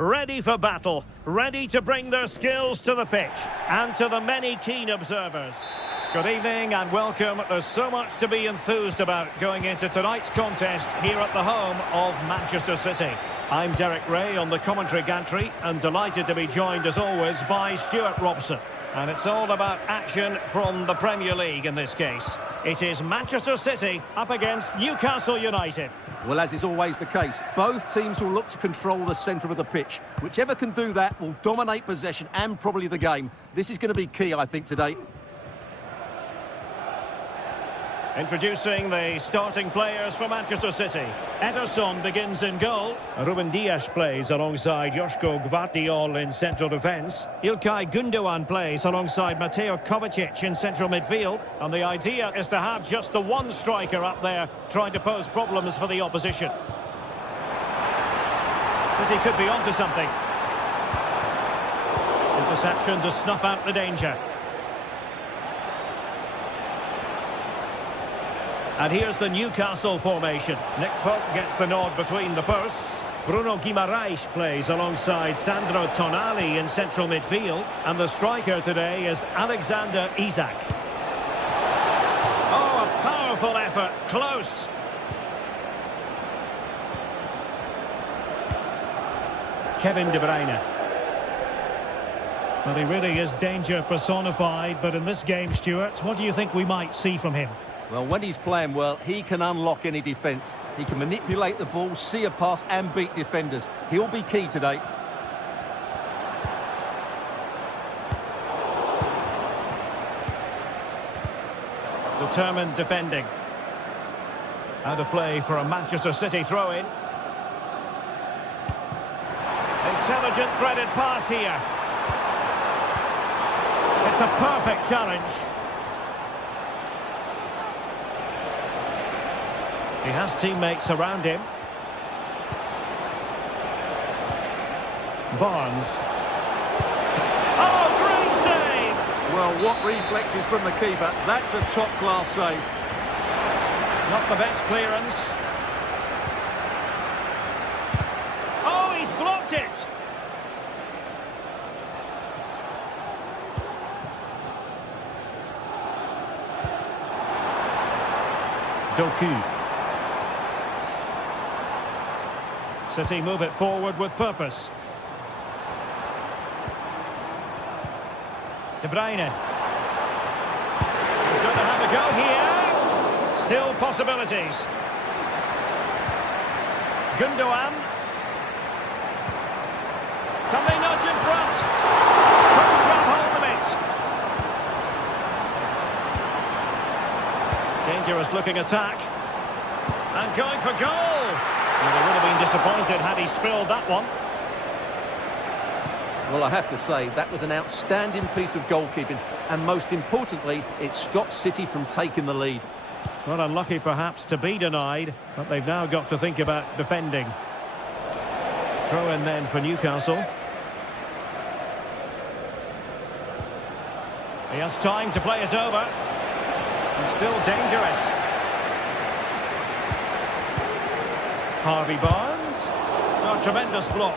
ready for battle, ready to bring their skills to the pitch and to the many keen observers. Good evening and welcome. There's so much to be enthused about going into tonight's contest here at the home of Manchester City. I'm Derek Ray on the commentary gantry and delighted to be joined as always by Stuart Robson. And it's all about action from the Premier League in this case. It is Manchester City up against Newcastle United. Well, as is always the case, both teams will look to control the centre of the pitch. Whichever can do that will dominate possession and probably the game. This is going to be key, I think, today. Introducing the starting players for Manchester City. Ederson begins in goal. Ruben Dias plays alongside Joško Gvardiol in central defence. Ilkay Gundogan plays alongside Mateo Kovacic in central midfield. And the idea is to have just the one striker up there trying to pose problems for the opposition. City could be onto something. Interception to snuff out the danger. And here's the Newcastle formation. Nick Pope gets the nod between the posts. Bruno Guimaraes plays alongside Sandro Tonali in central midfield. And the striker today is Alexander Isak. Oh, a powerful effort. Close. Kevin De Bruyne. Well, he really is danger personified. But in this game, Stuart, what do you think we might see from him? Well, when he's playing well, he can unlock any defence. He can manipulate the ball, see a pass and beat defenders. He'll be key today. Determined defending. Out of play for a Manchester City throw-in. Intelligent threaded pass here. It's a perfect challenge. He has teammates around him. Barnes. Oh, great save! Well, what reflexes from the keeper. That's a top-class save. Not the best clearance. Oh, he's blocked it! Doku. City move it forward with purpose. De Bruyne. He's going to have a go here. Still possibilities. Gundogan. Can they nudge in front? Couldn't grab hold of it. Dangerous looking attack. And going for goal. Well, they would have been disappointed had he spilled that one. Well, I have to say, that was an outstanding piece of goalkeeping. And most importantly, it stopped City from taking the lead. Well, unlucky perhaps to be denied, but they've now got to think about defending. Throw in then for Newcastle. He has time to play it over. He's still dangerous. Harvey Barnes. Oh, tremendous block.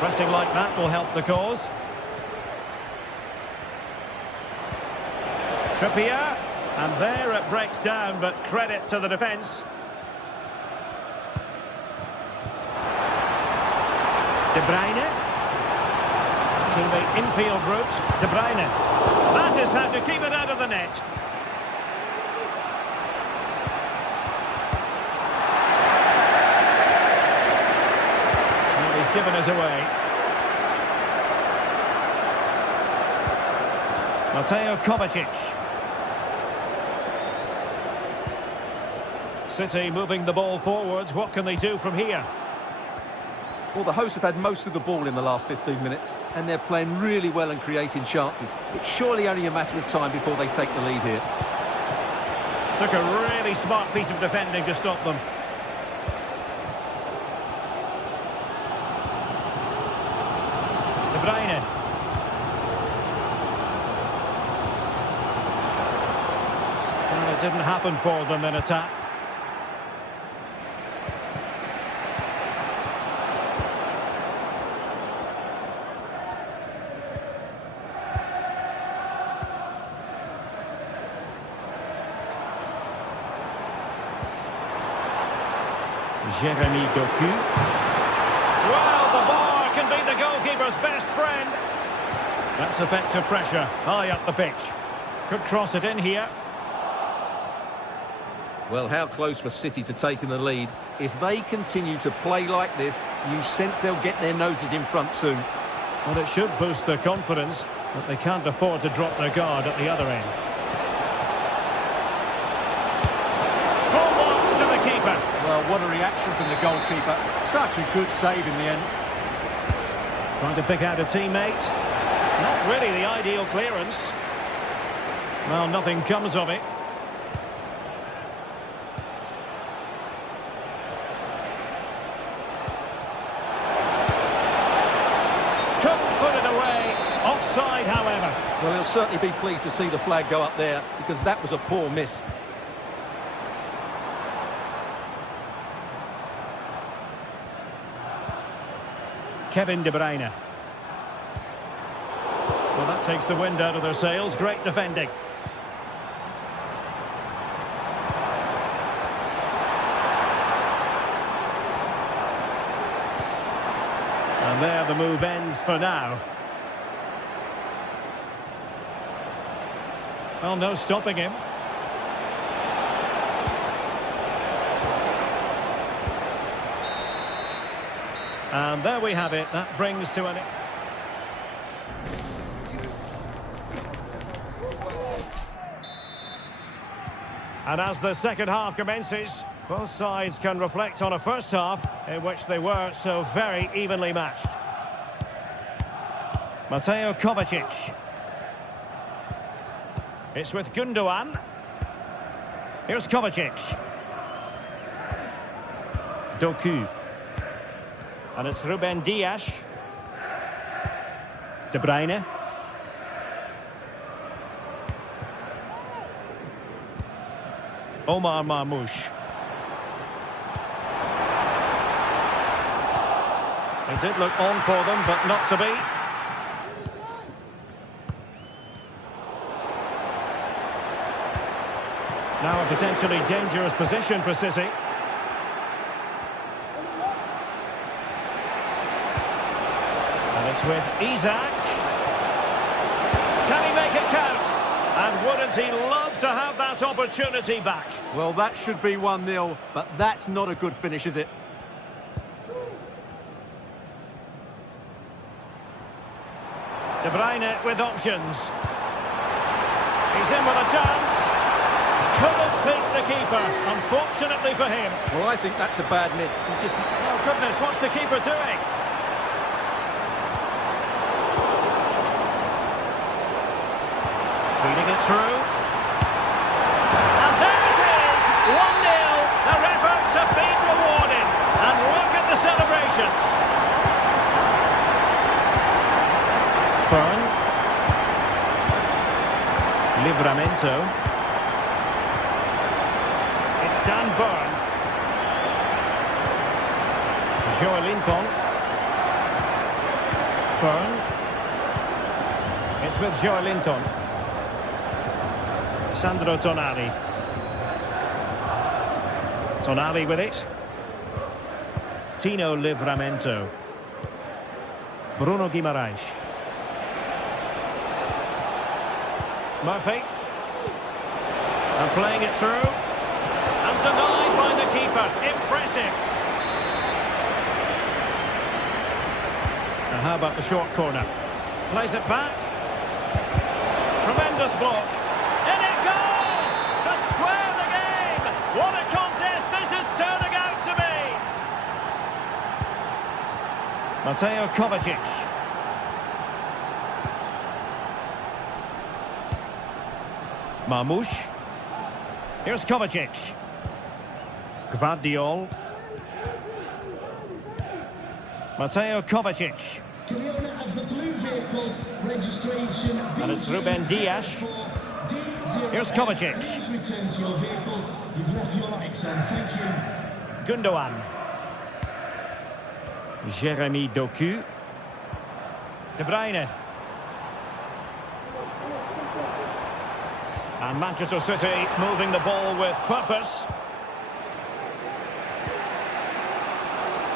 Pressing like that will help the cause. Trippier. And there it breaks down, but credit to the defence. De Bruyne. To the infield route. De Bruyne. That is how to keep it out of the net. Given us away. Mateo Kovacic. City moving the ball forwards. What can they do from here? Well, the hosts have had most of the ball in the last 15 minutes, and they're playing really well and creating chances. It's surely only a matter of time before they take the lead here. Took a really smart piece of defending to stop them. De Bruyne. Well, it didn't happen for them in attack. Jeremy Doku. Well, the bar can be the goalkeeper's best friend. That's effective pressure, high up the pitch. Could cross it in here. Well, how close was City to taking the lead? If they continue to play like this, you sense they'll get their noses in front soon. Well, it should boost their confidence, but they can't afford to drop their guard at the other end. Full marks to the keeper. Well, what a reaction from the goalkeeper. Such a good save in the end. Trying to pick out a teammate. Not really the ideal clearance. Well, nothing comes of it. Couldn't put it away. Offside, however. Well, he'll certainly be pleased to see the flag go up there, because that was a poor miss. Kevin De Bruyne. Well, that takes the wind out of their sails. Great defending. And there the move ends for now. Well, no stopping him. And there we have it. That brings to an... And as the second half commences, both sides can reflect on a first half in which they were so very evenly matched. Mateo Kovacic. It's with Gundogan. Here's Kovacic. Doku. And it's Ruben Dias. De Bruyne. Omar Marmoush. It did look on for them, but not to be. Now a potentially dangerous position for City. And it's with Isak. Can he make it count? And wouldn't he love to have that opportunity back? Well, that should be 1-0, but that's not a good finish, is it? De Bruyne with options. He's in with a chance. Couldn't beat the keeper, unfortunately for him. Well, I think that's a bad miss. He just... Oh, goodness, what's the keeper doing? Feeding it through. And there it is! 1-0. Their efforts have been rewarded. And look at the celebrations. Byrne. Livramento. It's Dan Byrne. Joelinton. Byrne. It's with Joelinton. Sandro Tonali. Tonali with it. Tino Livramento. Bruno Guimaraes. Murphy. And playing it through. And denied by the keeper. Impressive. And how about the short corner? Plays it back. Tremendous block. In it goes! To square the game! What a contest this is turning out to be! Mateo Kovacic. Marmoush. Here's Kovacic. Gvardiol. Mateo Kovacic. And it's Ruben Dias. Here's Kovacic. Gundogan. Jeremy Doku. De Bruyne. And Manchester City moving the ball with purpose.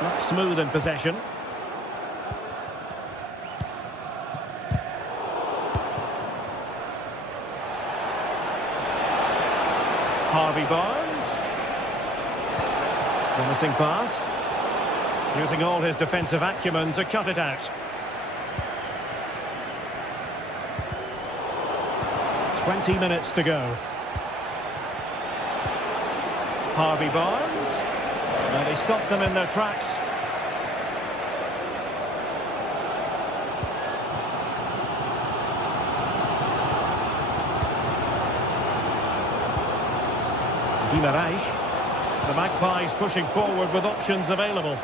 Not smooth in possession. Harvey Barnes. Promising pass. Using all his defensive acumen to cut it out. "20 minutes to go. Harvey Barnes. And he stopped them in their tracks. Guimaraes. The Magpies pushing forward with options available.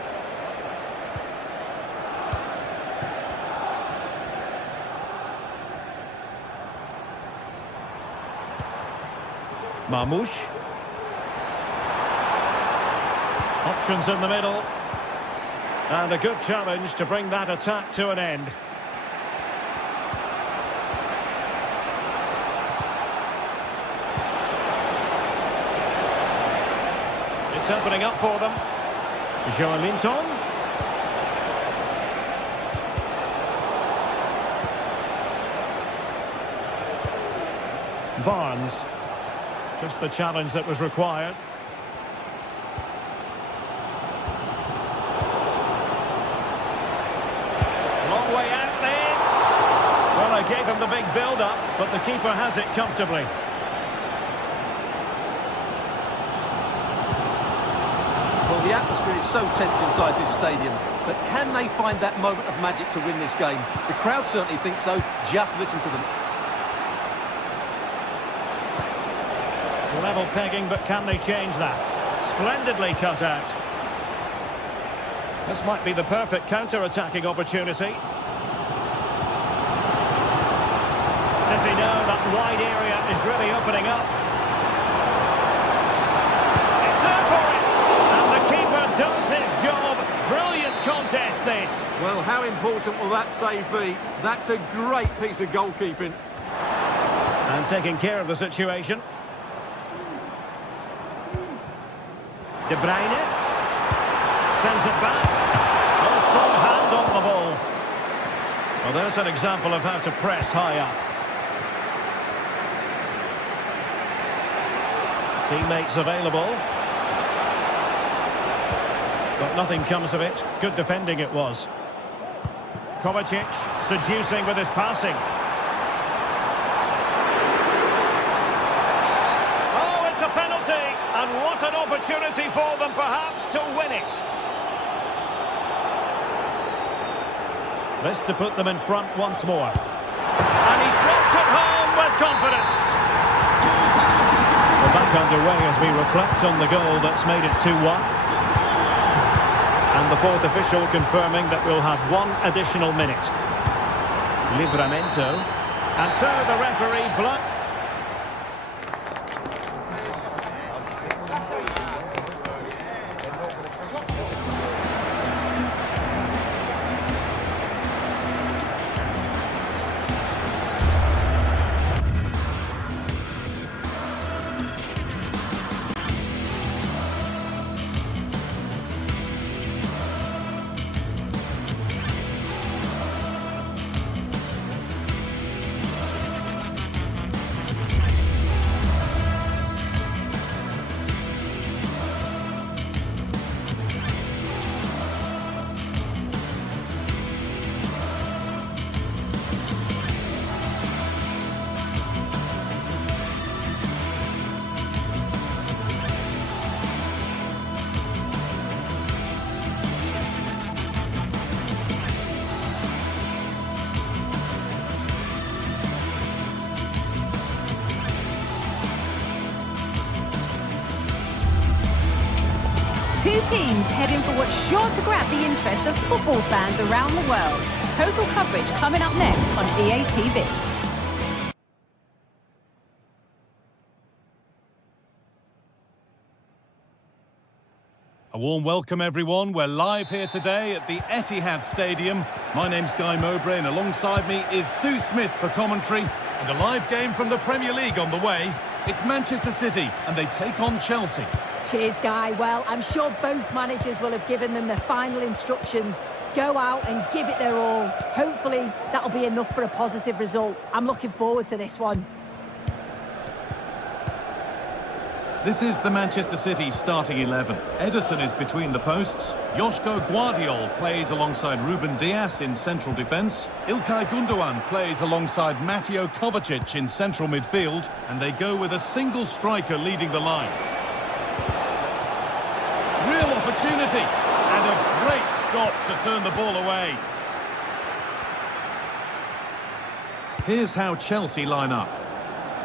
Marmoush. Options in the middle. And a good challenge to bring that attack to an end. It's opening up for them. Joelinton. Barnes. Just the challenge that was required. Long way out this. Well, I gave him the big build-up, but the keeper has it comfortably. Well, the atmosphere is so tense inside this stadium, but can they find that moment of magic to win this game? The crowd certainly think so. Just listen to them. Level pegging, but can they change that? Splendidly cut out. This might be the perfect counter-attacking opportunity. City know that wide area is really opening up. It's there for it! And the keeper does his job. Brilliant contest, this. Well, how important will that save be? That's a great piece of goalkeeping. And taking care of the situation. De Bruyne sends it back. A strong hand on the ball. Well, there's an example of how to press high up. Teammates available. But nothing comes of it. Good defending it was. Kovacic seducing with his passing. Oh, it's a penalty. And what an opportunity for them, perhaps, to win it. This to put them in front once more. And he drops it home with confidence. We're back underway as we reflect on the goal that's made it 2-1. And the fourth official confirming that we'll have one additional minute. Livramento. And so the referee blows. Two teams heading for what's sure to grab the interest of football fans around the world. Total coverage coming up next on EA TV. A warm welcome, everyone. We're live here today at the Etihad Stadium. My name's Guy Mowbray, and alongside me is Sue Smith for commentary. And a live game from the Premier League on the way. It's Manchester City, and they take on Chelsea. Cheers, Guy. Well, I'm sure both managers will have given them their final instructions. Go out and give it their all. Hopefully, that'll be enough for a positive result. I'm looking forward to this one. This is the Manchester City starting 11. Ederson is between the posts. Joško Gvardiol plays alongside Ruben Dias in central defence. İlkay Gundogan plays alongside Mateo Kovacic in central midfield. And they go with a single striker leading the line. Real opportunity. And a great stop to turn the ball away. Here's how Chelsea line up.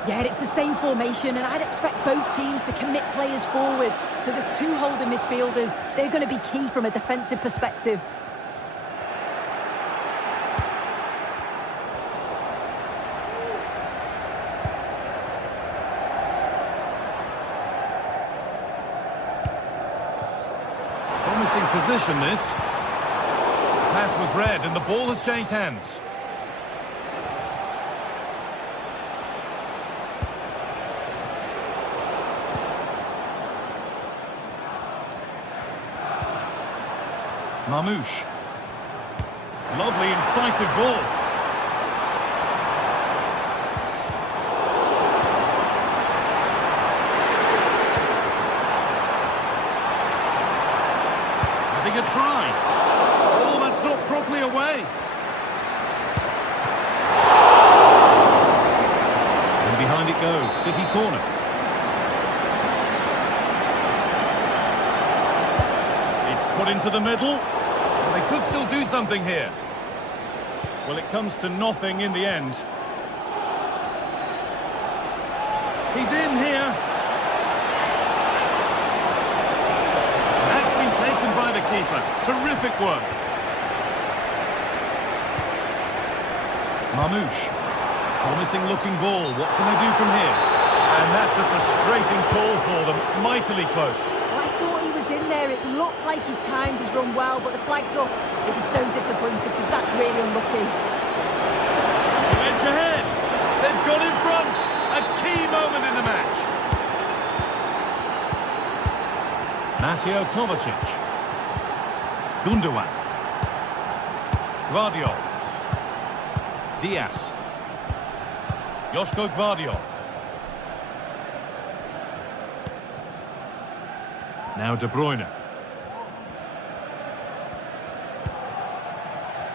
Yeah, it's the same formation, and I'd expect both teams to commit players forward. So the two holding midfielders, they're going to be key from a defensive perspective. Promising position, this. Pass was read, and the ball has changed hands. Mamouche. Lovely, incisive ball. Having a try. Oh, that's not properly away. And behind it goes. City corner. It's put into the middle. They could still do something here. Well, it comes to nothing in the end. He's in here. That's been taken by the keeper. Terrific work. Mamouche. Promising looking ball. What can they do from here? And that's a frustrating call for them. Mightily close. I thought he was in there. It looked like he timed his run well, but the flag's up. It was so disappointing because that's really unlucky. Edge ahead. They've got in front. A key moment in the match. Mateo Kovacic. Gundogan. Gvardiol. Dias. Joško Gvardiol. Now De Bruyne.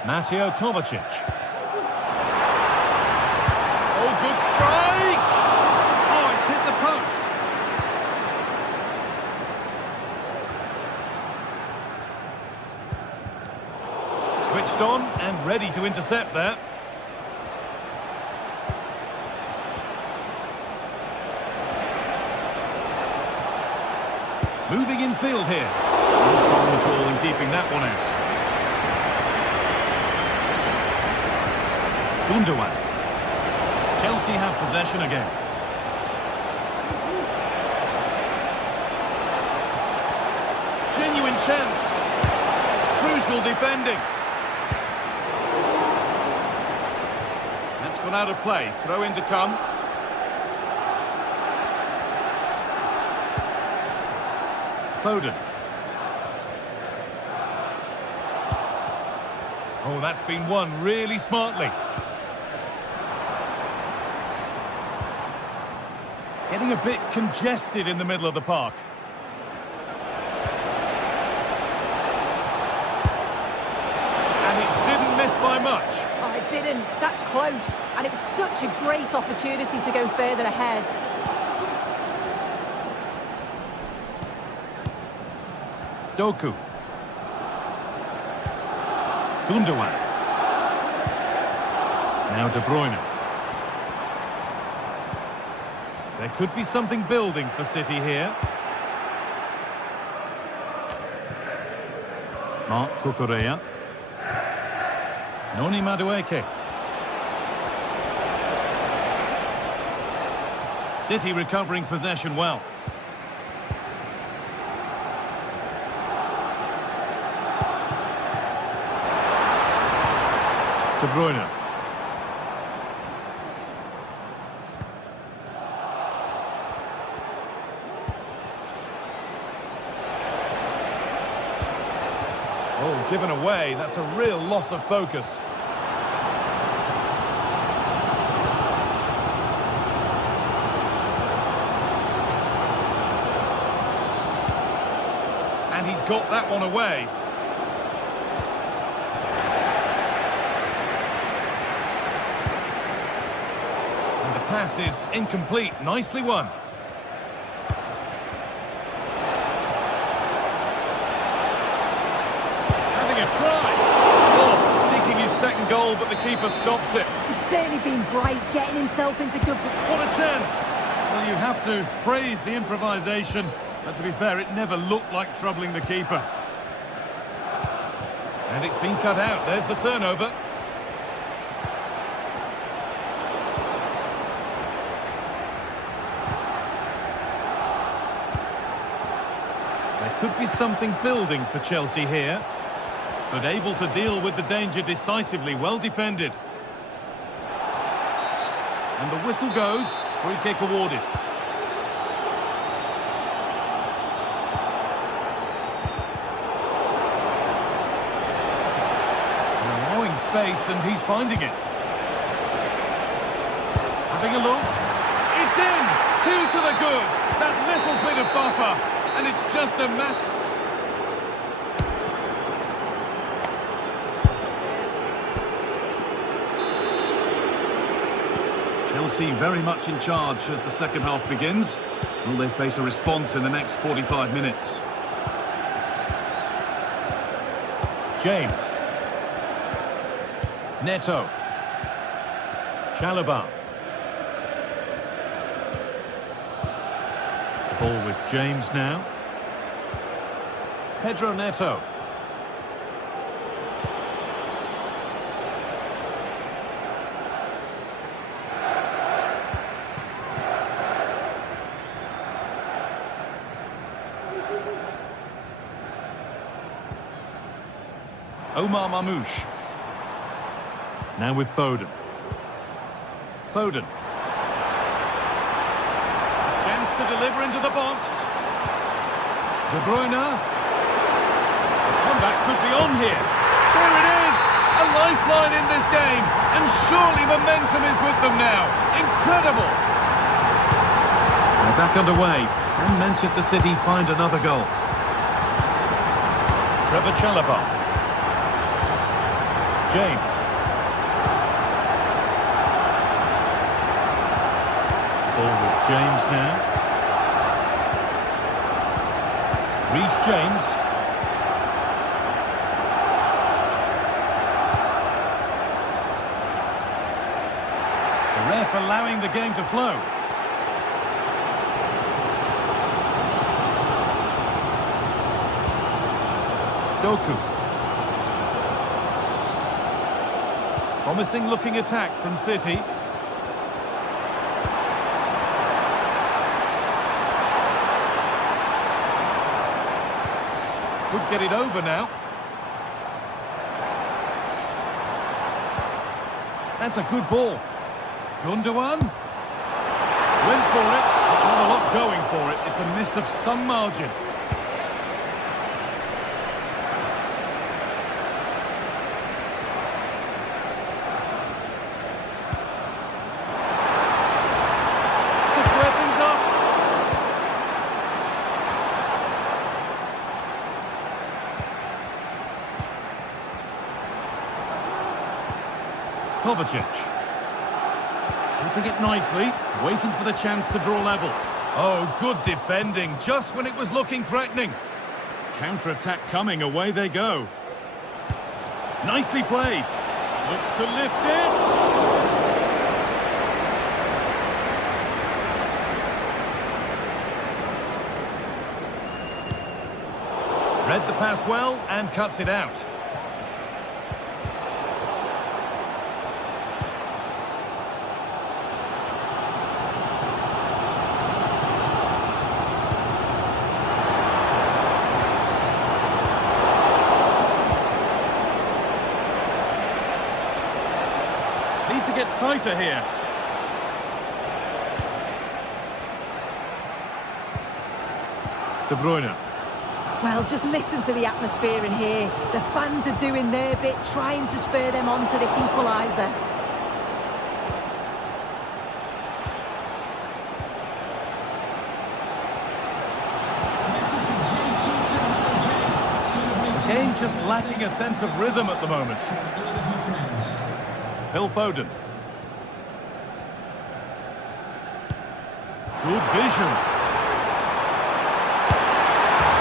Mateo Kovacic. Oh, good strike! Oh, it's hit the post. Switched on and ready to intercept there. Moving in field here. No problem at all in keeping that one out. Gundogan. Chelsea have possession again. Genuine chance. Crucial defending. That's gone out of play. Throw in to come. Foden. Oh, that's been won really smartly. Getting a bit congested in the middle of the park. And it didn't miss by much. Oh, it didn't. That's close. And it was such a great opportunity to go further ahead. Doku. Gundogan. Now De Bruyne. There could be something building for City here. Marc Cucurella. Noni Madueke. City recovering possession well. De Bruyne. Oh, given away. That's a real loss of focus. And he's got that one away. And the pass is incomplete. Nicely won. Having a try. Oh, seeking his second goal, but the keeper stops it. He's certainly been bright, getting himself into good... What a chance! Well, you have to praise the improvisation. But to be fair, it never looked like troubling the keeper. And it's been cut out. There's the turnover. There could be something building for Chelsea here. But able to deal with the danger decisively. Well defended. And the whistle goes. Free kick awarded. Space, and he's finding it. Having a look. It's in! 2 to the good. That little bit of buffer. And it's just a matter... Chelsea very much in charge as the second half begins. Will they face a response in the next 45 minutes? James. Neto. Chalobah. Ball with James now. Pedro Neto. Omar Mamouche. Now with Foden. Foden. Chance to deliver into the box. De Bruyne. The comeback could be on here. There it is! A lifeline in this game. And surely momentum is with them now. Incredible! They're back underway. Can Manchester City find another goal? Trevor Chalobah. James. Ball with James now. Reece James. The ref allowing the game to flow. Doku. Promising looking attack from City. Could get it over now. That's a good ball. Gundogan. Went for it, but not a lot going for it. It's a miss of some margin. Kovacic. Keeping it nicely, waiting for the chance to draw level. Oh, good defending, just when it was looking threatening. Counter-attack coming, away they go. Nicely played. Looks to lift it. Read the pass well and cuts it out. Need to get tighter here. De Bruyne. Well, just listen to the atmosphere in here. The fans are doing their bit, trying to spur them on to this equaliser. The game just lacking a sense of rhythm at the moment. Phil Foden. Good vision.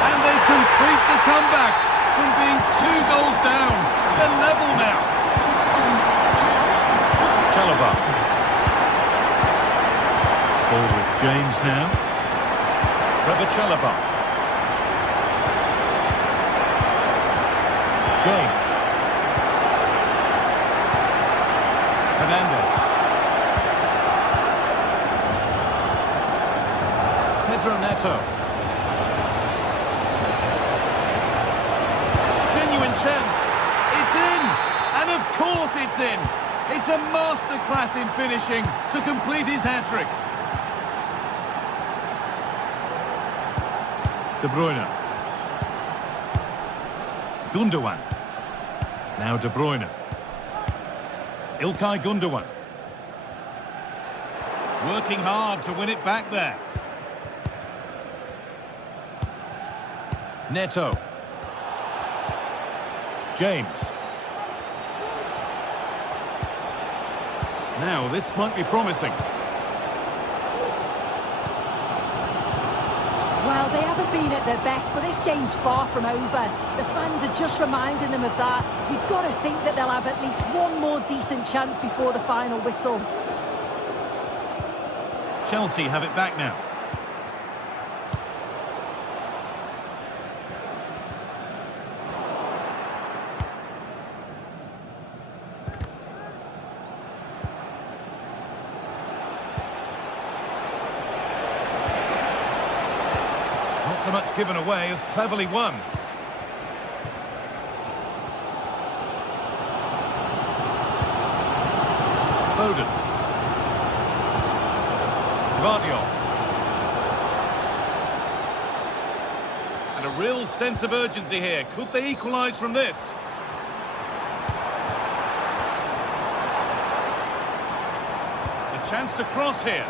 And they complete the comeback from being 2 goals down. They're level now. Chalobah. Ball with James now. Trevor Chalobah. James. Fernandez. Pedro Neto. Genuine chance. It's in! And of course it's in! It's a masterclass in finishing to complete his hat-trick. De Bruyne. Gundogan. Now De Bruyne. Ilkay Gundogan. Working hard to win it back there. Neto. James. Now this might be promising. Well, they haven't been at their best, but this game's far from over. The fans are just reminding them of that. You've got to think that they'll have at least one more decent chance before the final whistle. Chelsea have it back now. Not so much given away as cleverly won. Foden. Guardiola. And a real sense of urgency here. Could they equalise from this? A chance to cross here.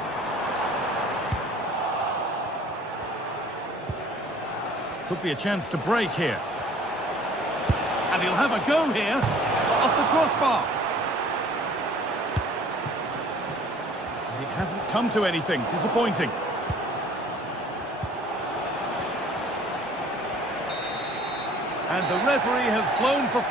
Could be a chance to break here. And he'll have a go here. Off the crossbar. It hasn't come to anything. Disappointing. And the referee has blown for...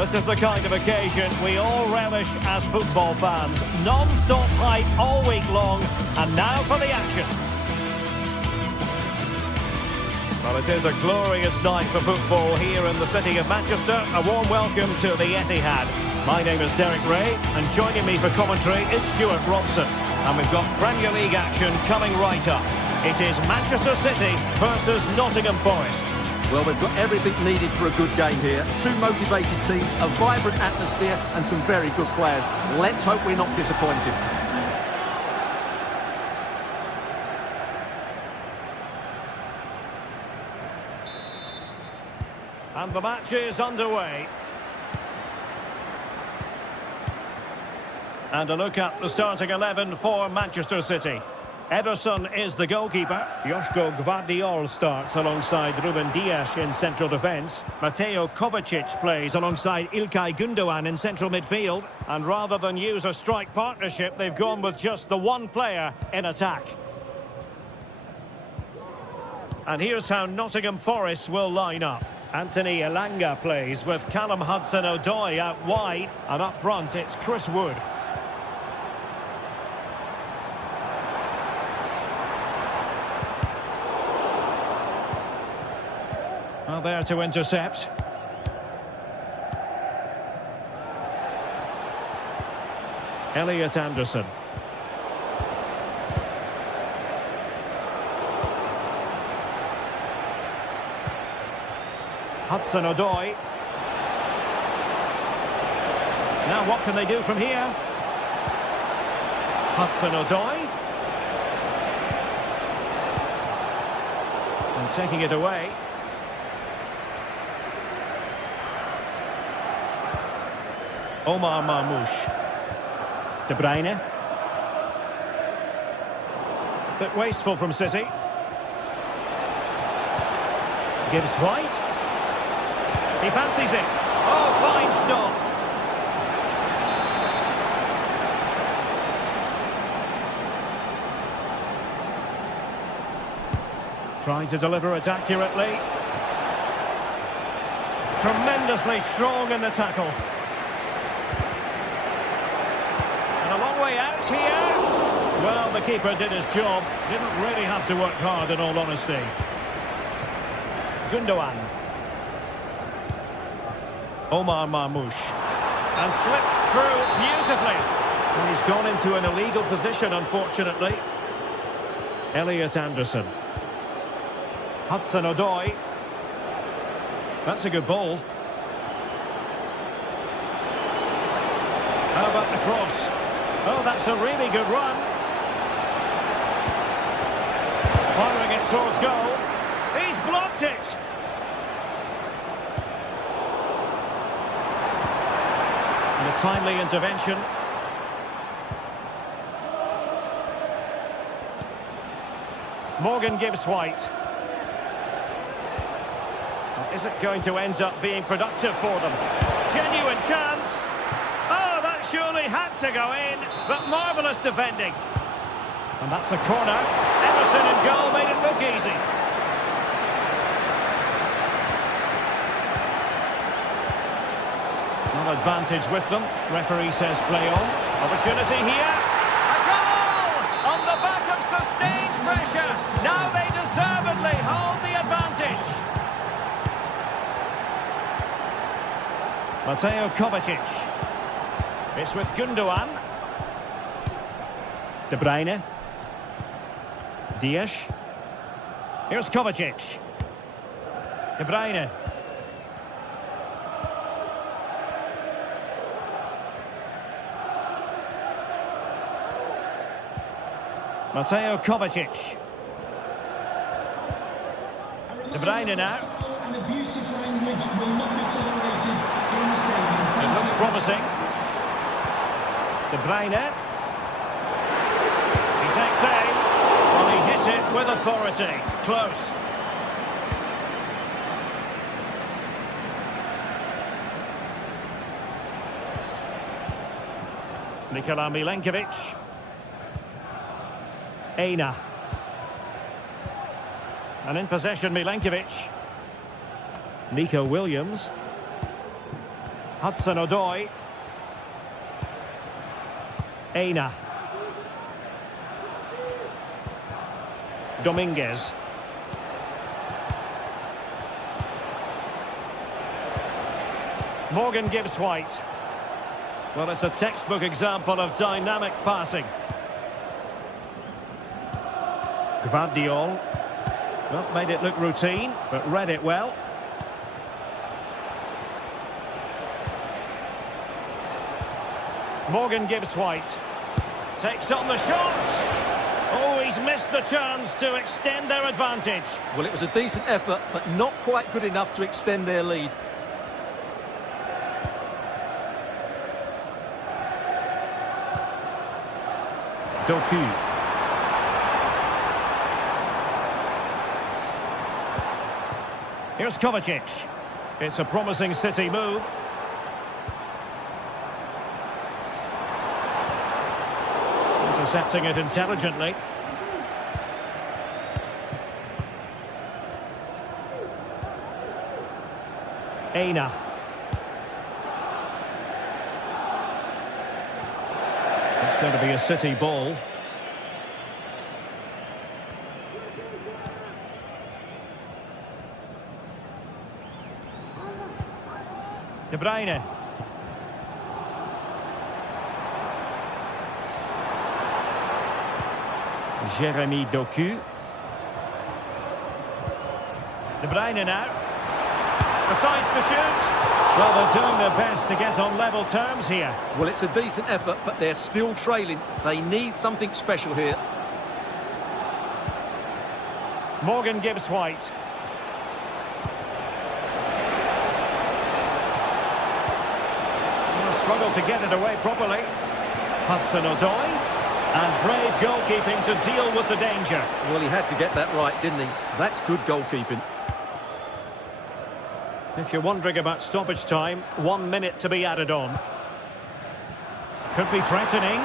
This is the kind of occasion we all relish as football fans. Non-stop hype all week long, and now for the action. Well, it is a glorious night for football here in the city of Manchester. A warm welcome to the Etihad. My name is Derek Ray, and joining me for commentary is Stuart Robson. And we've got Premier League action coming right up. It is Manchester City versus Nottingham Forest. Well, they've got everything needed for a good game here. Two motivated teams, a vibrant atmosphere and some very good players. Let's hope we're not disappointed. And the match is underway. And a look at the starting 11 for Manchester City. Ederson is the goalkeeper. Joško Gvardiol starts alongside Ruben Dias in central defence. Mateo Kovacic plays alongside İlkay Gündoğan in central midfield. And rather than use a strike partnership, they've gone with just the one player in attack. And here's how Nottingham Forest will line up. Anthony Elanga plays with Callum Hudson-Odoi out wide. And up front, it's Chris Wood. Well, there to intercept. Elliot Anderson. Hudson-Odoi. Now what can they do from here? Hudson-Odoi. And taking it away. Omar Marmoush. De Bruyne. Bit wasteful from City. Gives White. He fancies it. Oh, fine stop. Trying to deliver it accurately. Tremendously strong in the tackle. And a long way out here. Well, the keeper did his job. Didn't really have to work hard, in all honesty. Gündoğan. Omar Marmoush. And slipped through beautifully. And he's gone into an illegal position, unfortunately. Elliot Anderson. Hudson-Odoi. That's a good ball. How about the cross? Oh, that's a really good run. Firing it towards goal. He's blocked it. And a timely intervention. Morgan gives White. Is it going to end up being productive for them? Genuine chance. Oh, that surely had to go in, but marvellous defending. And that's a corner. Ederson in goal made it look easy. Not advantage with them. Referee says play on. Opportunity here. A goal! On the back of sustained pressure. Now they deservedly hold the advantage. Mateo Kovacic. It's with Gündoğan. De Bruyne. Dias. Here's Kovacic. De Bruyne. Mateo Kovacic. De Bruyne now. An abusive language will not be tolerated in the stadium. It looks promising. De Bruyne. He takes aim. Well, he hit it with authority. Close. Nikola Milenkovic. Aina. And in possession, Milenkovic. Nico Williams. Hudson-Odoi. Aina. Dominguez. Morgan gives White. Well, it's a textbook example of dynamic passing. Gvardiol. Well, made it look routine, but read it well. Morgan gives White. Takes on the shot. Oh, he's missed the chance to extend their advantage. Well, it was a decent effort, but not quite good enough to extend their lead. Doku. Here's Kovacic. It's a promising City move. Intercepting it intelligently. Aina. It's going to be a City ball. De Bruyne. Jeremy Doku. De Bruyne now. Decides to shoot. Well, they're doing their best to get on level terms here. Well, it's a decent effort, but they're still trailing. They need something special here. Morgan Gibbs White. Struggled to get it away properly. Hudson-Odoi. And brave goalkeeping to deal with the danger. Well, he had to get that right, didn't he? That's good goalkeeping. If you're wondering about stoppage time, 1 minute to be added on. Could be threatening.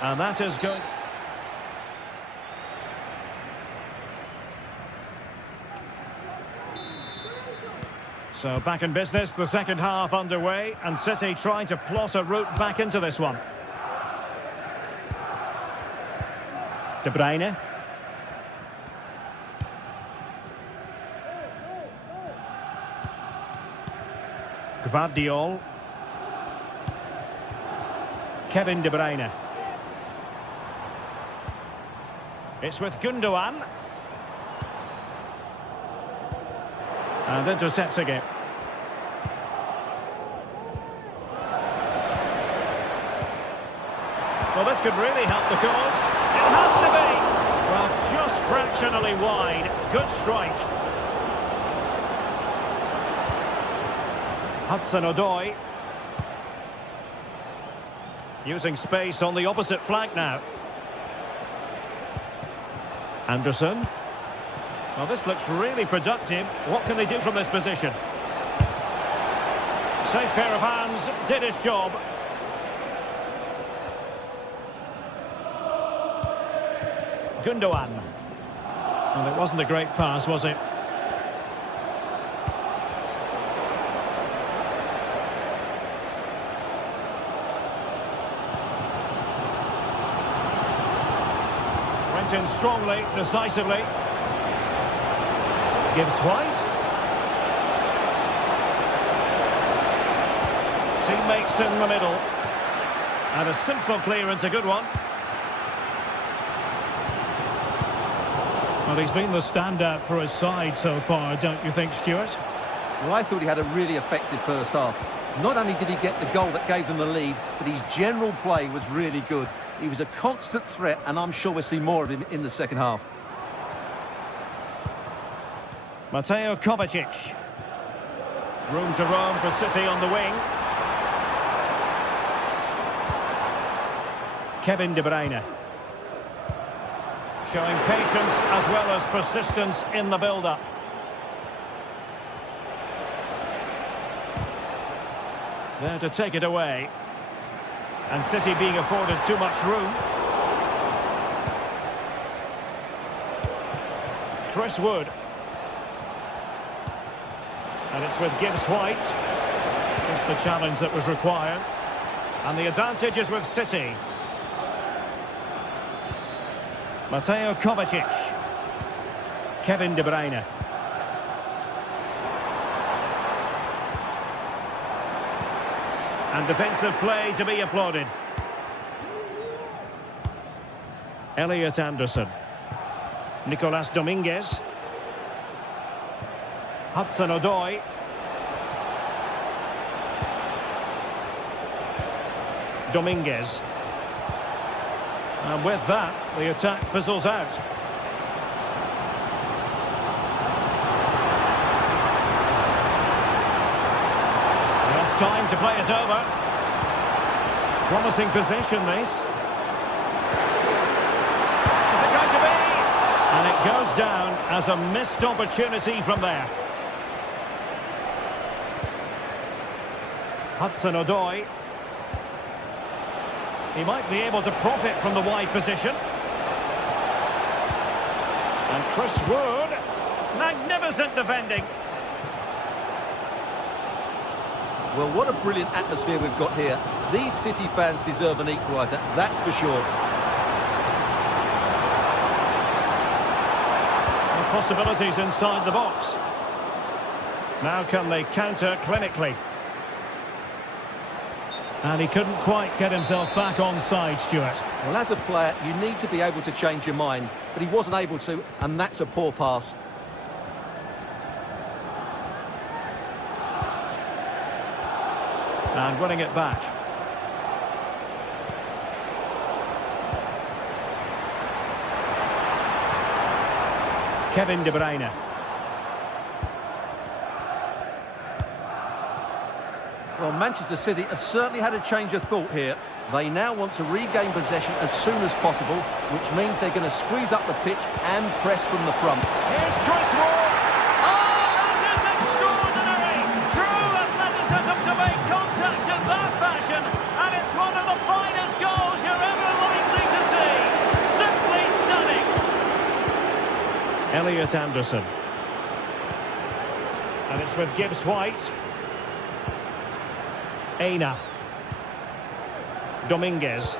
And that is going... So back in business, the second half underway, and City trying to plot a route back into this one. De Bruyne. Gvardiol. Kevin De Bruyne. It's with Gundogan. And intercepting it. Well, this could really help the cause. It has to be. Well, just fractionally wide. Good strike. Hudson-Odoi. Using space on the opposite flank now. Anderson. Well, this looks really productive. What can they do from this position? Safe pair of hands, did his job. Gundogan. Well, it wasn't a great pass, was it? Went in strongly, decisively. Gibbs White. Teammates in the middle. And a simple clearance, a good one. Well, he's been the standout for his side so far, don't you think, Stuart? Well, I thought he had a really effective first half. Not only did he get the goal that gave them the lead, but his general play was really good. He was a constant threat, and I'm sure we'll see more of him in the second half. Mateo Kovacic. Room to roam for City on the wing. Kevin De Bruyne. Showing patience as well as persistence in the build-up. There to take it away. And City being afforded too much room. Chris Wood. And it's with Gibbs White. Just the challenge that was required. And the advantage is with City. Mateo Kovacic. Kevin De Bruyne. And defensive play to be applauded. Elliot Anderson. Nicolas Dominguez. Hudson-Odoi. Dominguez. And with that, the attack fizzles out. Last time to play it over. Promising possession, this. Is it going to be? And goes down as a missed opportunity from there. Hudson-Odoi. He might be able to profit from the wide position. And Chris Wood. Magnificent defending. Well, what a brilliant atmosphere we've got here. These City fans deserve an equaliser, that's for sure. Possibilities inside the box. Now can they counter clinically? And he couldn't quite get himself back onside, Stuart. Well, as a player, you need to be able to change your mind, but he wasn't able to, and that's a poor pass. And winning it back. Kevin De Bruyne. Well, Manchester City have certainly had a change of thought here. They now want to regain possession as soon as possible, which means they're going to squeeze up the pitch and press from the front. Here's Chris Wood. Oh, that is extraordinary! True athleticism to make contact in that fashion, and it's one of the finest goals you're ever likely to see. Simply stunning. Elliot Anderson. And it's with Gibbs White. Aina. Dominguez.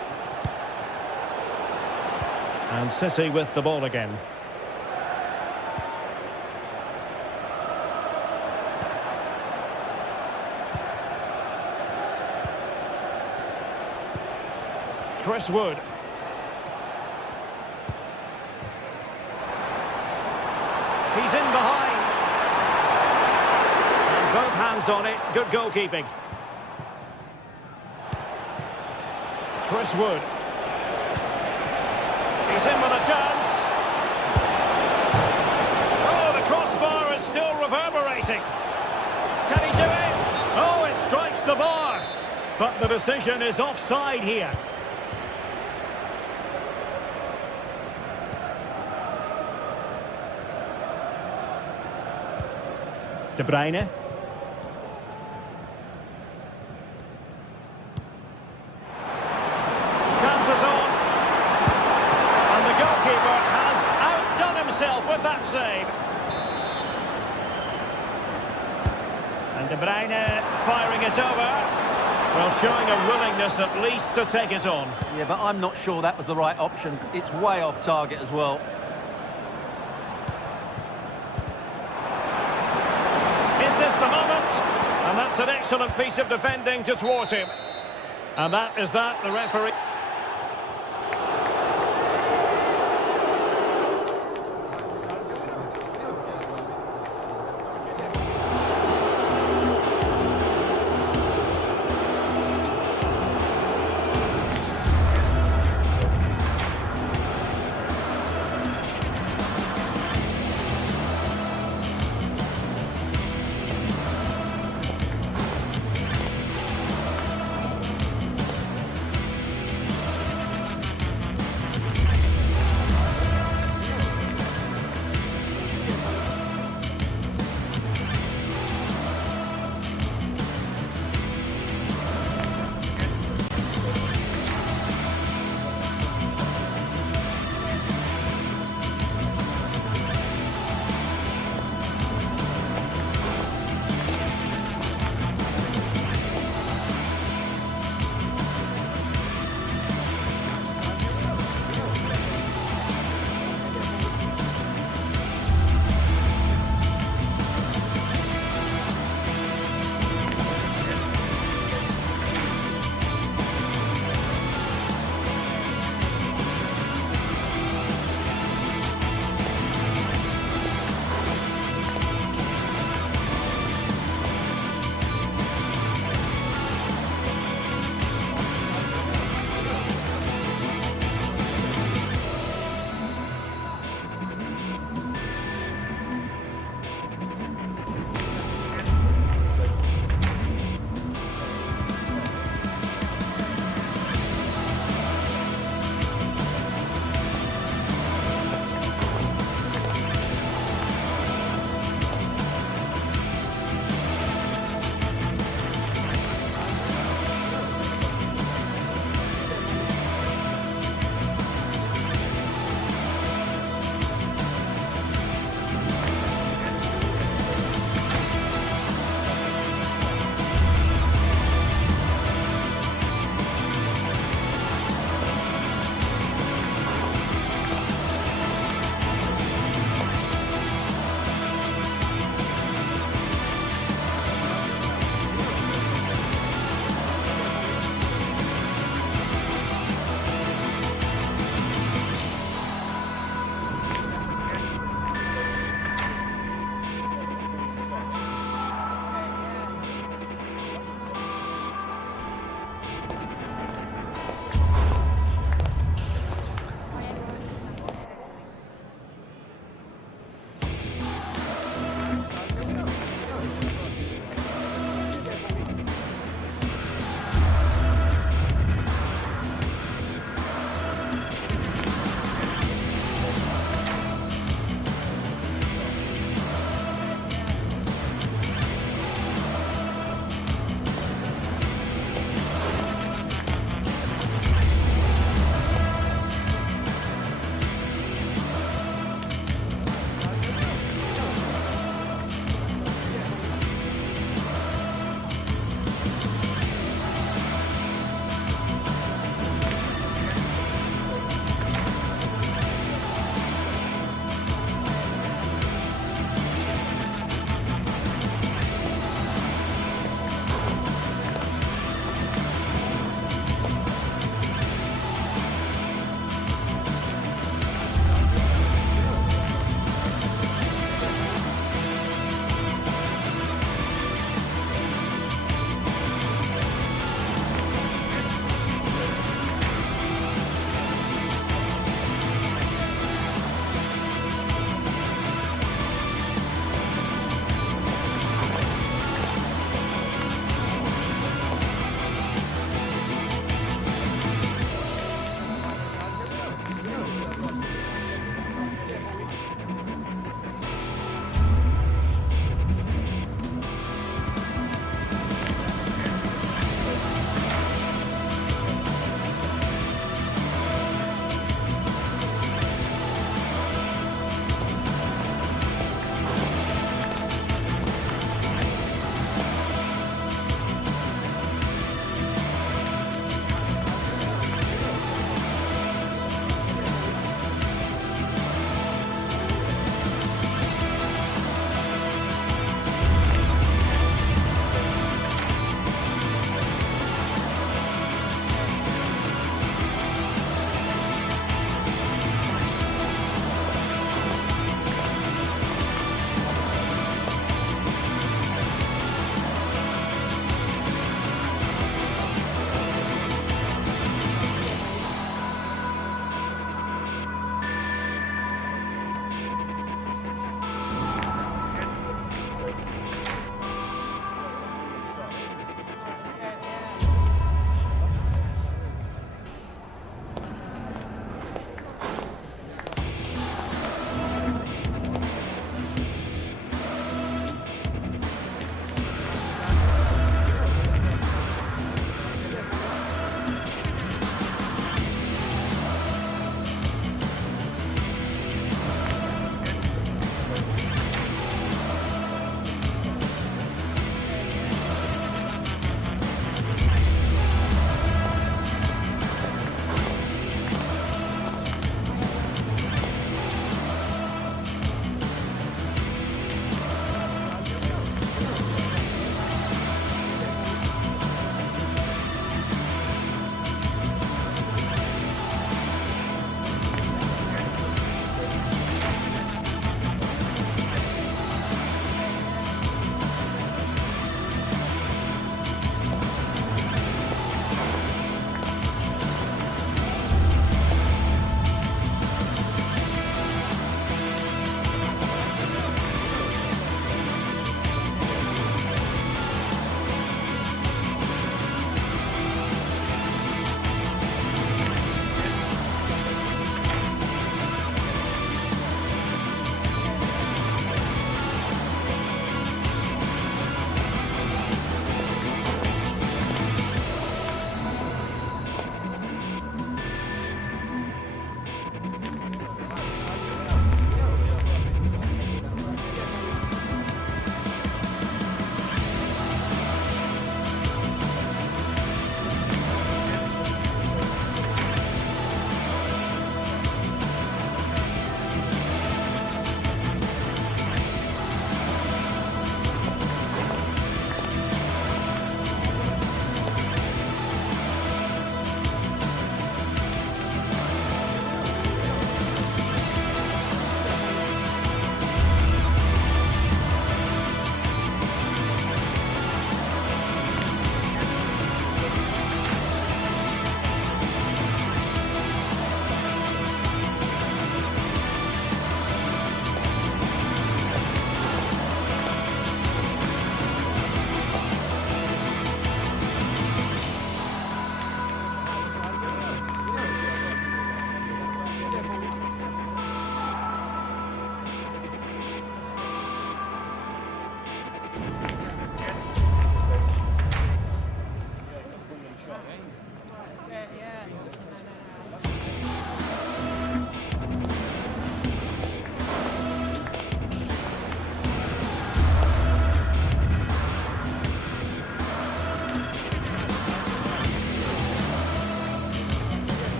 And City with the ball again. Chris Wood. He's in behind. And both hands on it. Good goalkeeping. Chris Wood. He's in with a chance. Oh, the crossbar is still reverberating. Can he do it? Oh, it strikes the bar. But the decision is offside here. De Bruyne. Chances on. And the goalkeeper has outdone himself with that save. And De Bruyne firing it over. Well, showing a willingness at least to take it on. Yeah, but I'm not sure that was the right option. It's way off target as well. And that's an excellent piece of defending to thwart him. And that is that, the referee.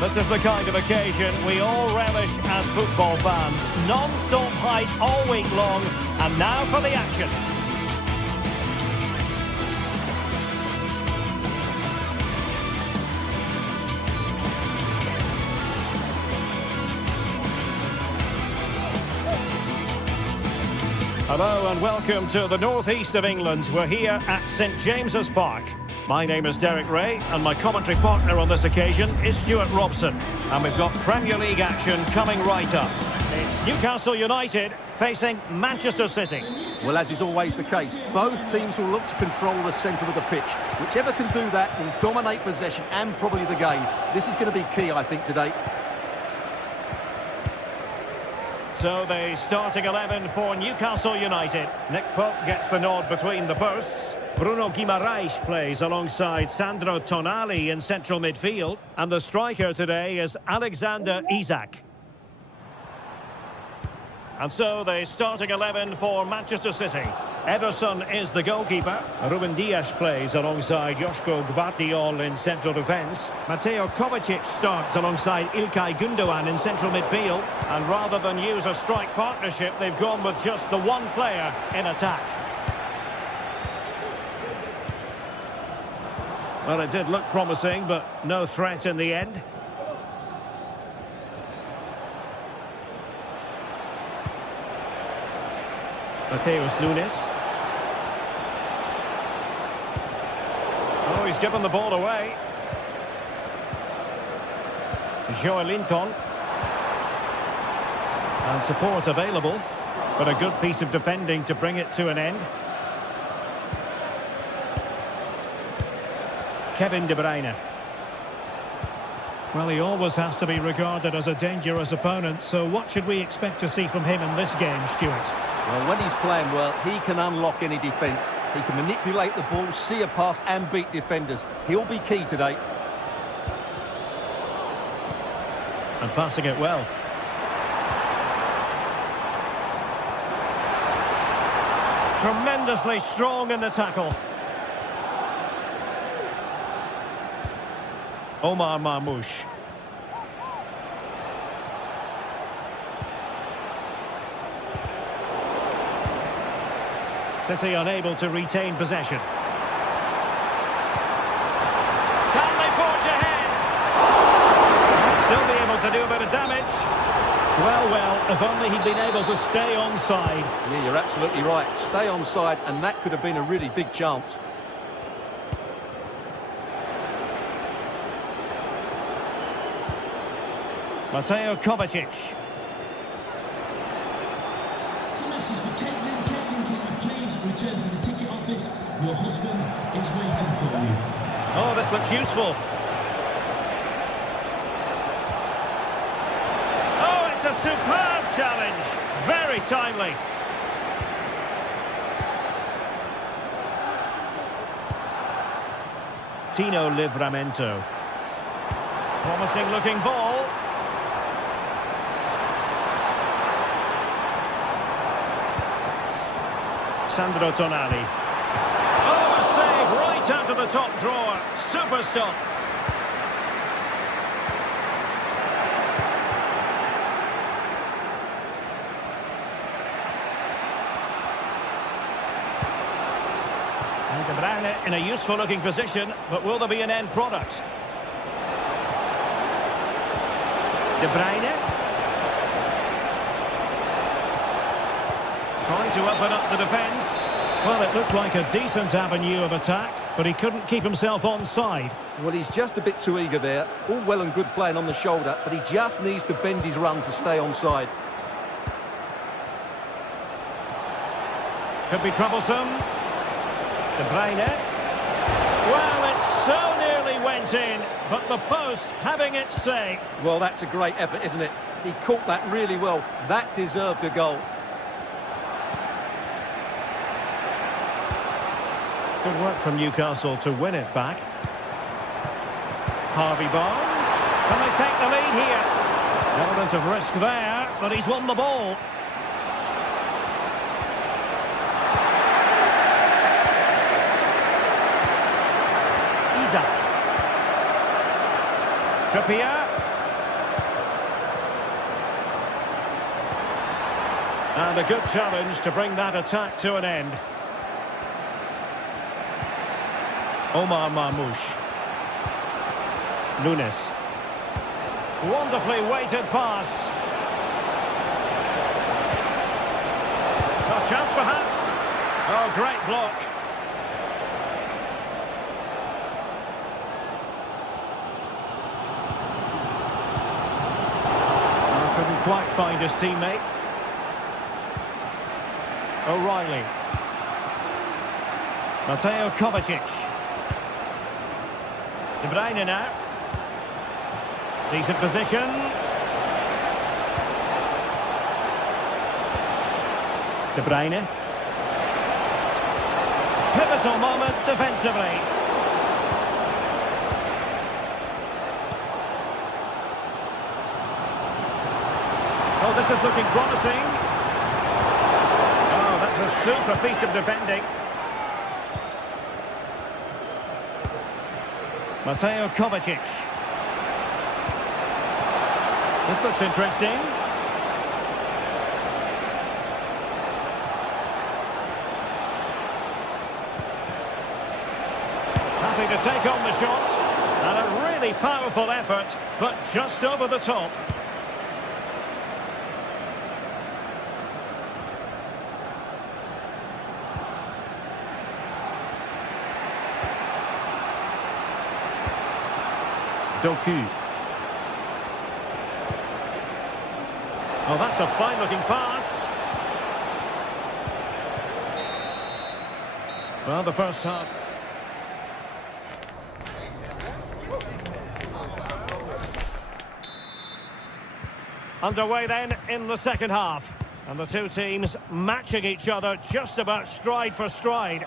This is the kind of occasion we all relish as football fans. Non-stop hype all week long, and now for the action. Hello and welcome to the northeast of England. We're here at St James's Park. My name is Derek Ray, and my commentary partner on this occasion is Stuart Robson. And we've got Premier League action coming right up. It's Newcastle United facing Manchester City. Well, as is always the case, both teams will look to control the centre of the pitch. Whichever can do that will dominate possession and probably the game. This is going to be key, I think, today. So the starting 11 for Newcastle United. Nick Pope gets the nod between the posts. Bruno Guimaraes plays alongside Sandro Tonali in central midfield. And the striker today is Alexander Isak. And so the starting 11 for Manchester City. Ederson is the goalkeeper. Ruben Dias plays alongside Joško Gvardiol in central defence. Mateo Kovacic starts alongside İlkay Gündoğan in central midfield. And rather than use a strike partnership, they've gone with just the one player in attack. Well, it did look promising, but no threat in the end. Mateus Nunes. Oh, he's given the ball away. Joelinton. And support available, but a good piece of defending to bring it to an end. Kevin De Bruyne. Well, he always has to be regarded as a dangerous opponent, so what should we expect to see from him in this game, Stuart? Well, when he's playing well, he can unlock any defence. He can manipulate the ball, see a pass and beat defenders. He'll be key today. And passing it well. Tremendously strong in the tackle. Omar Marmoush. City unable to retain possession. Can they forge ahead? Still be able to do a bit of damage. Well, if only he'd been able to stay onside. Yeah, you're absolutely right. Stay onside, and that could have been a really big chance. Mateo Kovacic. Return to the ticket office. Your husband is waiting for you. Oh, this looks useful. Oh, it's a superb challenge. Very timely. Tino Livramento. Promising looking ball. Sandro Tonali. Oh, a save right out of the top drawer. Super stop. And De Bruyne in a useful-looking position, but will there be an end product? De Bruyne. Trying to open up the defence. Well, it looked like a decent avenue of attack, but he couldn't keep himself onside. Well, he's just a bit too eager there. All well and good playing on the shoulder, but he just needs to bend his run to stay onside. Could be troublesome. De Bruyne. Well, it so nearly went in, but the post having its say. Well, that's a great effort, isn't it? He caught that really well. That deserved a goal. Good work from Newcastle to win it back. Harvey Barnes. Can they take the lead here? Element of risk there, but he's won the ball. Isaac. Trippier. And a good challenge to bring that attack to an end. Omar Marmoush. Nunes. Wonderfully weighted pass. A chance perhaps. Oh, great block. Oh, couldn't quite find his teammate. O'Reilly. Mateo Kovacic. De Bruyne now. Decent position. De Bruyne. Pivotal moment defensively. Oh, this is looking promising. Oh, that's a super piece of defending. Mateo Kovacic. This looks interesting. Happy to take on the shot. And a really powerful effort, but just over the top. Doku. Oh, that's a fine-looking pass. Well, the first half. Underway then in the second half. And the two teams matching each other just about stride for stride.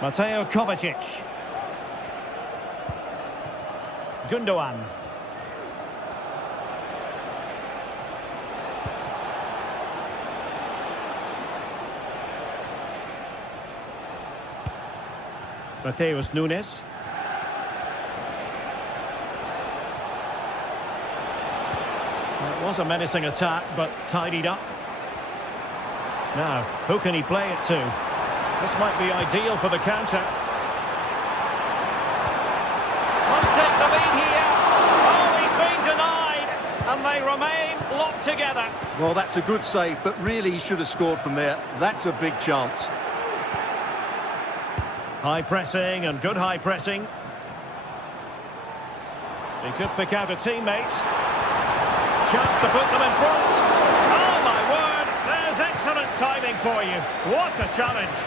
Mateo Kovacic. Gundogan. Mateus Nunes. Well, it was a menacing attack, but tidied up. Now, who can he play it to? This might be ideal for the counter. Take the lead here. Oh, he's been denied. And they remain locked together. Well, that's a good save, but really he should have scored from there. That's a big chance. High pressing and good high pressing. He could pick out a teammate. Chance to put them in front. Oh, my word. There's excellent timing for you. What a challenge.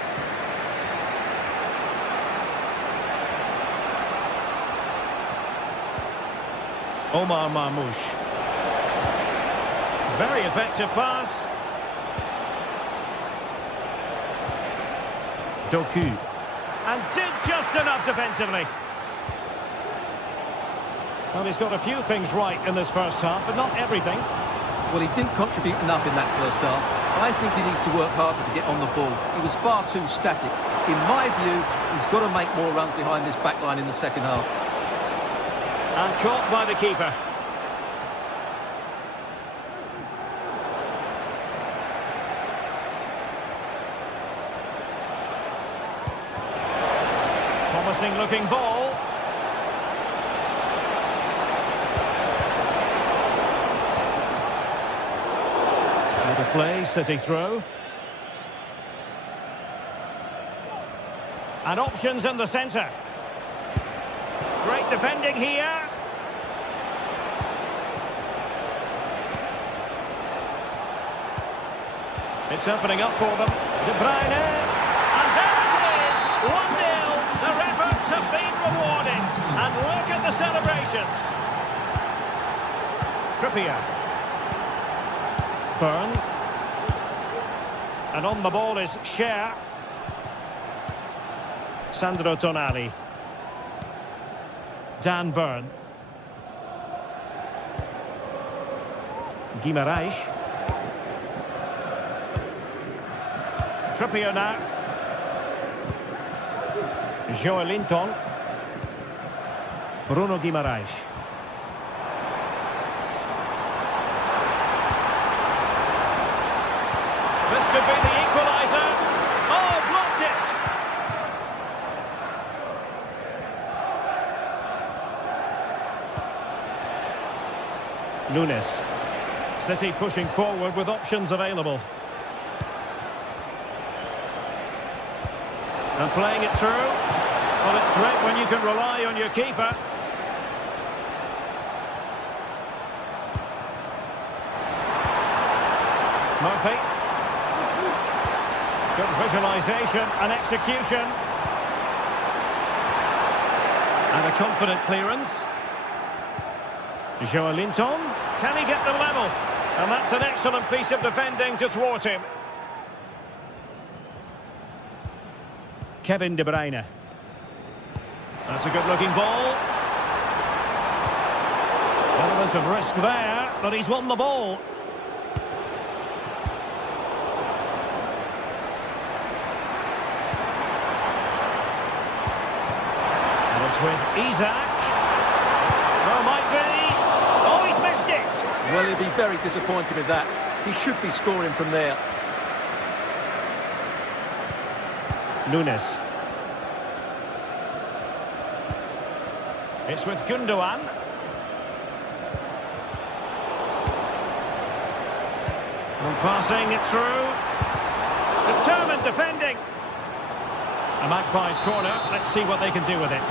Omar Marmoush. Very effective pass. Doku. And did just enough defensively. Well, he's got a few things right in this first half, but not everything. Well, he didn't contribute enough in that first half. I think he needs to work harder to get on the ball. He was far too static. In my view, he's got to make more runs behind this back line in the second half. And caught by the keeper. Promising looking ball. Out of play, City throw. And options in the centre. Great defending here. It's opening up for them. De Bruyne. And there it is. 1-0. Their efforts have been rewarded. And look at the celebrations. Trippier. Byrne. And on the ball is Scher. Sandro Tonali. Dan Byrne. Guimarães. Trippier now. Joelinton. Bruno Guimarães. This could be the equaliser. Oh, blocked it! Nunes. City pushing forward with options available. And playing it through. Well, it's great when you can rely on your keeper. Murphy. Good visualisation and execution. And a confident clearance. Joelinton. Can he get the level? And that's an excellent piece of defending to thwart him. Kevin De Bruyne. That's a good-looking ball. Element of risk there, but he's won the ball. And it's with Isak. Oh, might be. Oh, he's missed it. Well, he'll be very disappointed with that. He should be scoring from there. Nunes. It's with Gundogan. And passing it through. Determined defending. A Magpies corner. Let's see what they can do with it.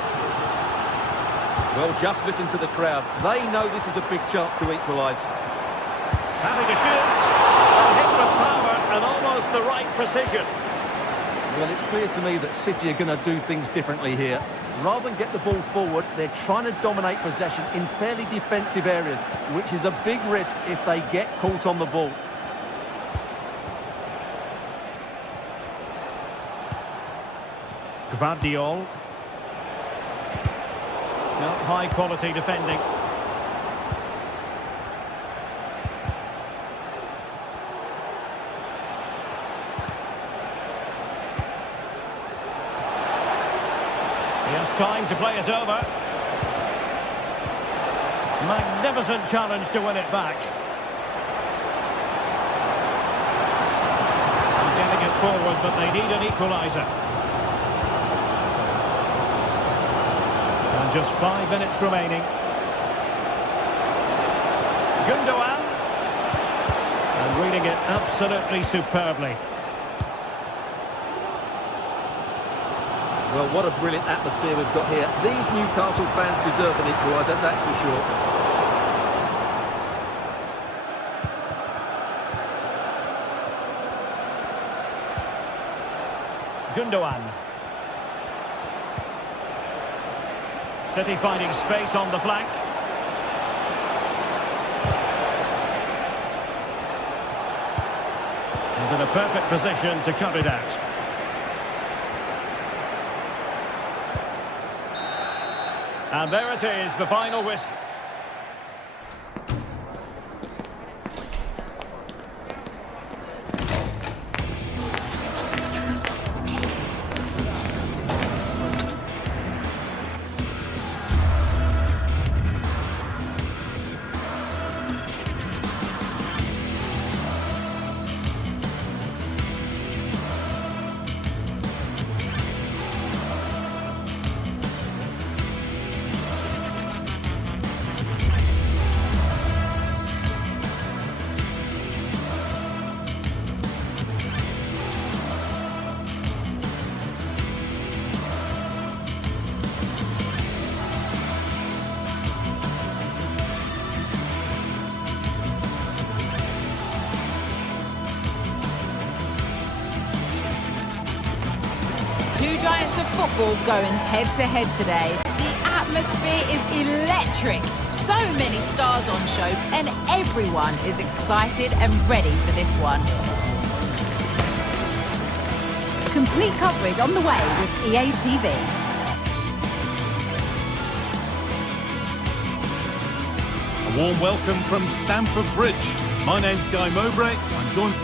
Well, just listen to the crowd. They know this is a big chance to equalise. Having a shoot. Hit with power and almost the right precision. Well, it's clear to me that City are going to do things differently here. Rather than get the ball forward, they're trying to dominate possession in fairly defensive areas, which is a big risk if they get caught on the ball. Gvardiol. High quality defending. He has time to play it over. Magnificent challenge to win it back. And getting it forward, but they need an equaliser. And just 5 minutes remaining. Gundogan. And reading it absolutely superbly. Well, what a brilliant atmosphere we've got here. These Newcastle fans deserve an equaliser, that's for sure. Gundogan. City finding space on the flank. And in a perfect position to cut it out. And there it is, the final whistle. two giants of football going head-to-head today. The atmosphere is electric. So many stars on show, and everyone is excited and ready for this one. Complete coverage on the way with EA TV. A warm welcome from Stamford Bridge. My name's Guy Mowbray. I'm joined...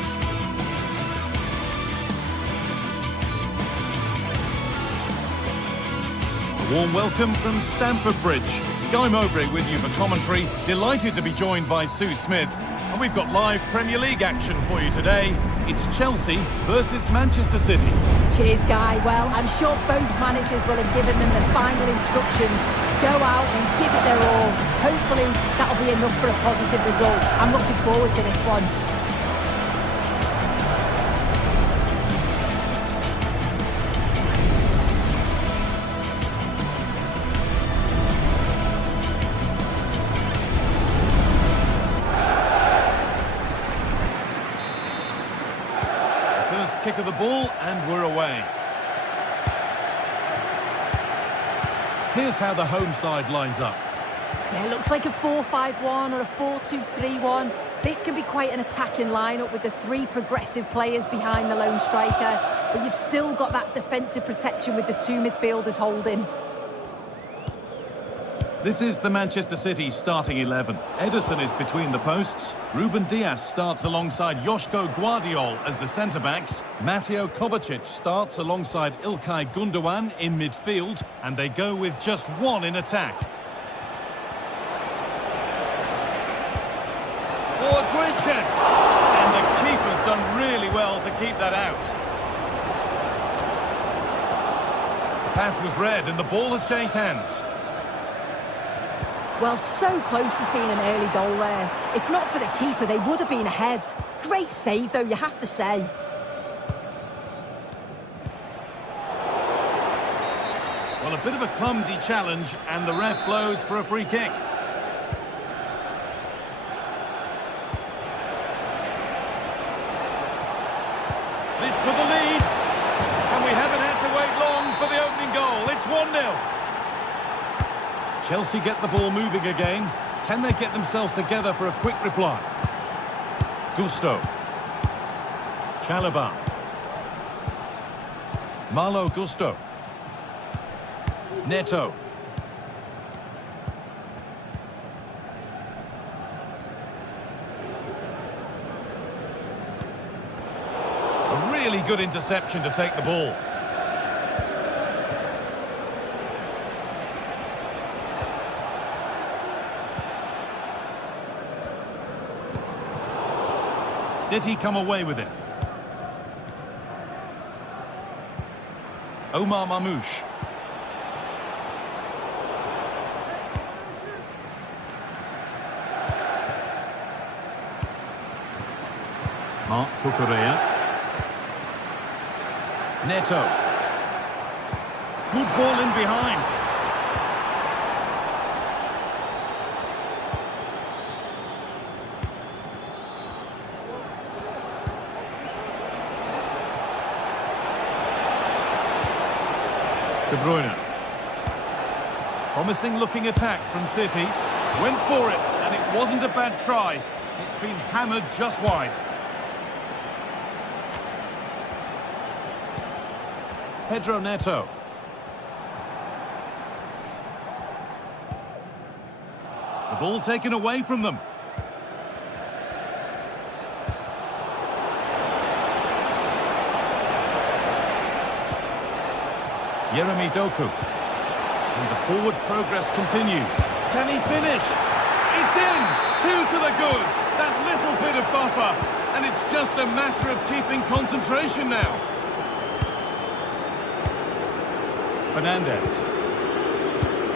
A warm welcome from Stamford Bridge. Guy Mowbray with you for commentary. Delighted to be joined by Sue Smith. And we've got live Premier League action for you today. It's Chelsea versus Manchester City. Cheers, Guy. Well, I'm sure both managers will have given them the final instructions. Go out and give it their all. Hopefully, that'll be enough for a positive result. I'm looking forward to this one. Kick of the ball, and we're away. Here's how the home side lines up. Yeah, it looks like a 4-5-1 or a 4-2-3-1. This can be quite an attacking lineup with the three progressive players behind the lone striker, but you've still got that defensive protection with the two midfielders holding. This is the Manchester City starting 11. Ederson is between the posts. Ruben Dias starts alongside Joško Gvardiol as the centre-backs. Mateo Kovacic starts alongside Ilkay Gundogan in midfield. And they go with just one in attack. Oh, a great chance! And the keeper's done really well to keep that out. The pass was read and the ball has changed hands. Well, so close to seeing an early goal there. If not for the keeper, they would have been ahead. Great save, though, you have to say. Well, a bit of a clumsy challenge, and the ref blows for a free kick. This for the lead. And we haven't had to wait long for the opening goal. It's 1-0. Chelsea get the ball moving again. Can they get themselves together for a quick reply? Gusto. Chalobah. Malo Gusto. Neto. A really good interception to take the ball. City come away with it. Omar Mamouche. Marc Cucurella. Neto. Good ball in behind. De Bruyne. Promising looking attack from City. Went for it, and it wasn't a bad try. It's been hammered just wide. Pedro Neto. The ball taken away from them. Jeremy Doku. And the forward progress continues. Can he finish? It's in! 2 to the good. That little bit of buffer. And it's just a matter of keeping concentration now. Fernandez.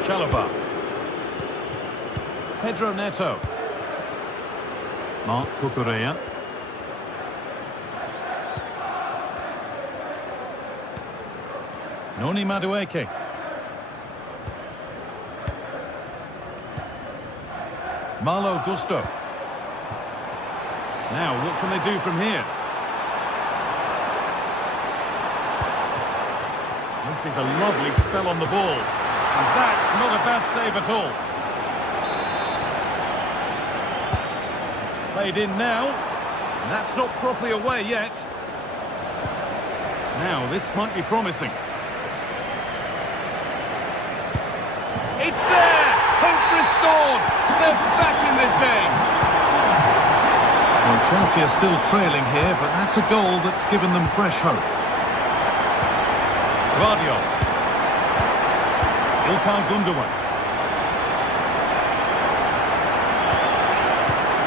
Chalobah. Pedro Neto. Marc Cucurella. Noni Madueke. Malo Gusto. Now, what can they do from here? fancies a lovely spell on the ball. And that's not a bad save at all. It's played in now. And that's not properly away yet. Now, this might be promising. It's there! Hope restored! They're back in this game! Well, Chelsea are still trailing here, but that's a goal that's given them fresh hope. Guardiola. Ilkay Gundogan.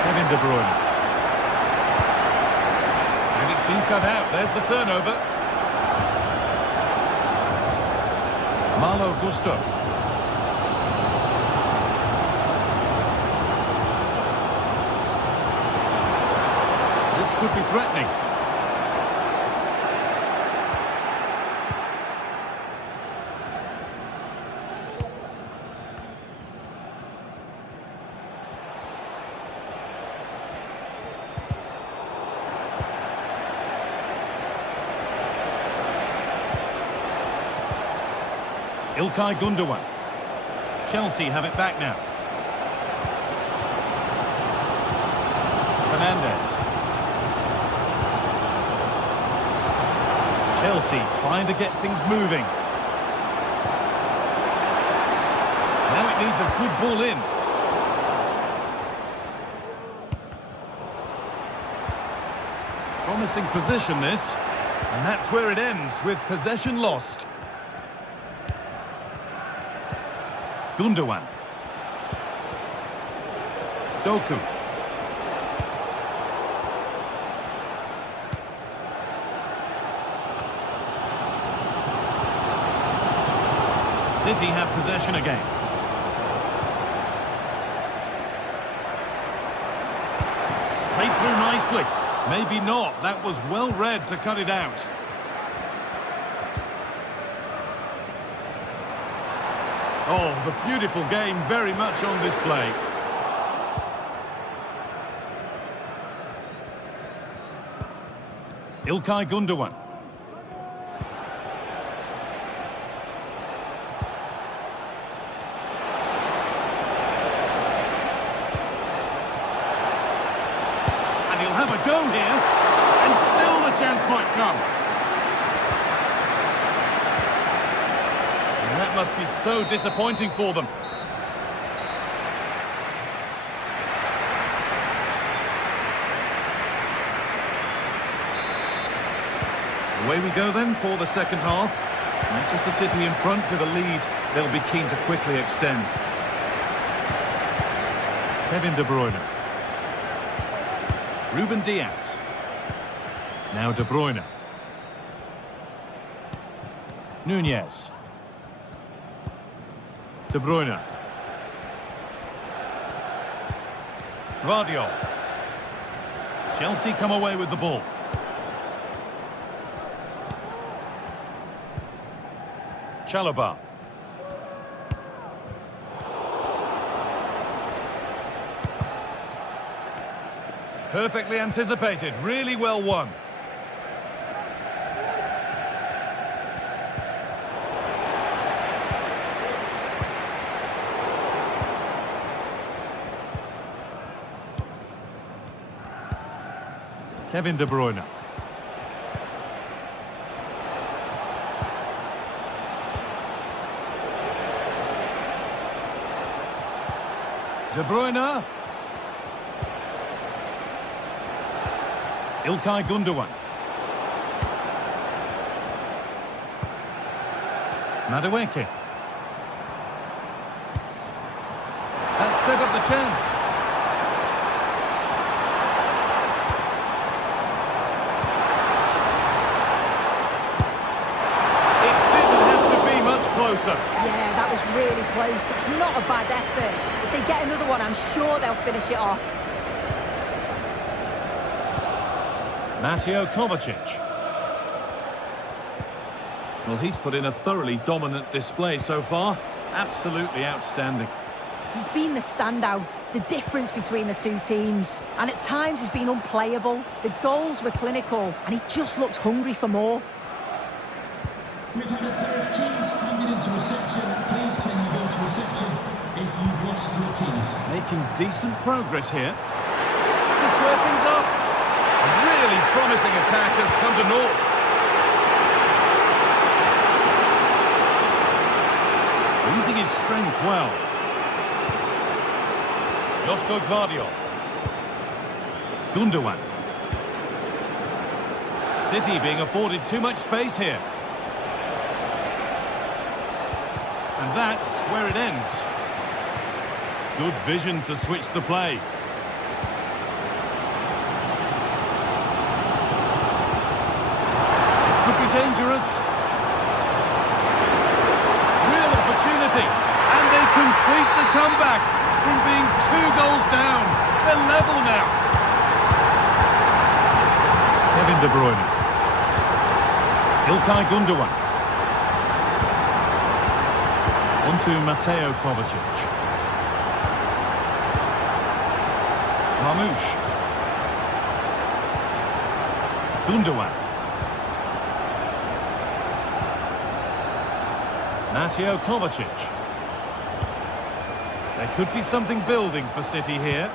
Kevin De Bruyne. And it's been cut out. There's the turnover. Malo Gusto. This could be threatening. Ilkay Gundogan. Chelsea have it back now. Fernandes. Chelsea trying to get things moving. Now it needs a good ball in. Promising position this. And that's where it ends, with possession lost. Gundogan. Doku. City have possession again. Played through nicely. Maybe not. That was well read to cut it out. Oh, the beautiful game very much on display. Ilkay Gundogan. And he'll have a go here, and still the chance might come. That must be so disappointing for them. Away we go then for the second half. Manchester City in front with a lead they'll be keen to quickly extend. Kevin De Bruyne. Ruben Diaz. Now De Bruyne. Nunez. De Bruyne. Guardiola. Chelsea come away with the ball. Chalobah. Perfectly anticipated, really well won. Kevin De Bruyne. De Bruyne. Ilkay Gundogan. Madueke. That set up the chance. Yeah, that was really close. It's not a bad effort. If they get another one, I'm sure they'll finish it off. Mateo Kovacic. Well, he's put in a thoroughly dominant display so far. Absolutely outstanding. He's been the standout, the difference between the two teams. And at times he's been unplayable. The goals were clinical, and he just looks hungry for more. We've had a pair of keys handed into reception. Please can you go to reception if you've lost your keys? Making decent progress here. Just square things up. Really promising attack has come to naught. Using his strength well. Josko Gvardiol. Gundogan. City being afforded too much space here. And that's where it ends. Good vision to switch the play. This could be dangerous. Real opportunity. And they complete the comeback from being 2 goals down. They're level now. Kevin De Bruyne. İlkay Gundogan. Onto Mateo Kovacic. Mamouche. Gundogan. Mateo Kovacic. There could be something building for City here.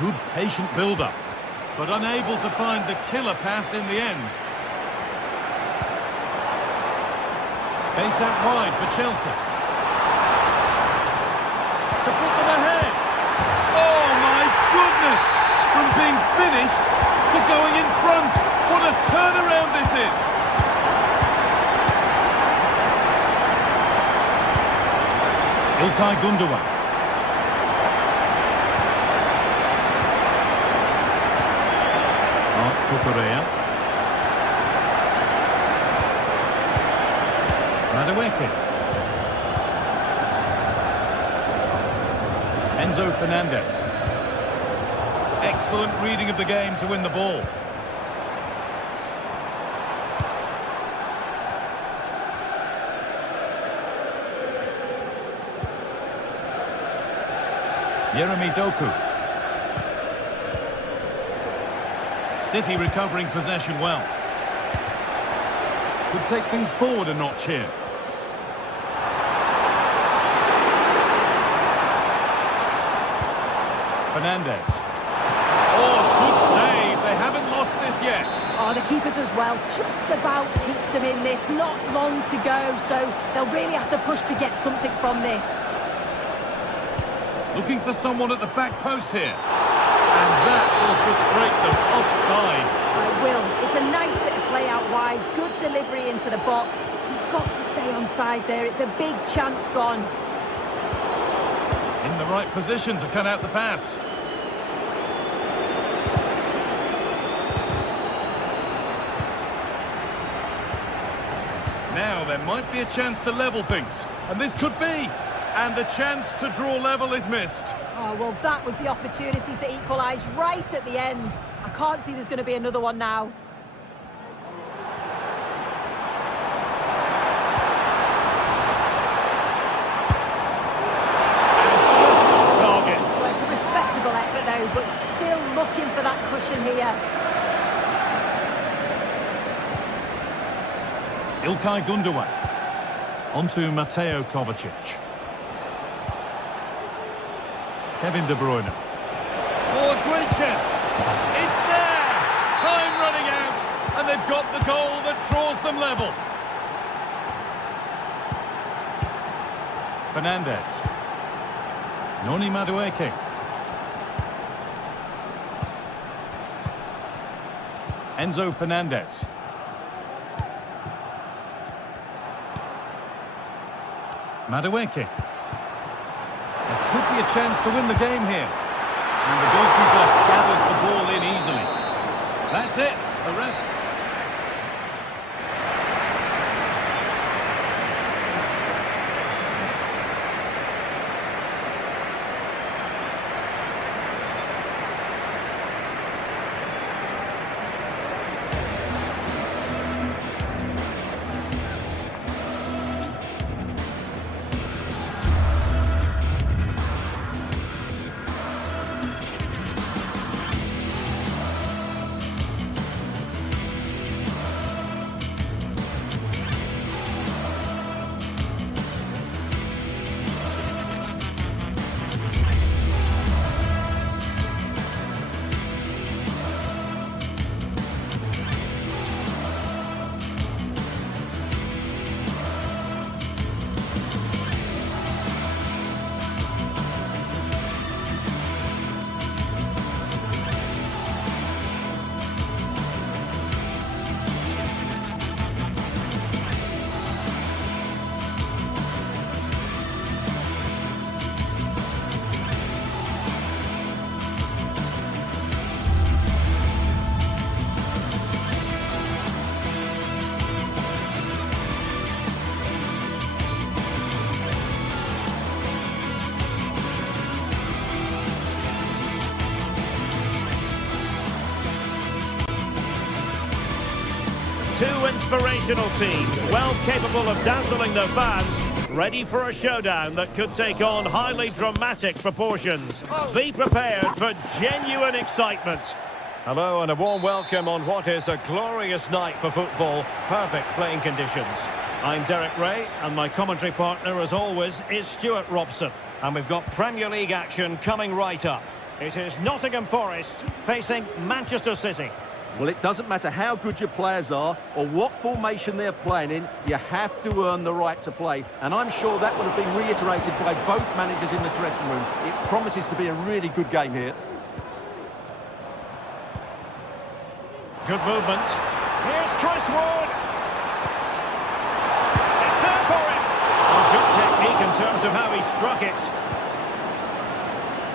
Good patient build-up, but unable to find the killer pass in the end. Space out wide for Chelsea. To put them ahead. Oh my goodness! From being finished to going in front. What a turnaround this is! İlkay Gundogan. Kukureya. Madueke. Enzo Fernandez. Excellent reading of the game to win the ball. Jeremy Doku. City recovering possession well. Could take things forward a notch here. Fernandez. Oh, good save. They haven't lost this yet. Oh, the keeper does well. Just about keeps them in this. Not long to go, so they'll really have to push to get something from this. Looking for someone at the back post here. And that will frustrate them offside. I will. It's a nice bit of play out wide. Good delivery into the box. He's got to stay onside there. It's a big chance gone. In the right position to cut out the pass. Now there might be a chance to level things. And this could be. And the chance to draw level is missed. Oh, well, that was the opportunity to equalise right at the end. I can't see there's going to be another one now. Target. Well, it's a respectable effort, though, but still looking for that cushion here. İlkay Gundogan. Onto Mateo Kovacic. Kevin De Bruyne. Oh, a great chance. It's there. Time running out. And they've got the goal that draws them level. Fernandez. Noni Madueke. Enzo Fernandez. Madueke. There could be a chance to win the game here. And the goalkeeper gathers the ball in easily. That's it. A ref. Two inspirational teams, well capable of dazzling their fans, ready for a showdown that could take on highly dramatic proportions. Be prepared for genuine excitement. Hello and a warm welcome on what is a glorious night for football. Perfect playing conditions. I'm Derek Ray and my commentary partner as always is Stuart Robson. And we've got Premier League action coming right up. It is Nottingham Forest facing Manchester City. Well, it doesn't matter how good your players are or what formation they're playing in, you have to earn the right to play. And I'm sure that would have been reiterated by both managers in the dressing room. It promises to be a really good game here. Good movement. Here's Chris Wood. It's there for him. Oh, good technique in terms of how he struck it.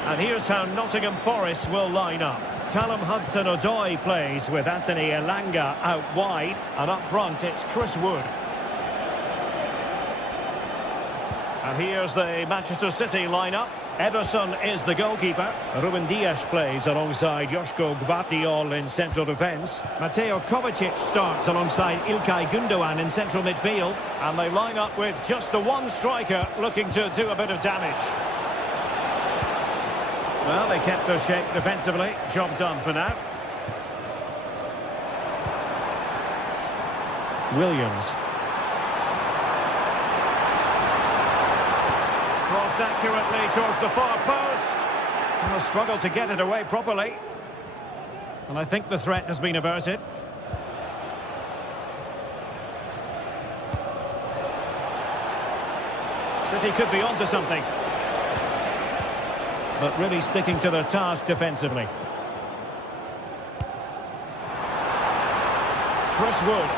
And here's how Nottingham Forest will line up. Callum Hudson-Odoi plays with Anthony Elanga out wide. And up front, it's Chris Wood. And here's the Manchester City lineup. Ederson is the goalkeeper. Ruben Dias plays alongside Joško Gvardiol in central defence. Mateo Kovacic starts alongside İlkay Gündoğan in central midfield. And they line up with just the one striker looking to do a bit of damage. Well, they kept their shape defensively. Job done for now. Williams. Crossed accurately towards the far post. And will struggle to get it away properly. And I think the threat has been averted. City could be onto something. But really sticking to their task defensively. Chris Wood.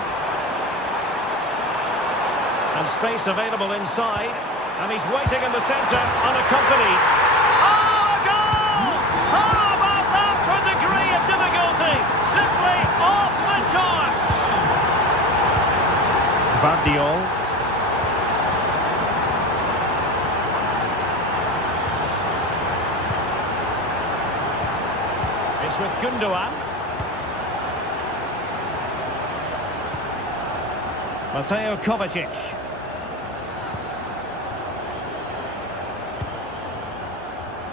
And space available inside. And he's waiting in the centre, unaccompanied. Oh, a goal! How about that for degree of difficulty? Simply off the charts. Gvardiol. It's with Gündoğan. Mateo Kovacic.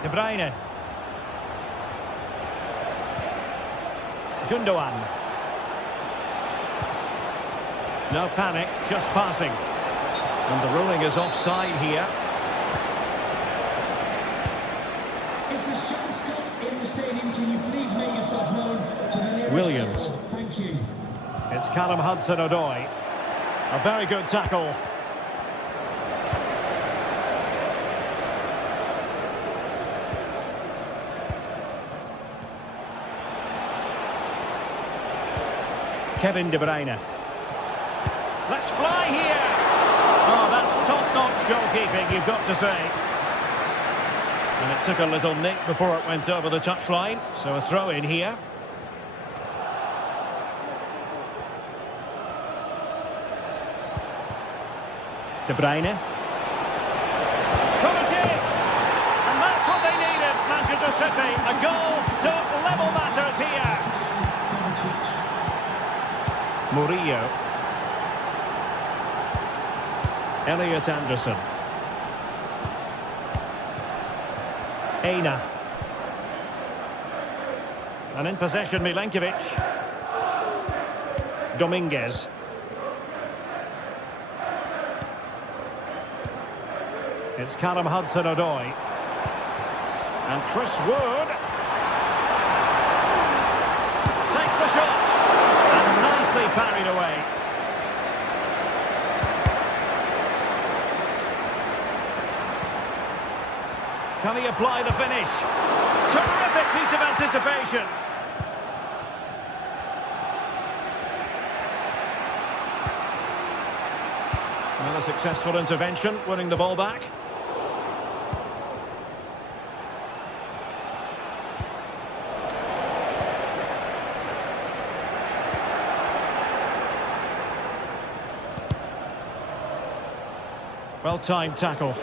De Bruyne. Gündoğan. No panic, just passing. And the ruling is offside here. If the shot stopped in the stadium, can you please make yourself known to the nearest? Williams. Thank you. It's Callum Hudson-Odoi. A very good tackle. Kevin De Bruyne. Let's fly here. Oh, that's top-notch goalkeeping, you've got to say. And it took a little nick before it went over the touchline. So a throw in here. De Bruyne. Kovacic! And that's what they needed, Manchester City. A goal to level matters here. Murillo. Elliot Anderson. Aina. And in possession, Milenkovic. Dominguez. It's Callum Hudson-Odoi. And Chris Wood. Takes the shot. And nicely parried away. Can he apply the finish? Terrific piece of anticipation. Well, a successful intervention, winning the ball back. Well-timed tackle.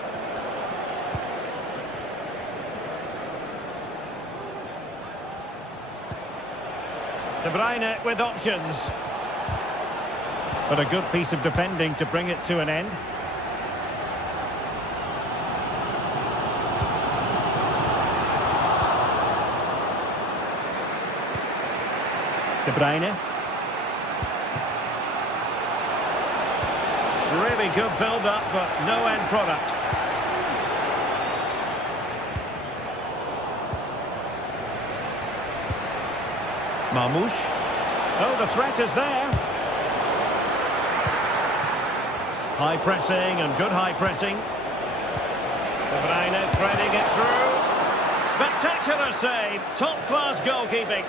De Bruyne with options. But a good piece of defending to bring it to an end. De Bruyne. Really good build-up, but no end product. Marmoush. Oh, the threat is there. High pressing and good high pressing. De Bruyne threading it through. Spectacular save. Top-class goalkeeping.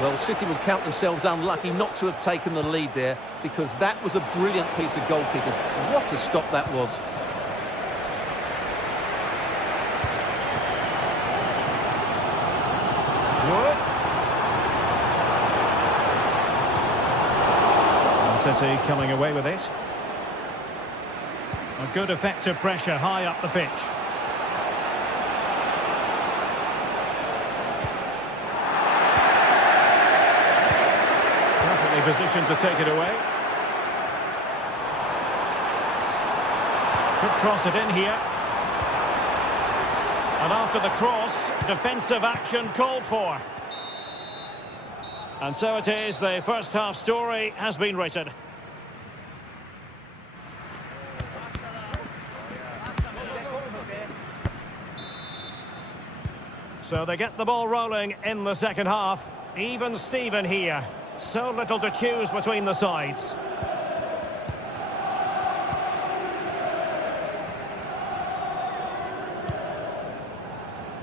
Well, City would count themselves unlucky not to have taken the lead there, because that was a brilliant piece of goalkeeping. What a stop that was. Wood. And City coming away with it. A good effective pressure high up the pitch. Position to take it away. Could cross it in here. And after the cross, defensive action called for. And so it is, the first half story has been written. So they get the ball rolling in the second half. Even Steven here. So little to choose between the sides.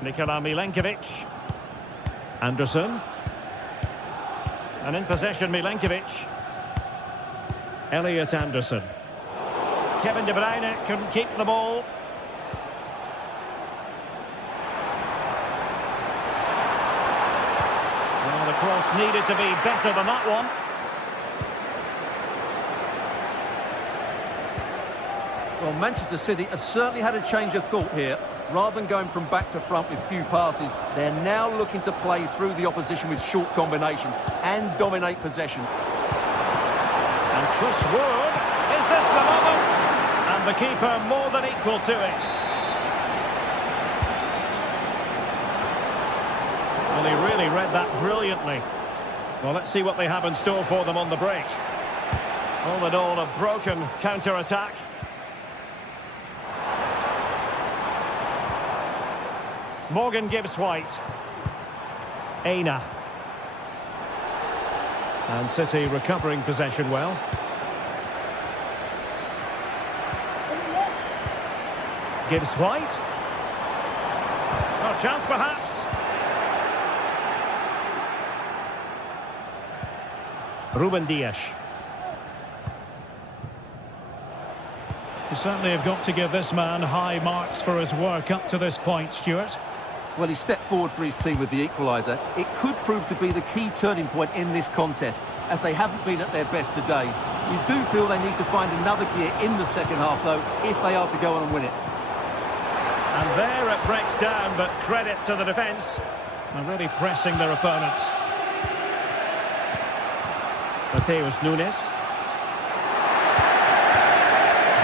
Nikola Milenkovic. Anderson. And in possession, Milenkovic. Elliot Anderson. Kevin De Bruyne couldn't keep the ball. Well, the cross needed to be better than that one. Well, Manchester City have certainly had a change of thought here. Rather than going from back to front with few passes, they're now looking to play through the opposition with short combinations and dominate possession. And Chris Wood, is this the moment? And the keeper more than equal to it. Well, he really read that brilliantly. Well, let's see what they have in store for them on the break. All in all, a broken counter-attack. Morgan Gibbs White. Aina. And City recovering possession well. Gibbs White. A chance perhaps. Ruben Dias. You certainly have got to give this man high marks for his work up to this point, Stuart. Well, he stepped forward for his team with the equaliser. It could prove to be the key turning point in this contest, as they haven't been at their best today. You do feel they need to find another gear in the second half, though, if they are to go on and win it. And there it breaks down, but credit to the defence. And really pressing their opponents. Mateus Nunes.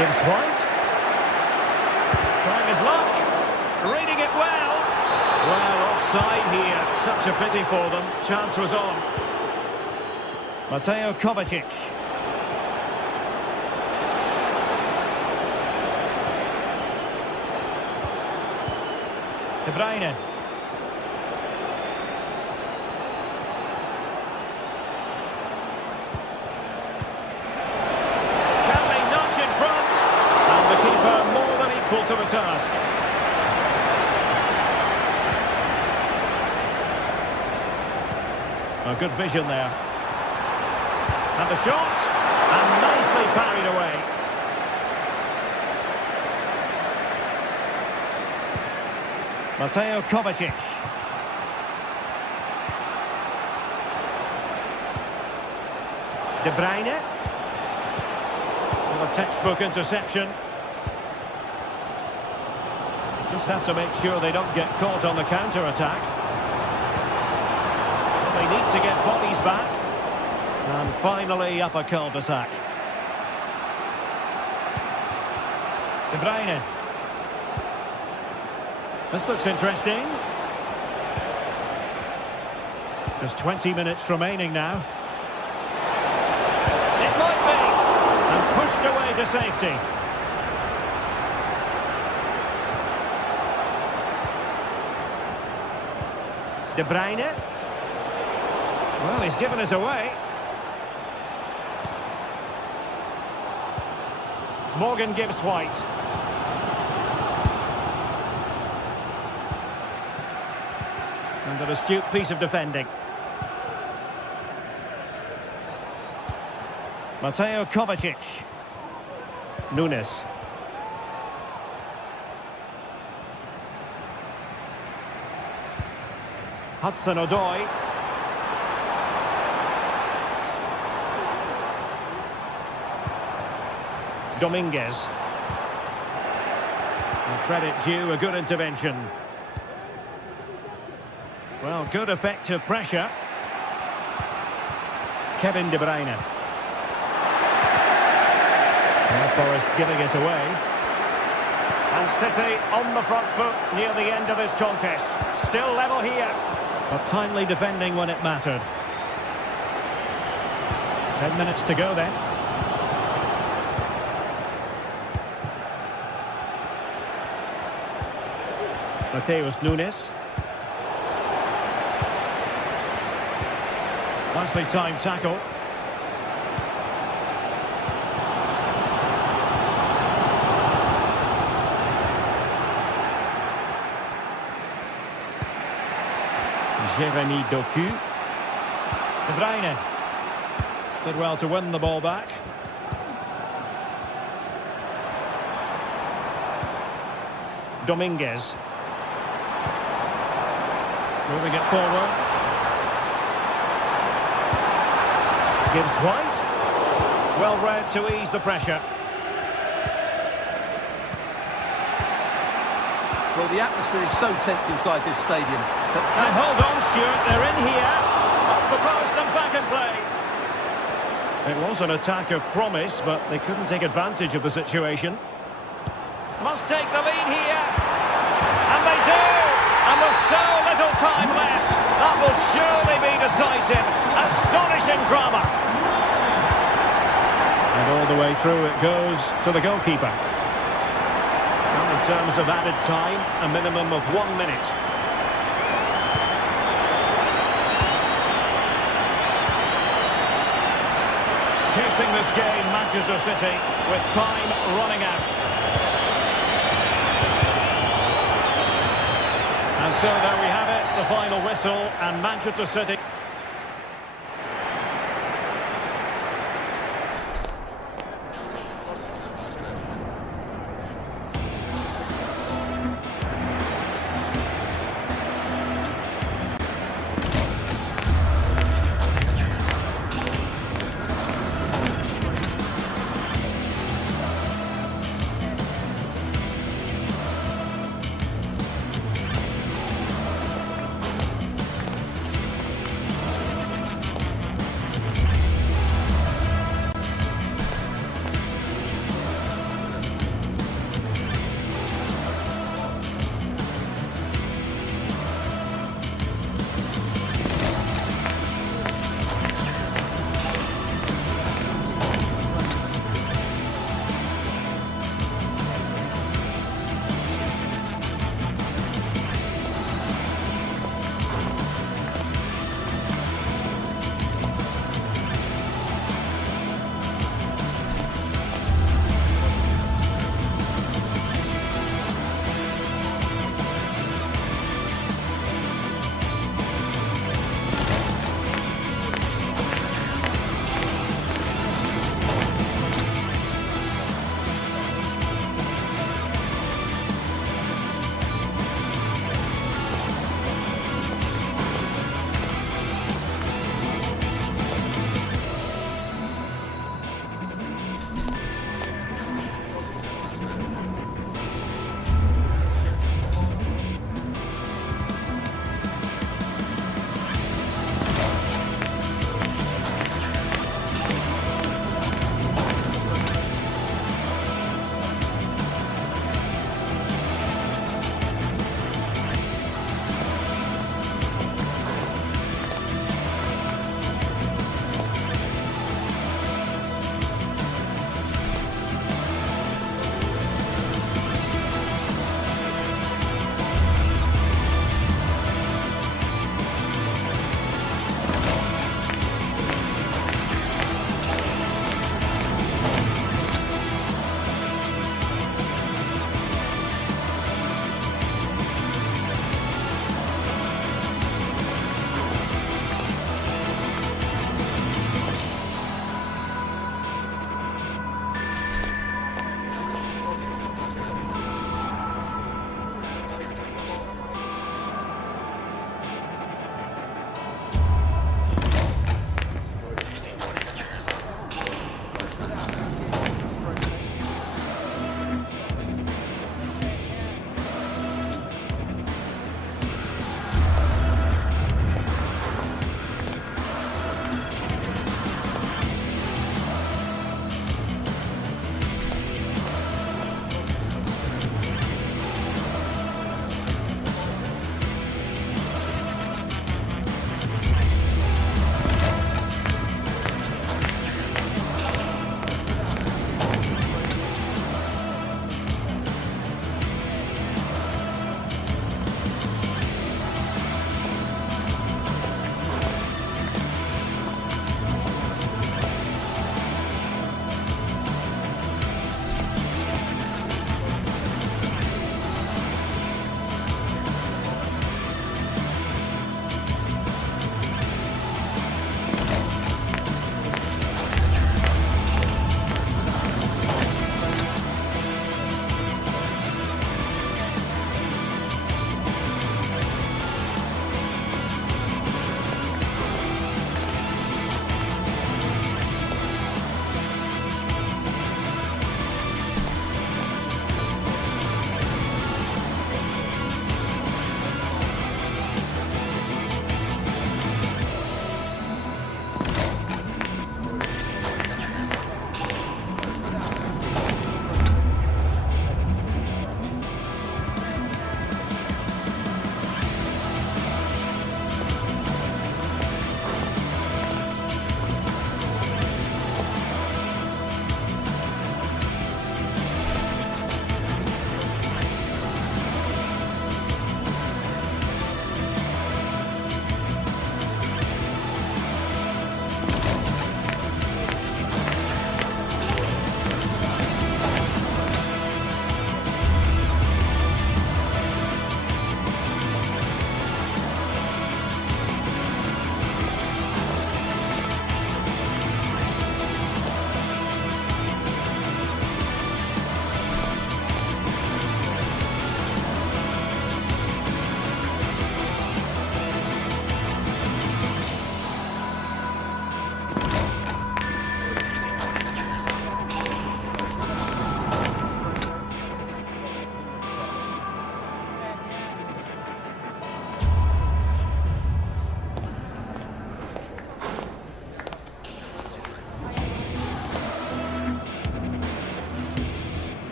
Gibbs White. Trying his luck. Reading it well. Well, offside here. Such a pity for them. Chance was on. Mateo Kovacic. De Bruyne. Can they notch in front? And the keeper more than equal to the task. A good vision there. And the shot. And nicely parried away. Mateo Kovacic. De Bruyne. Well, a textbook interception. Just have to make sure they don't get caught on the counter-attack. they need to get bodies back. And finally up a cul-de-sac. De Bruyne. This looks interesting. There's 20 minutes remaining now. It might be. And pushed away to safety. De Bruyne. Well, he's given us away. Morgan gives White. And an astute piece of defending. Mateo Kovacic. Nunes. Hudson-Odoi. Dominguez. And credit due, a good intervention. Well, good effective pressure. Kevin De Bruyne. Forest giving it away. And City on the front foot near the end of this contest. Still level here. But timely defending when it mattered. 10 minutes to go then. Mateus Nunes. Nicely timed tackle. Jeremy Doku. De Bruyne. Did well to win the ball back. Dominguez. Moving it forward. Gives White. Well read to ease the pressure. Well, the atmosphere is so tense inside this stadium. And hold on, Stuart, they're in here. Off the post and back in play. It was an attack of promise, but they couldn't take advantage of the situation. Must take the lead here. And they do. And with so little time left, that will surely be decisive. Astonishing drama. And all the way through it goes to the goalkeeper. In terms of added time, a minimum of 1 minute. Chasing this game, Manchester City, with time running out. And so there we have it, the final whistle, and Manchester City...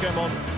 came on.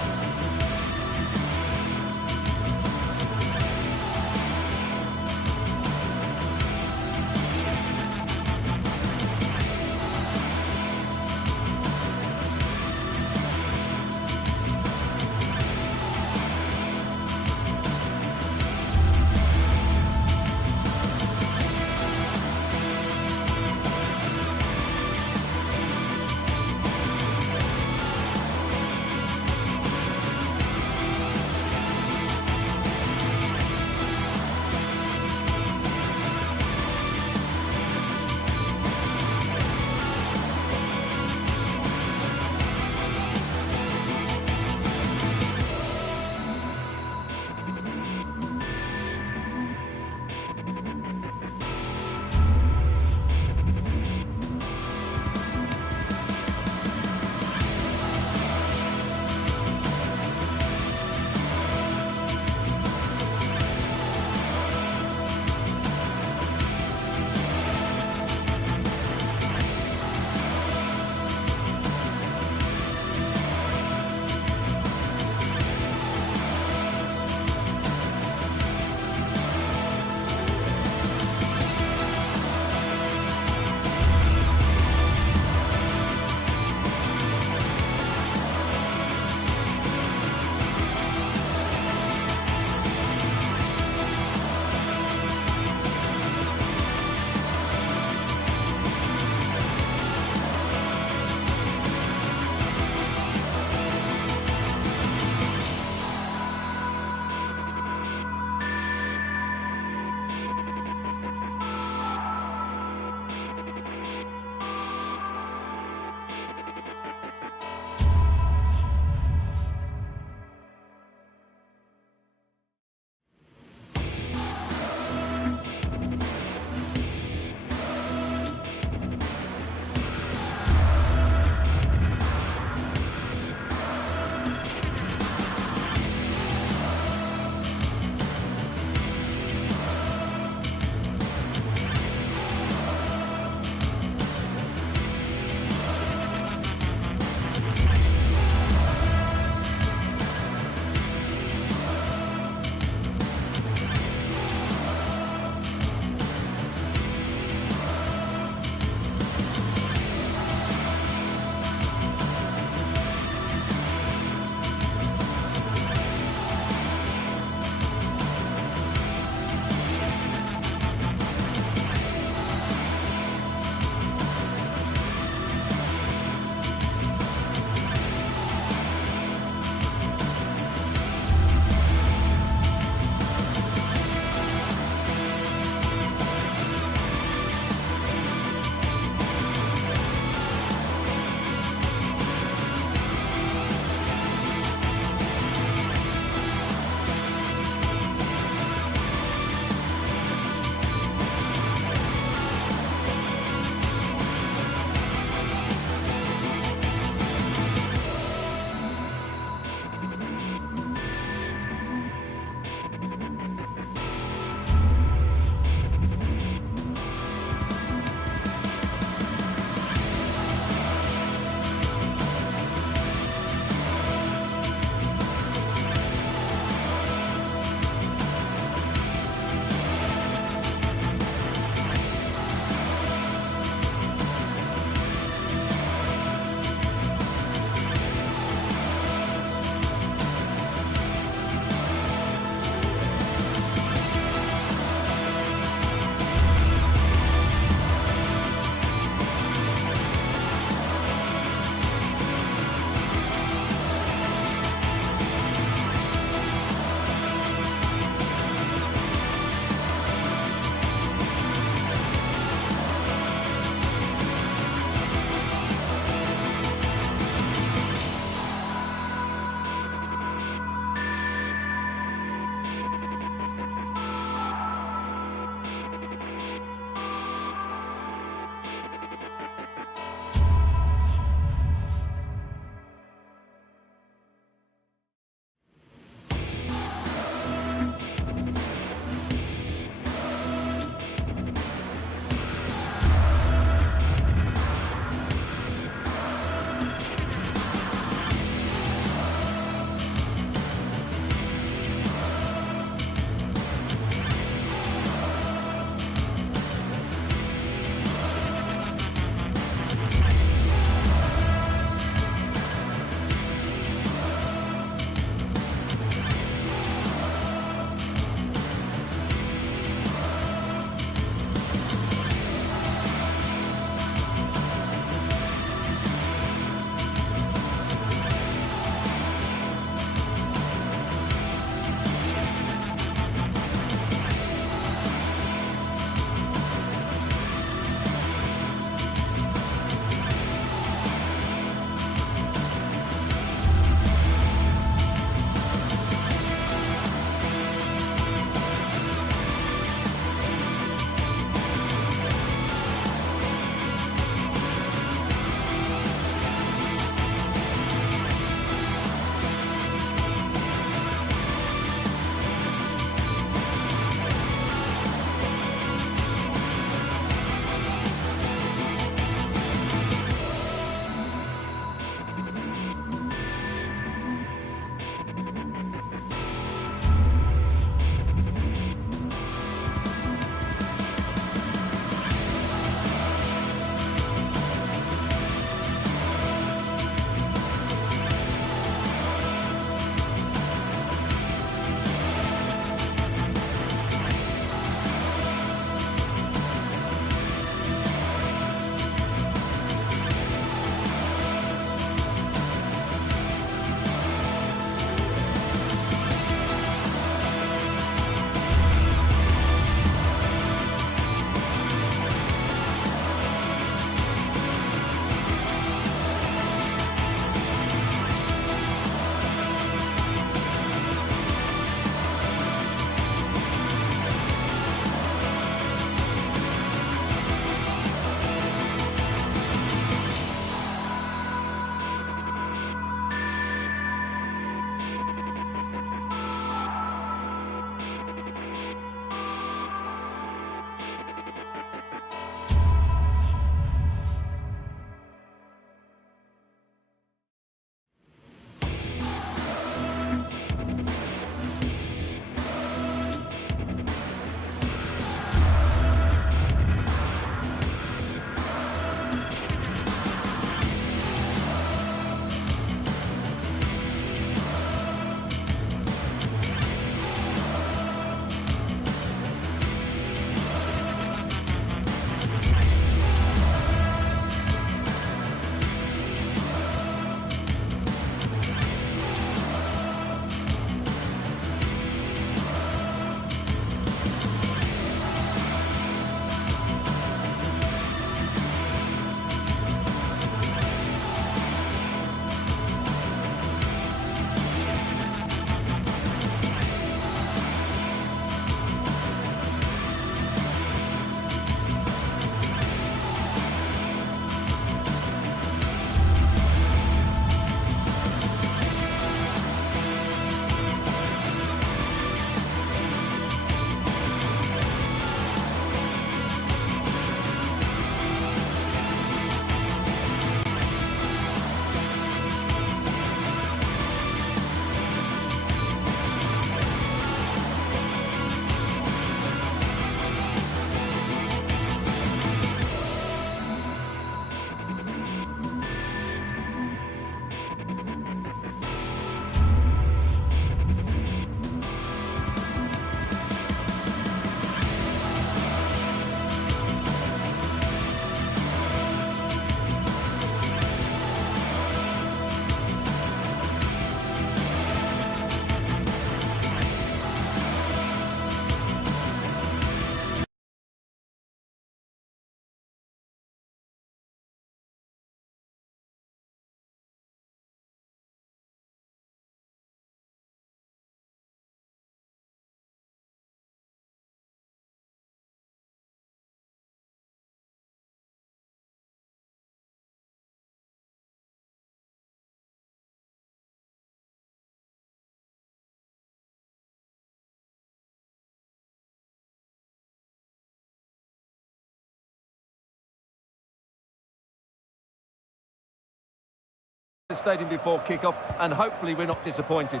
the stadium before kick-off, and hopefully we're not disappointed.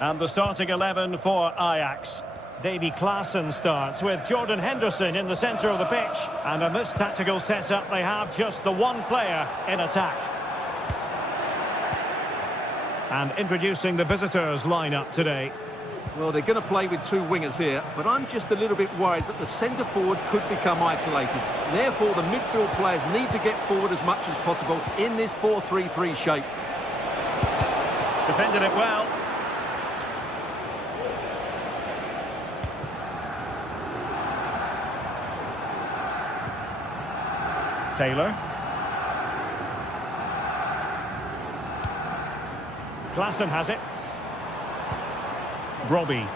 And the starting 11 for Ajax. Davy Klaassen starts with Jordan Henderson in the centre of the pitch. And in this tactical setup, they have just the one player in attack. And introducing the visitors' lineup today. Well, they're going to play with two wingers here, but I'm just a little bit worried that the centre-forward could become isolated. Therefore, the midfield players need to get forward as much as possible in this 4-3-3 shape. Defended it well. Taylor. Klaassen has it. Robbie.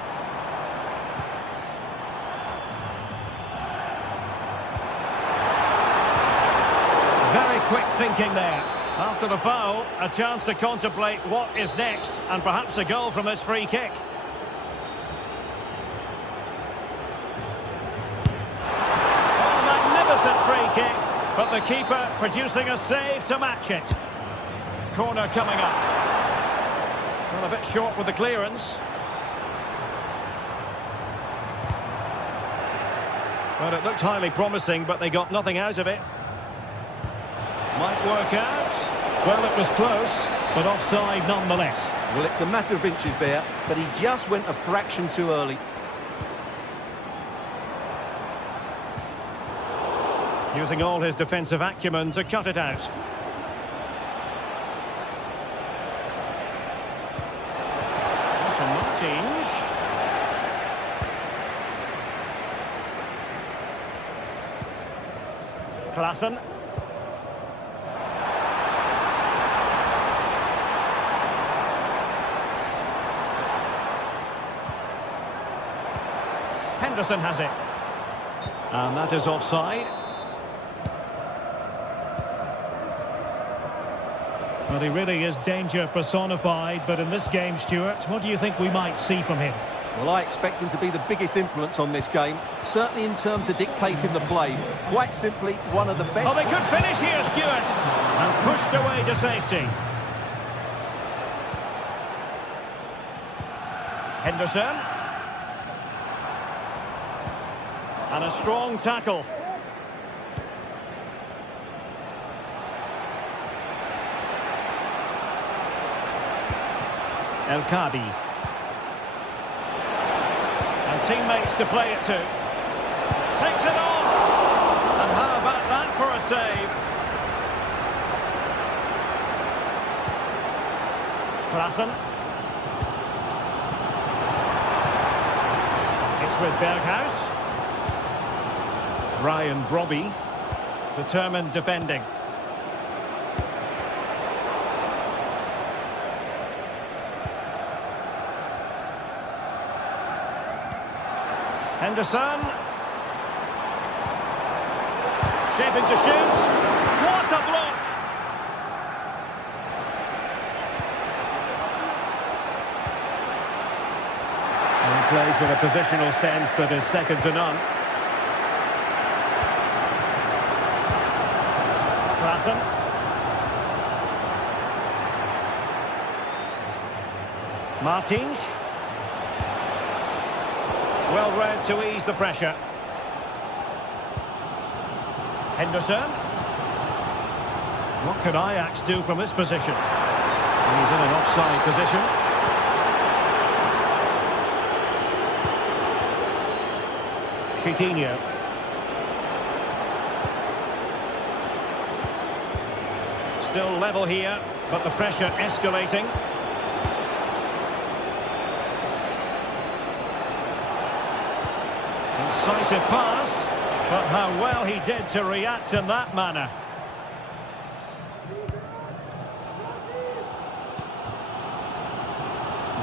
Very quick thinking there. After the foul, a chance to contemplate what is next, and perhaps a goal from this free kick. Oh, magnificent free kick. But the keeper producing a save to match it. Corner coming up. Well, a bit short with the clearance. Well, it looked highly promising, but they got nothing out of it. Might work out. Well, it was close, but offside nonetheless. Well, it's a matter of inches there, but he just went a fraction too early. Using all his defensive acumen to cut it out. Martins. Klaassen. Henderson has it. And that is offside. Well, he really is danger personified, but in this game, Stuart, what do you think we might see from him? Well, I expect him to be the biggest influence on this game, certainly in terms of dictating the play. Quite simply, one of the best... Oh, they could finish here, Stuart! And pushed away to safety. Henderson. And a strong tackle. El Kadi. And teammates to play it to. Takes it off! And how about that for a save? Klaassen. It's with Berghuis. Ryan Brobby. Determined defending. Henderson. Shaping to shoot. What a block! And he plays with a positional sense that is second to none. Klaassen. Martins. Well read to ease the pressure. Henderson. What can Ajax do from this position? He's in an offside position. Chiquinho. Still level here, but the pressure escalating. Incisive pass, but how well he did to react in that manner.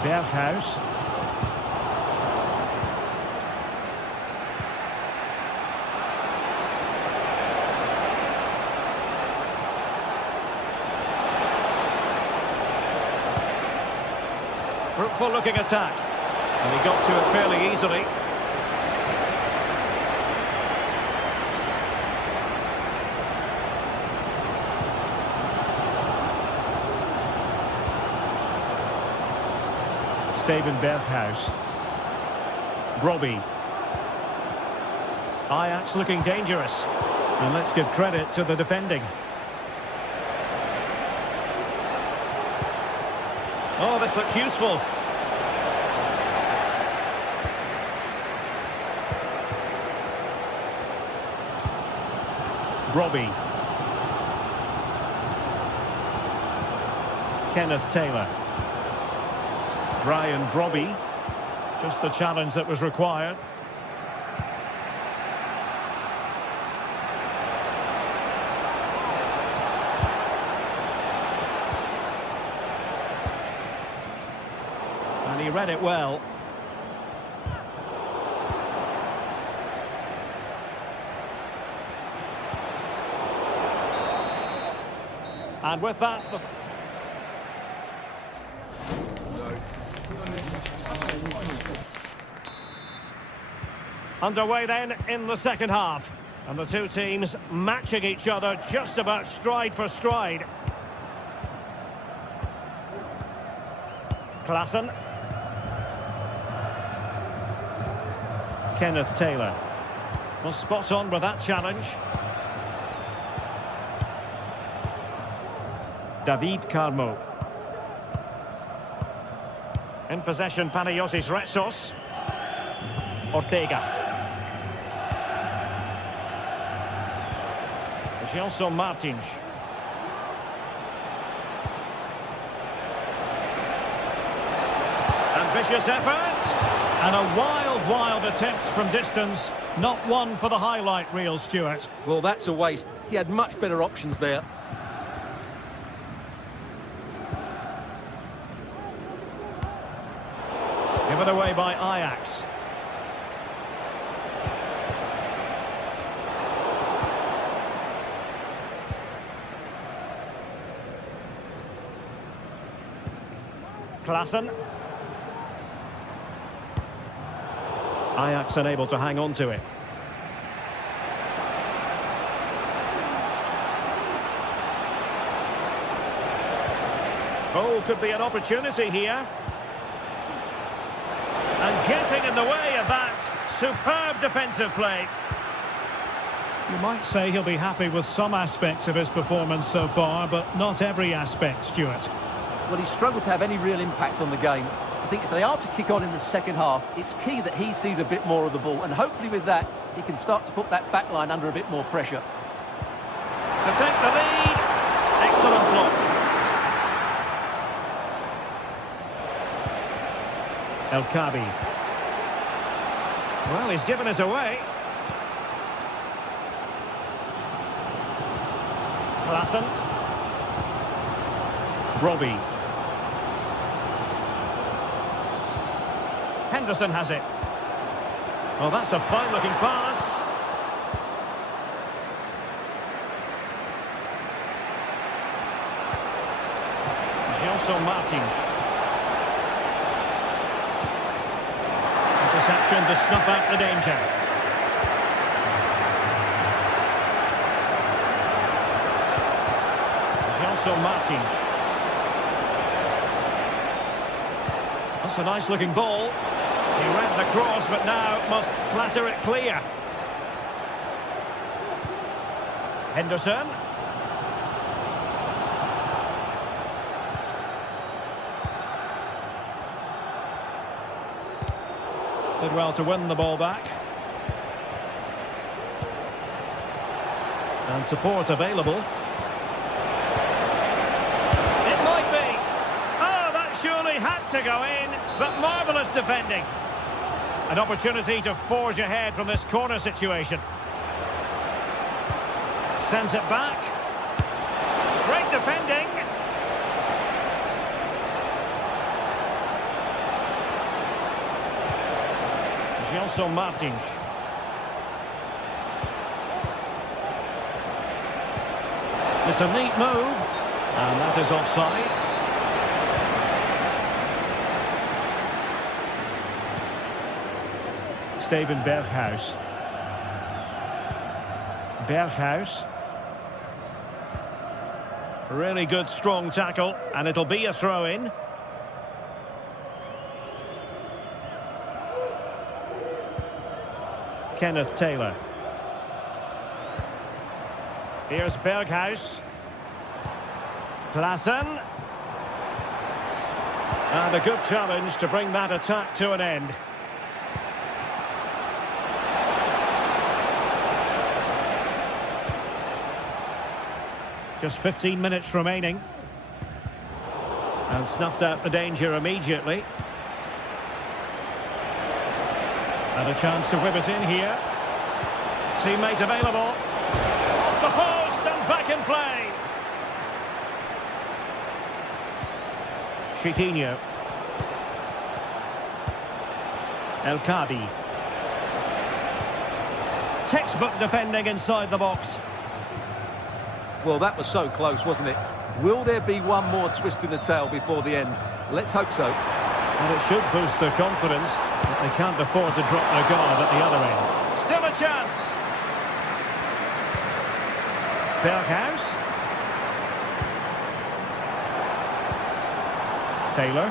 Berghuis. Fruitful looking attack. And he got to it fairly easily. Berghuis. Robbie. Ajax looking dangerous. And let's give credit to the defending. Oh, this looked useful. Robbie. Kenneth Taylor. Brian Robbie. Just the challenge that was required. And he read it well. And with that... Underway then in the second half. And the two teams matching each other just about stride for stride. Klaassen. Kenneth Taylor. Was spot on with that challenge. David Carmo. In possession, Panayotis Retsos. Ortega. Gelson Martins. Ambitious effort. And a wild attempt from distance. Not one for the highlight reel, Stuart. Well, that's a waste. He had much better options there. Given away by Ajax. Klaassen. Ajax unable to hang on to it. Oh, could be an opportunity here. And getting in the way of that. Superb defensive play. You might say he'll be happy with some aspects of his performance so far, but not every aspect, Stuart. Well, he struggled to have any real impact on the game. I think if they are to kick on in the second half, it's key that he sees a bit more of the ball. And hopefully with that, he can start to put that back line under a bit more pressure. To take the lead. Excellent block. El Kabi. Well, he's given us away. Klaassen. Robbie. Henderson has it. Well, that's a fine-looking pass. Gelson Martins. Interception to snuff out the danger. Gelson Martins. That's a nice-looking ball. He read the cross, but now must clatter it clear. Henderson. Did well to win the ball back. And support available. It might be. Oh, that surely had to go in, but marvellous defending. An opportunity to forge ahead from this corner situation. Sends it back. Great defending. Gelson Martins. It's a neat move. And that is offside. Steven Berghuis. Berghuis. Really good strong tackle, and it'll be a throw-in. Kenneth Taylor. Here's Berghuis. Klaassen. And a good challenge to bring that attack to an end. Just 15 minutes remaining. And snuffed out the danger immediately. And a chance to whip it in here. Teammate available. Off the post and back in play. Chiquinho. El Kadi. Textbook defending inside the box. Well, that was so close, wasn't it? Will there be one more twist in the tail before the end? Let's hope so. And it should boost their confidence, but they can't afford to drop their guard at the other end. Still a chance. Berghuis. Taylor.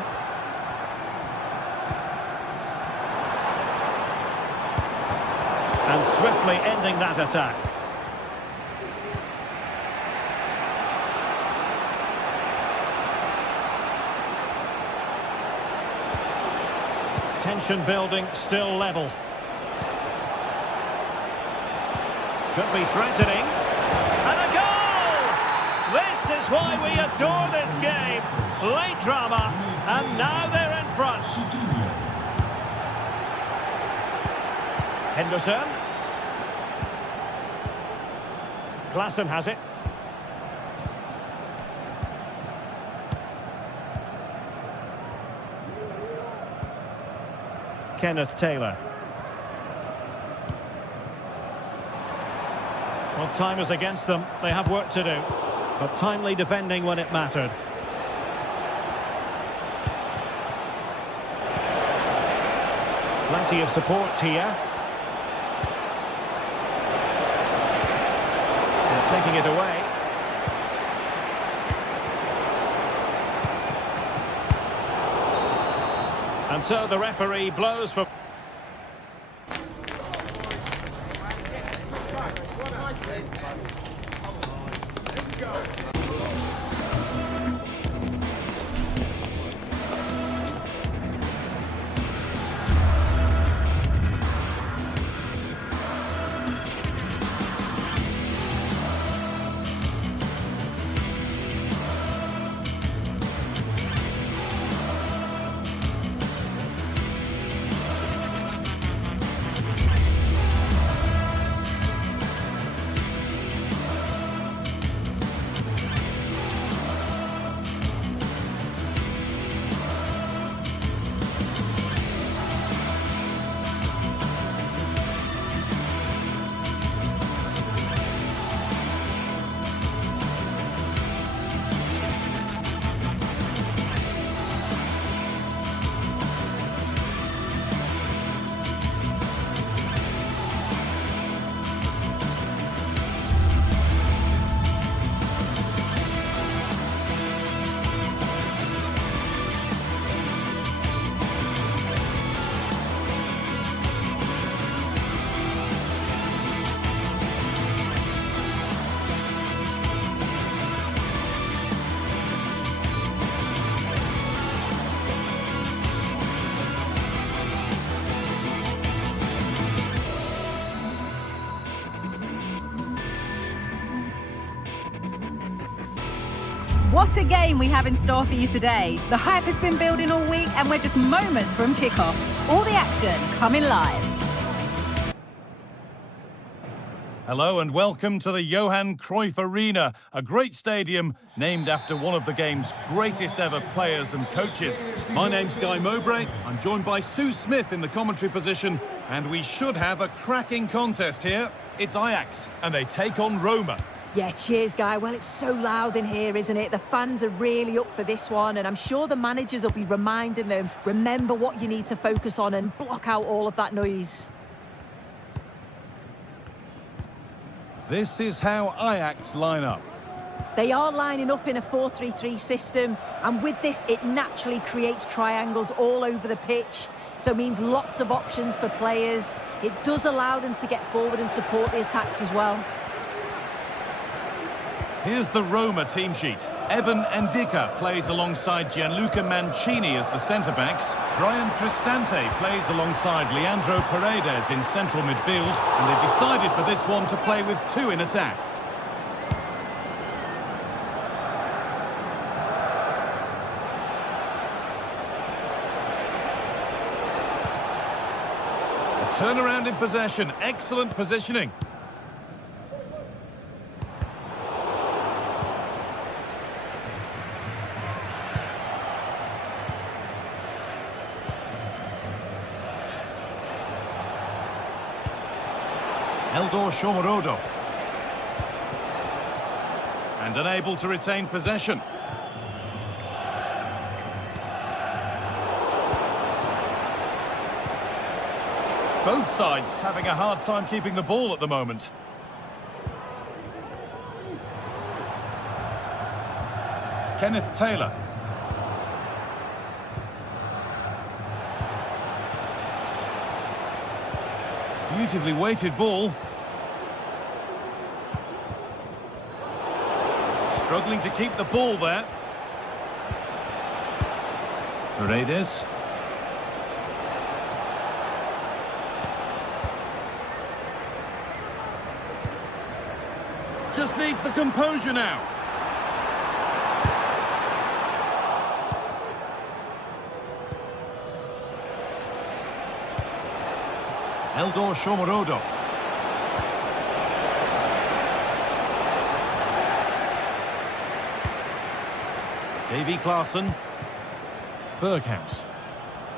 And swiftly ending that attack. Tension building, still level. Could be threatening. And a goal! This is why we adore this game. Late drama, and now they're in front. Henderson. Klaassen has it. Kenneth Taylor. Well, time is against them. They have work to do. But timely defending when it mattered. Plenty of support here. And taking it away. And so the referee blows for... What a game we have in store for you today. The hype has been building all week and we're just moments from kickoff. All the action coming live. Hello and welcome to the Johan Cruyff Arena, a great stadium named after one of the game's greatest ever players and coaches. My name's Guy Mowbray. I'm joined by Sue Smith in the commentary position, and we should have a cracking contest here. It's Ajax, and they take on Roma. Yeah, cheers, Guy. Well, it's so loud in here, isn't it? The fans are really up for this one, and I'm sure the managers will be reminding them, remember what you need to focus on and block out all of that noise. This is how Ajax line up. They are lining up in a 4-3-3 system, and with this, it naturally creates triangles all over the pitch. so it means lots of options for players. It does allow them to get forward and support the attacks as well. Here's the Roma team sheet. Evan Ndika plays alongside Gianluca Mancini as the centre-backs. Brian Cristante plays alongside Leandro Paredes in central midfield. And they've decided for this one to play with two in attack. A turnaround in possession. Excellent positioning. Eldor Shomorodov. And unable to retain possession. Both sides having a hard time keeping the ball at the moment. Kenneth Taylor. Beautifully weighted ball. Struggling to keep the ball there. Paredes. Just needs the composure now. Eldor Shomorodov. Davy Klaassen. Berghaus.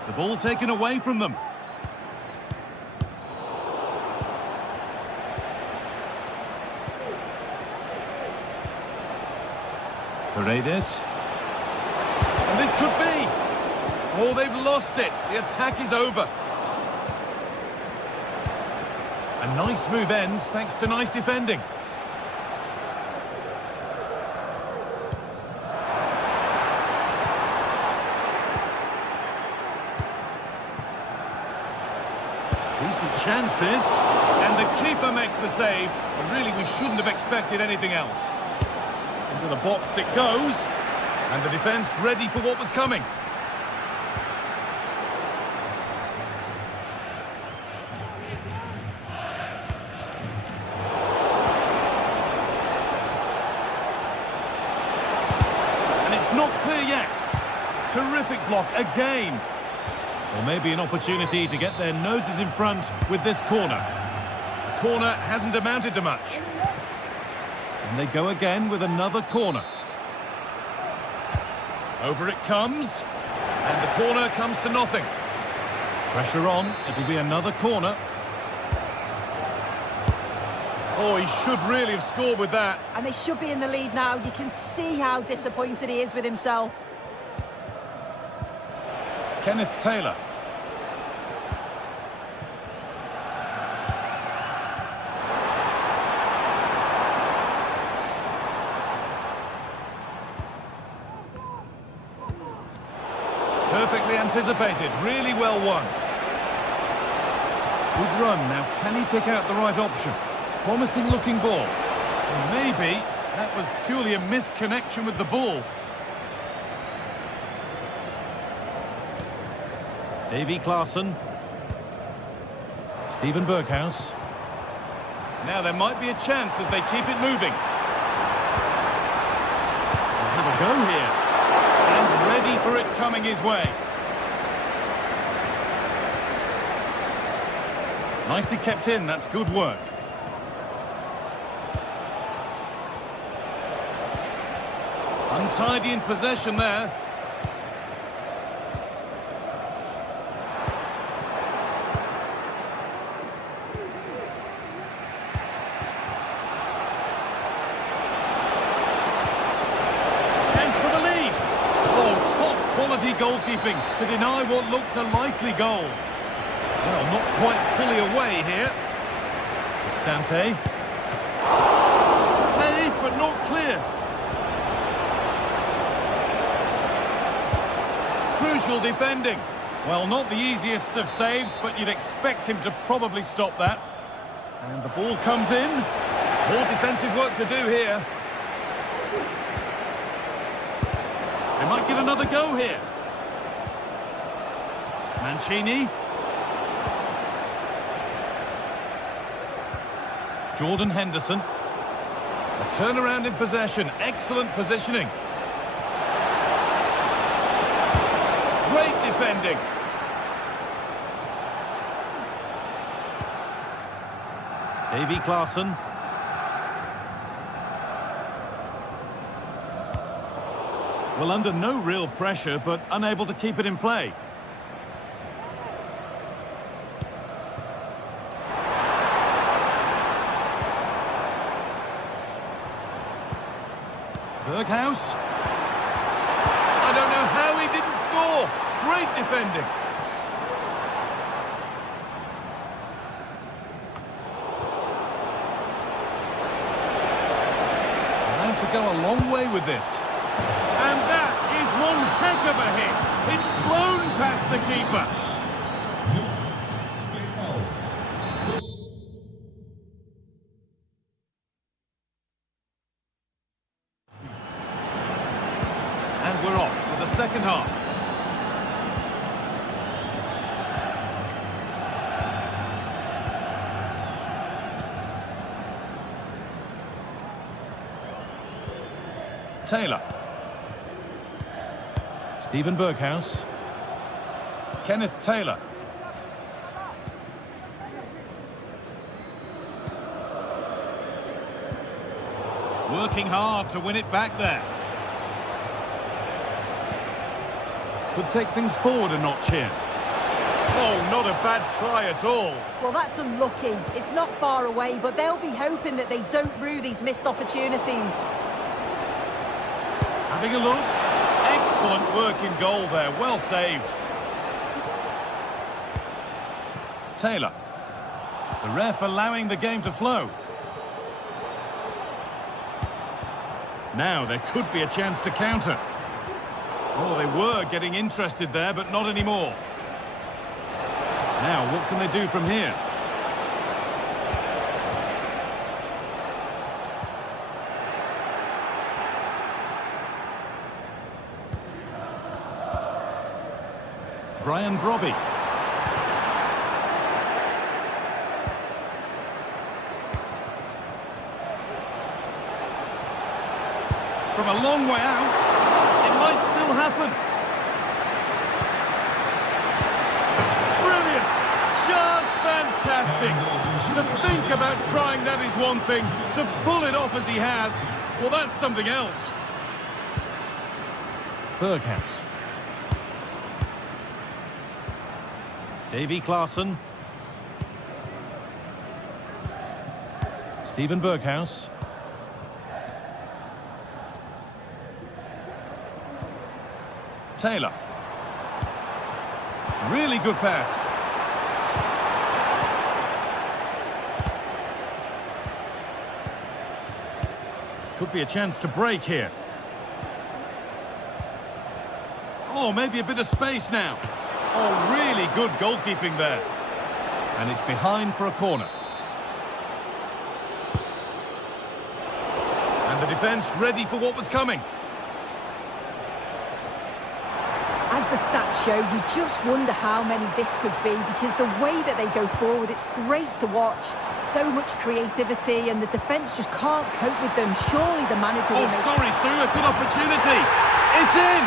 The ball taken away from them. Paredes. And this could be. Oh, they've lost it. The attack is over. A nice move ends thanks to nice defending. Decent chance this. And the keeper makes the save. And really, we shouldn't have expected anything else. Into the box it goes. And the defence ready for what was coming. And it's not clear yet. Terrific block again. Or maybe an opportunity to get their noses in front with this corner. The corner hasn't amounted to much. And they go again with another corner. Over it comes. And the corner comes to nothing. Pressure on. It'll be another corner. Oh, he should really have scored with that. And they should be in the lead now. You can see how disappointed he is with himself. Kenneth Taylor. Perfectly anticipated, really well won. Good run, now can he pick out the right option? Promising looking ball. And maybe that was purely a misconnection with the ball. Davy Klaassen. Steven Berghaus. Now there might be a chance as they keep it moving. They'll have a go here. And ready for it coming his way. Nicely kept in, that's good work. Untidy in possession there. Goalkeeping to deny what looked a likely goal. Well, not quite fully away here. Cristante. Save, but not clear. Crucial defending. Well, not the easiest of saves, but you'd expect him to probably stop that. And the ball comes in. More defensive work to do here. They might get another go here. Mancini. Jordan Henderson. A turnaround in possession. Excellent positioning. Great defending. Davy Klaassen. Well, under no real pressure, but unable to keep it in play. Berghaus. I don't know how he didn't score. Great defending. Now to go a long way with this. And that is one heck of a hit. It's blown past the keeper. And we're off for the second half. Taylor. Steven Berghaus. Kenneth Taylor. Working hard to win it back there. Could take things forward a notch here. Oh, not a bad try at all. Well, that's unlucky. It's not far away, but they'll be hoping that they don't rue these missed opportunities. Having a look. Excellent work in goal there. Well saved. Taylor. The ref allowing the game to flow. Now there could be a chance to counter. Oh, they were getting interested there, but not anymore. Now, what can they do from here? Brian Brobby. From a long way out, it might still happen. Brilliant! Just fantastic! To think about trying that is one thing. To pull it off as he has, well, that's something else. Berghaus. Davy Klaassen. Steven Berghaus. Taylor. Really good pass. Could be a chance to break here. Oh, maybe a bit of space now. Oh, really good goalkeeping there. And it's behind for a corner. And the defence ready for what was coming. As the stats show, you just wonder how many this could be, because the way that they go forward, it's great to watch. So much creativity, and the defence just can't cope with them. Surely the manager will make... sorry, Stu, a good opportunity. It's in!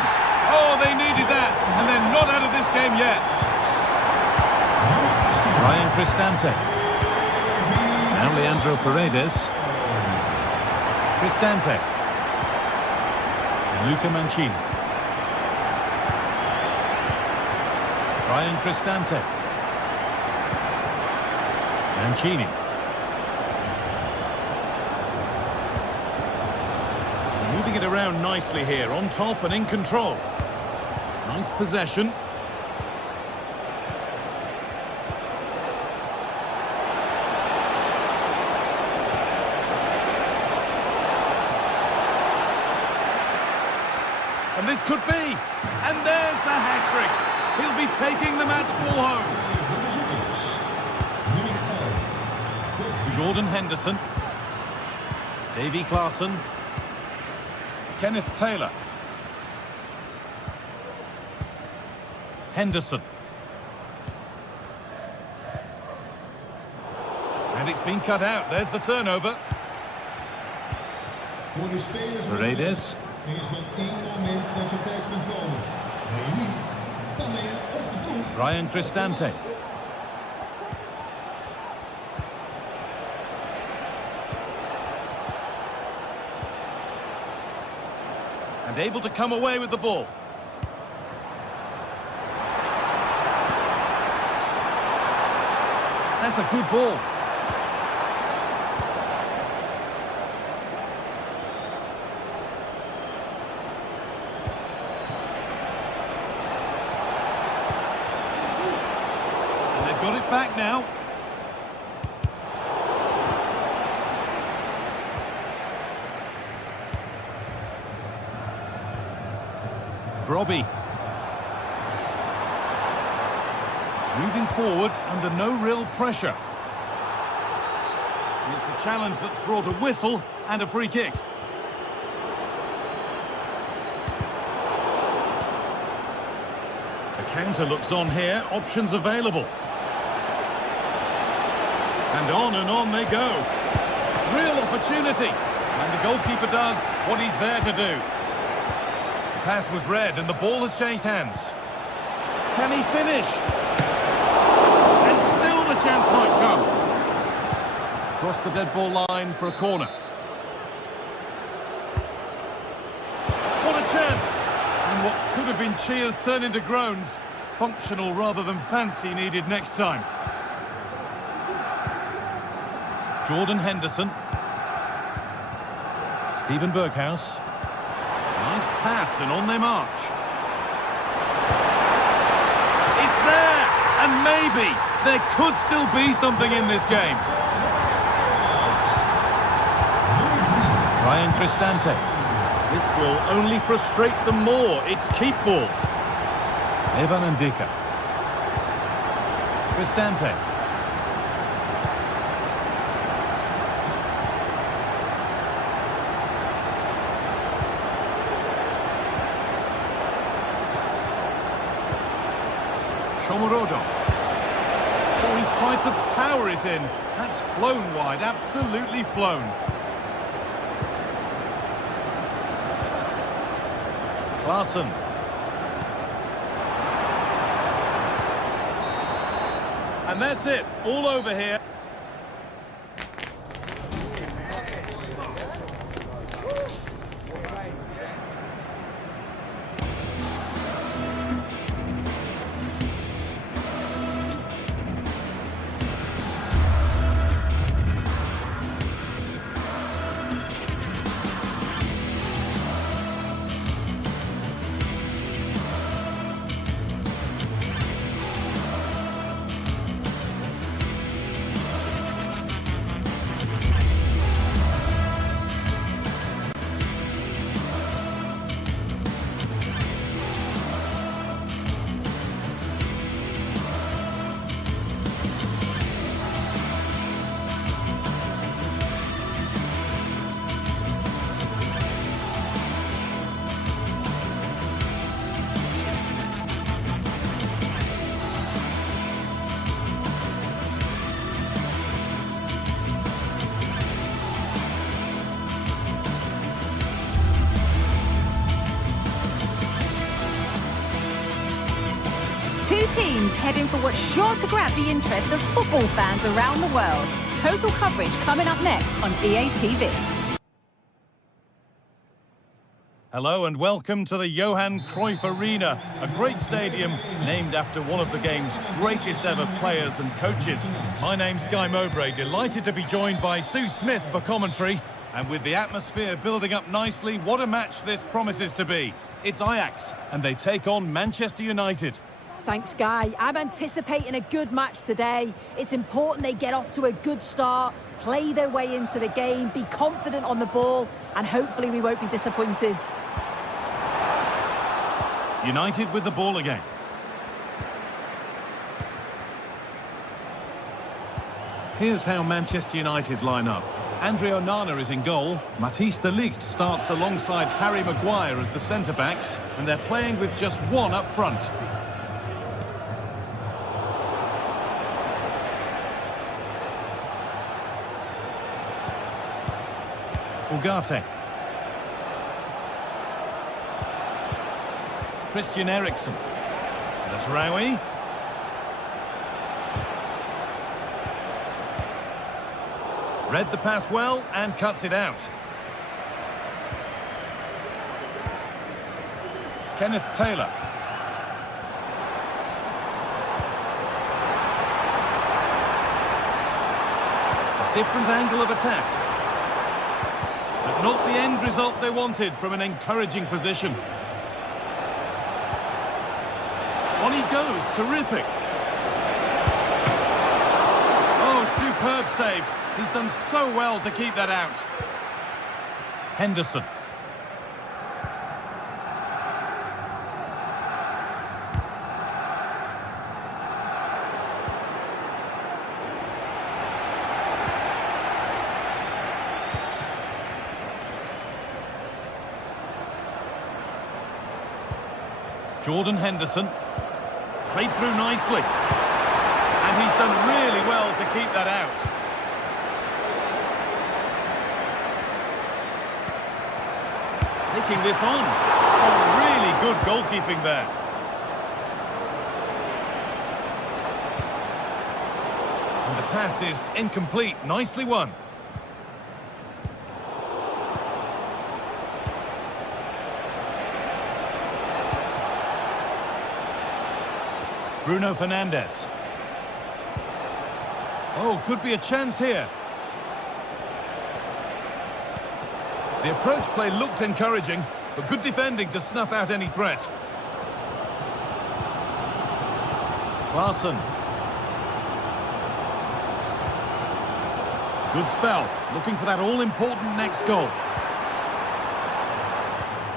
Oh, they needed that, and they're not out of this game yet. Ryan Cristante. Now Leandro Paredes. Cristante. And Luca Mancini. Ryan Cristante. Mancini. Moving it around nicely here, on top and in control. Nice possession. And this could be. And there's the hat-trick. He'll be taking the match ball home. Jordan Henderson. Davy Klaassen. Kenneth Taylor. Henderson. And it's been cut out. There's the turnover. Paredes. Ryan Cristante. And able to come away with the ball. That's a good ball. And they've got it back now. Robbie. Moving forward under no real pressure. It's a challenge that's brought a whistle and a free kick. The counter looks on here, options available. And on they go. Real opportunity. And the goalkeeper does what he's there to do. The pass was read and the ball has changed hands. Can he finish? And still the chance might come. Across the dead ball line for a corner. What a chance! And what could have been cheers turn into groans. Functional rather than fancy needed next time. Jordan Henderson. Steven Berghuis. Nice pass and on they march. It's there! And maybe there could still be something in this game. Ryan Cristante. This will only frustrate them more. It's keep ball. Evan Ndika. Cristante. Shomurodov. Oh, he tried to power it in. That's flown wide, absolutely flown. Klaassen. And that's it, all over here. Two teams heading for what's sure to grab the interest of football fans around the world. Total coverage coming up next on EA TV. Hello and welcome to the Johan Cruyff Arena, a great stadium named after one of the game's greatest ever players and coaches. My name's Guy Mowbray, delighted to be joined by Sue Smith for commentary. And with the atmosphere building up nicely, what a match this promises to be. It's Ajax, and they take on Manchester United. Thanks, Guy. I'm anticipating a good match today. It's important they get off to a good start, play their way into the game, be confident on the ball, and hopefully we won't be disappointed. United with the ball again. Here's how Manchester United line up. Andre Onana is in goal. Matthijs de Ligt starts alongside Harry Maguire as the centre-backs, and they're playing with just one up front. Ugarte. Christian Eriksen. That's Raoui. Read the pass well and cuts it out. Kenneth Taylor. A different angle of attack. But not the end result they wanted from an encouraging position. On he goes, terrific. Oh, superb save. He's done so well to keep that out. Henderson. Jordan Henderson. Played through nicely. And he's done really well to keep that out. Taking this on. Oh, really good goalkeeping there. And the pass is incomplete. Nicely won. Bruno Fernandes. Oh, could be a chance here. The approach play looked encouraging, but good defending to snuff out any threat. Klaassen. Good spell, looking for that all-important next goal.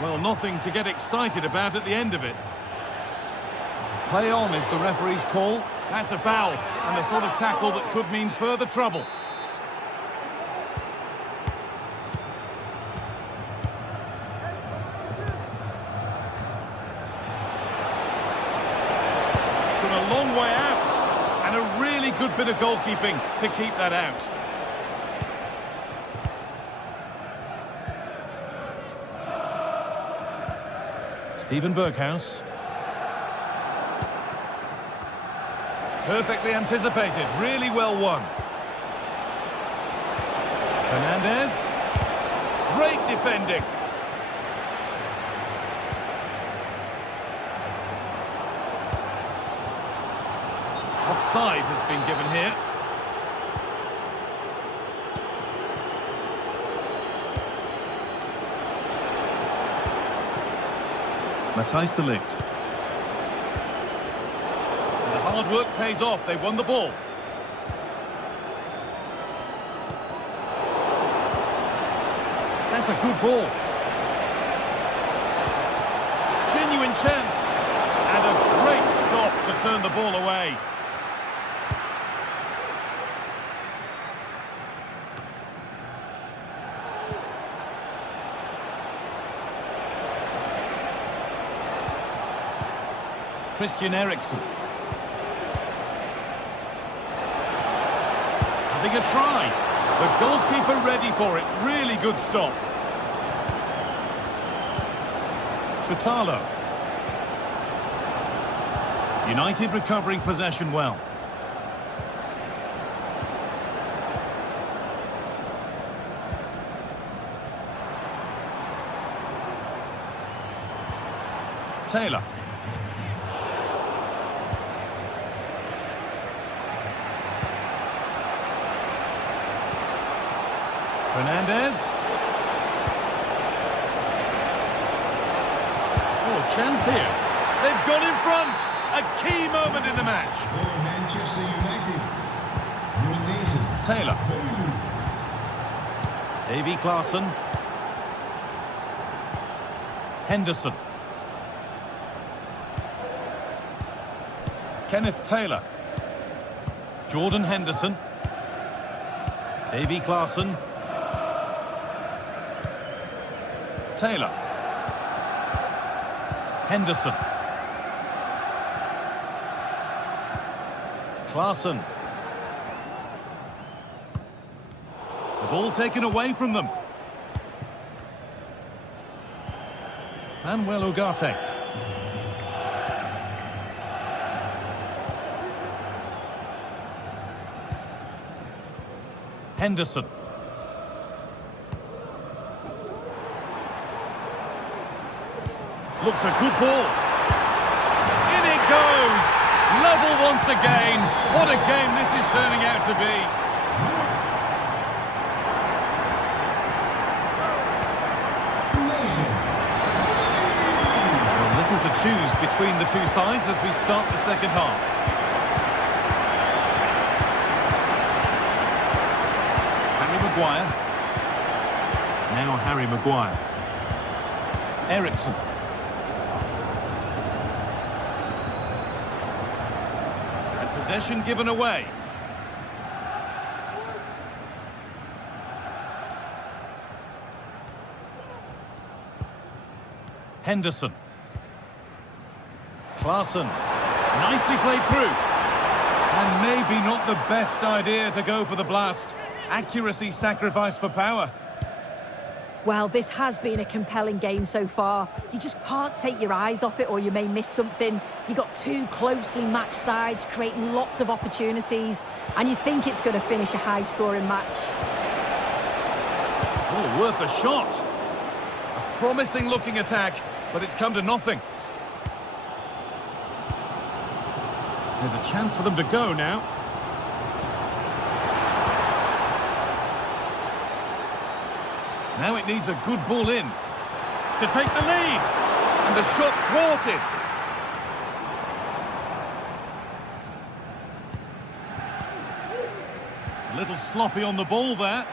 Well, nothing to get excited about at the end of it. Play on is the referee's call. That's a foul, and the sort of tackle that could mean further trouble. A long way out, and a really good bit of goalkeeping to keep that out. Steven Berghuis. Perfectly anticipated, really well won. Fernandes. Great defending. Offside has been given here. Matthijs de Ligt. The hard work pays off. They won the ball. That's a good ball. Genuine chance. And a great stop to turn the ball away. Christian Eriksen. Having a try. The goalkeeper ready for it. Really good stop. Fitalo. United recovering possession well. Taylor. Fernandes. Oh, chance here. They've got in front. A key moment in the match. For Manchester United, Taylor. Davy Klaassen. Henderson. Kenneth Taylor. Jordan Henderson. Davy Klaassen. Taylor. Henderson. Klaassen. The ball taken away from them. Manuel Ugarte. Henderson. Looks a good ball. In it goes! Level once again. What a game this is turning out to be. A little to choose between the two sides as we start the second half. Harry Maguire. Now Harry Maguire. Eriksson. Possession given away. Henderson. Klaassen. Nicely played through. And maybe not the best idea to go for the blast. Accuracy sacrificed for power. Well, this has been a compelling game so far. You just can't take your eyes off it or you may miss something. You've got two closely matched sides creating lots of opportunities and you think it's going to finish a high-scoring match. Oh, worth a shot. A promising-looking attack, but it's come to nothing. There's a chance for them to go now. Now it needs a good ball in to take the lead. And the shot thwarted. A little sloppy on the ball there.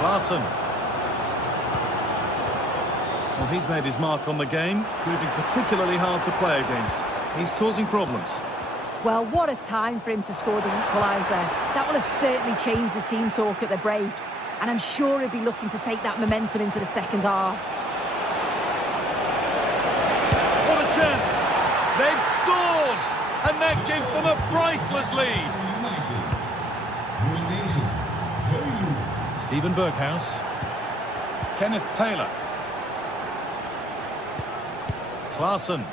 Klaassen. Well, he's made his mark on the game, proving particularly hard to play against. He's causing problems. Well, what a time for him to score the equaliser. That will have certainly changed the team talk at the break. And I'm sure he'll be looking to take that momentum into the second half. What a chance! They've scored! And that gives them a priceless lead. Steven Berghuis. Kenneth Taylor. Klaassen.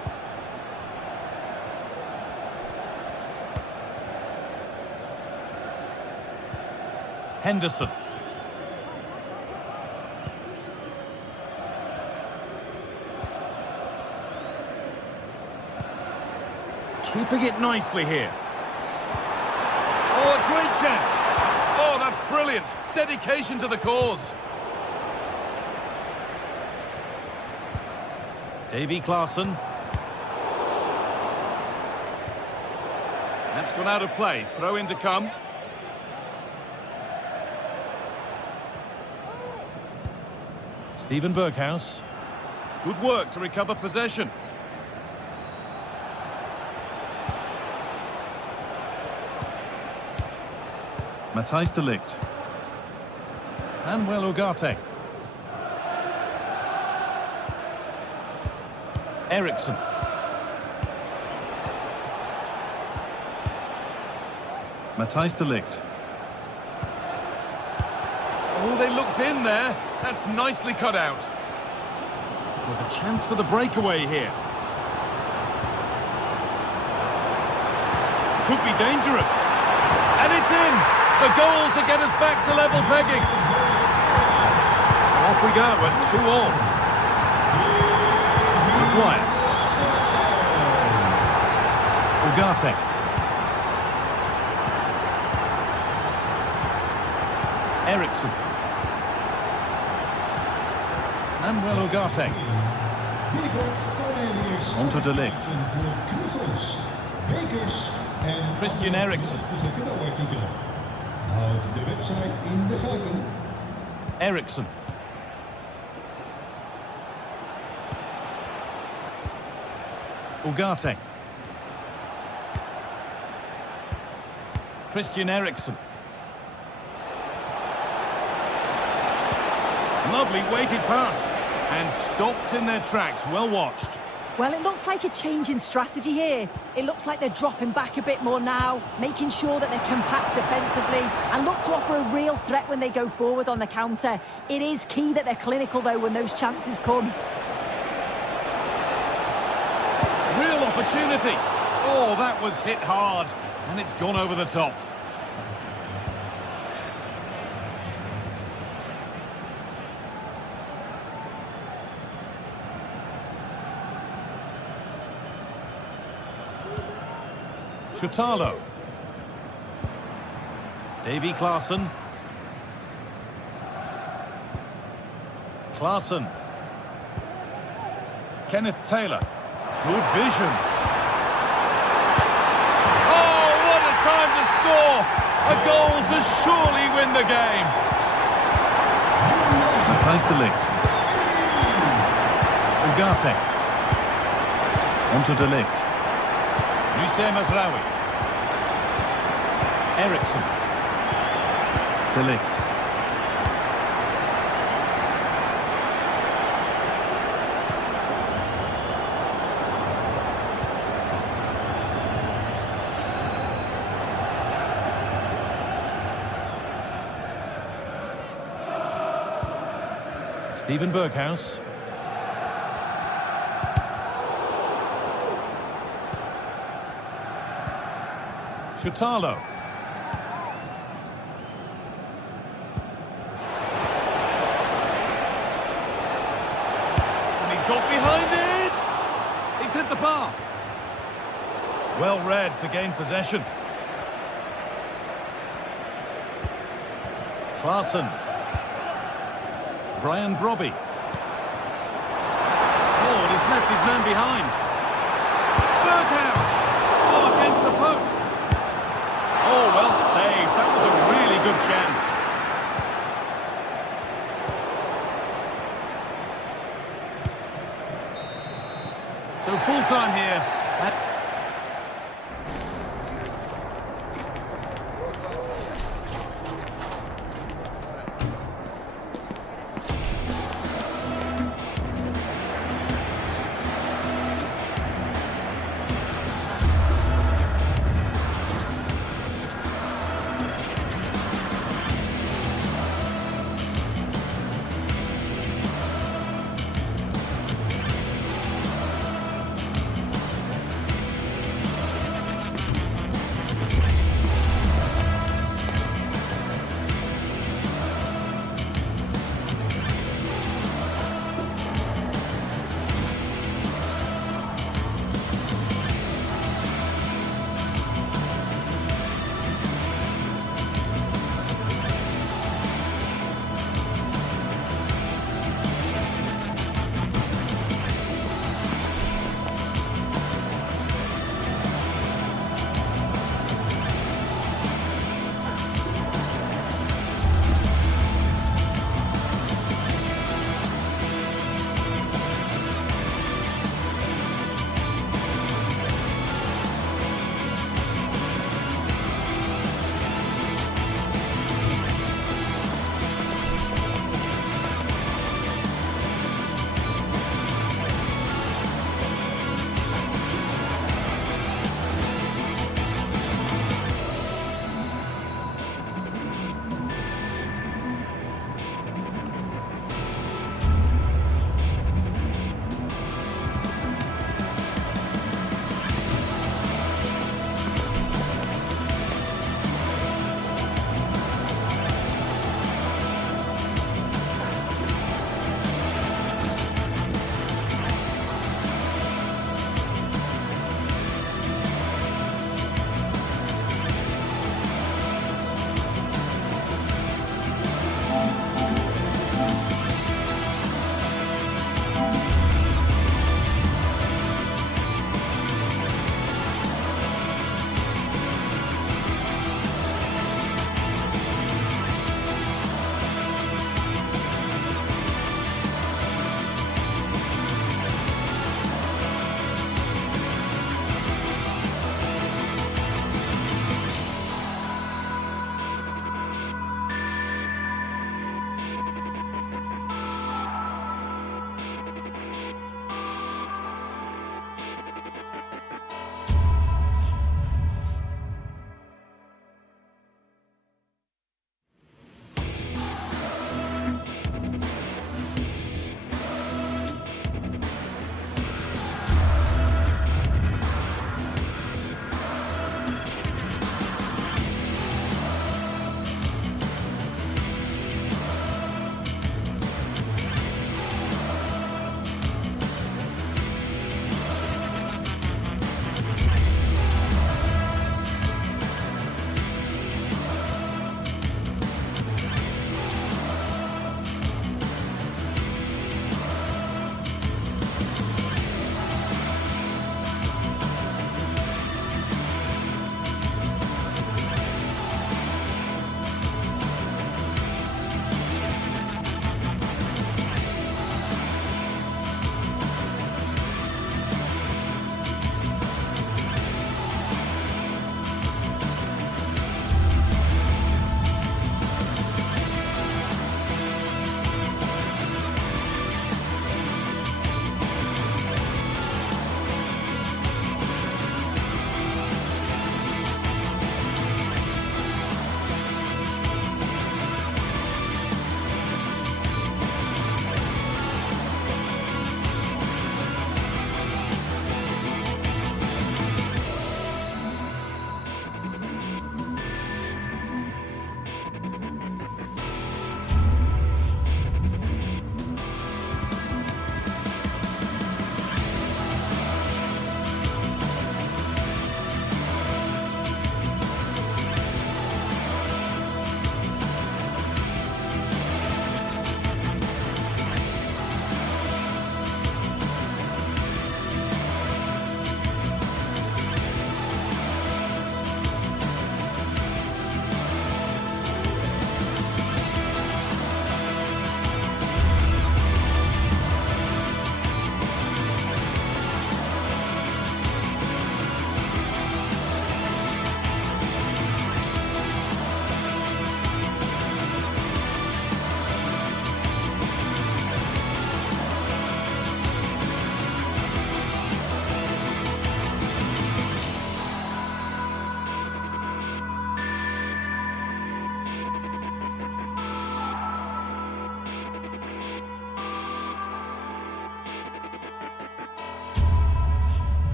Henderson. Keeping it nicely here. Oh, a great chance. Oh, that's brilliant. Dedication to the cause. Davy Klaassen. That's gone out of play. Throw in to come. Steven Berghuis. Good work to recover possession. Matthijs de Ligt. Manuel Ugarte. Eriksson. Matthijs de Ligt. Oh, they looked in there. That's nicely cut out. There's a chance for the breakaway here. Could be dangerous. And it's in. The goal to get us back to level pegging. So off we go at 2-2. Maguire. Ugarte. Eriksson. Manuel Ugarte. Onto de Ligt. Christian Eriksson. Houd de website in de gaten. Eriksson. Ugarte. Christian Eriksen. Lovely weighted pass. And stopped in their tracks. Well watched. Well, it looks like a change in strategy here. It looks like they're dropping back a bit more now, making sure that they're compact defensively and look to offer a real threat when they go forward on the counter. It is key that they're clinical, though, when those chances come. Real opportunity. Oh, that was hit hard. And it's gone over the top. Shutalo. Davy Klaassen. Klaassen. Kenneth Taylor. Good vision. Oh, what a time to score! A goal to surely win the game. Plays De Ligt. Ugarte. Onto De Ligt. Youssef Mazraoui. Eriksson. De Ligt. Steven Berghuis. Shutalo. And he's got behind it! He's hit the bar. Well read to gain possession. Klaassen. Brian Brobby. Oh, and he's left his man behind. Berghuis. Oh, against the post. Oh, well saved. That was a really good chance. So full time here.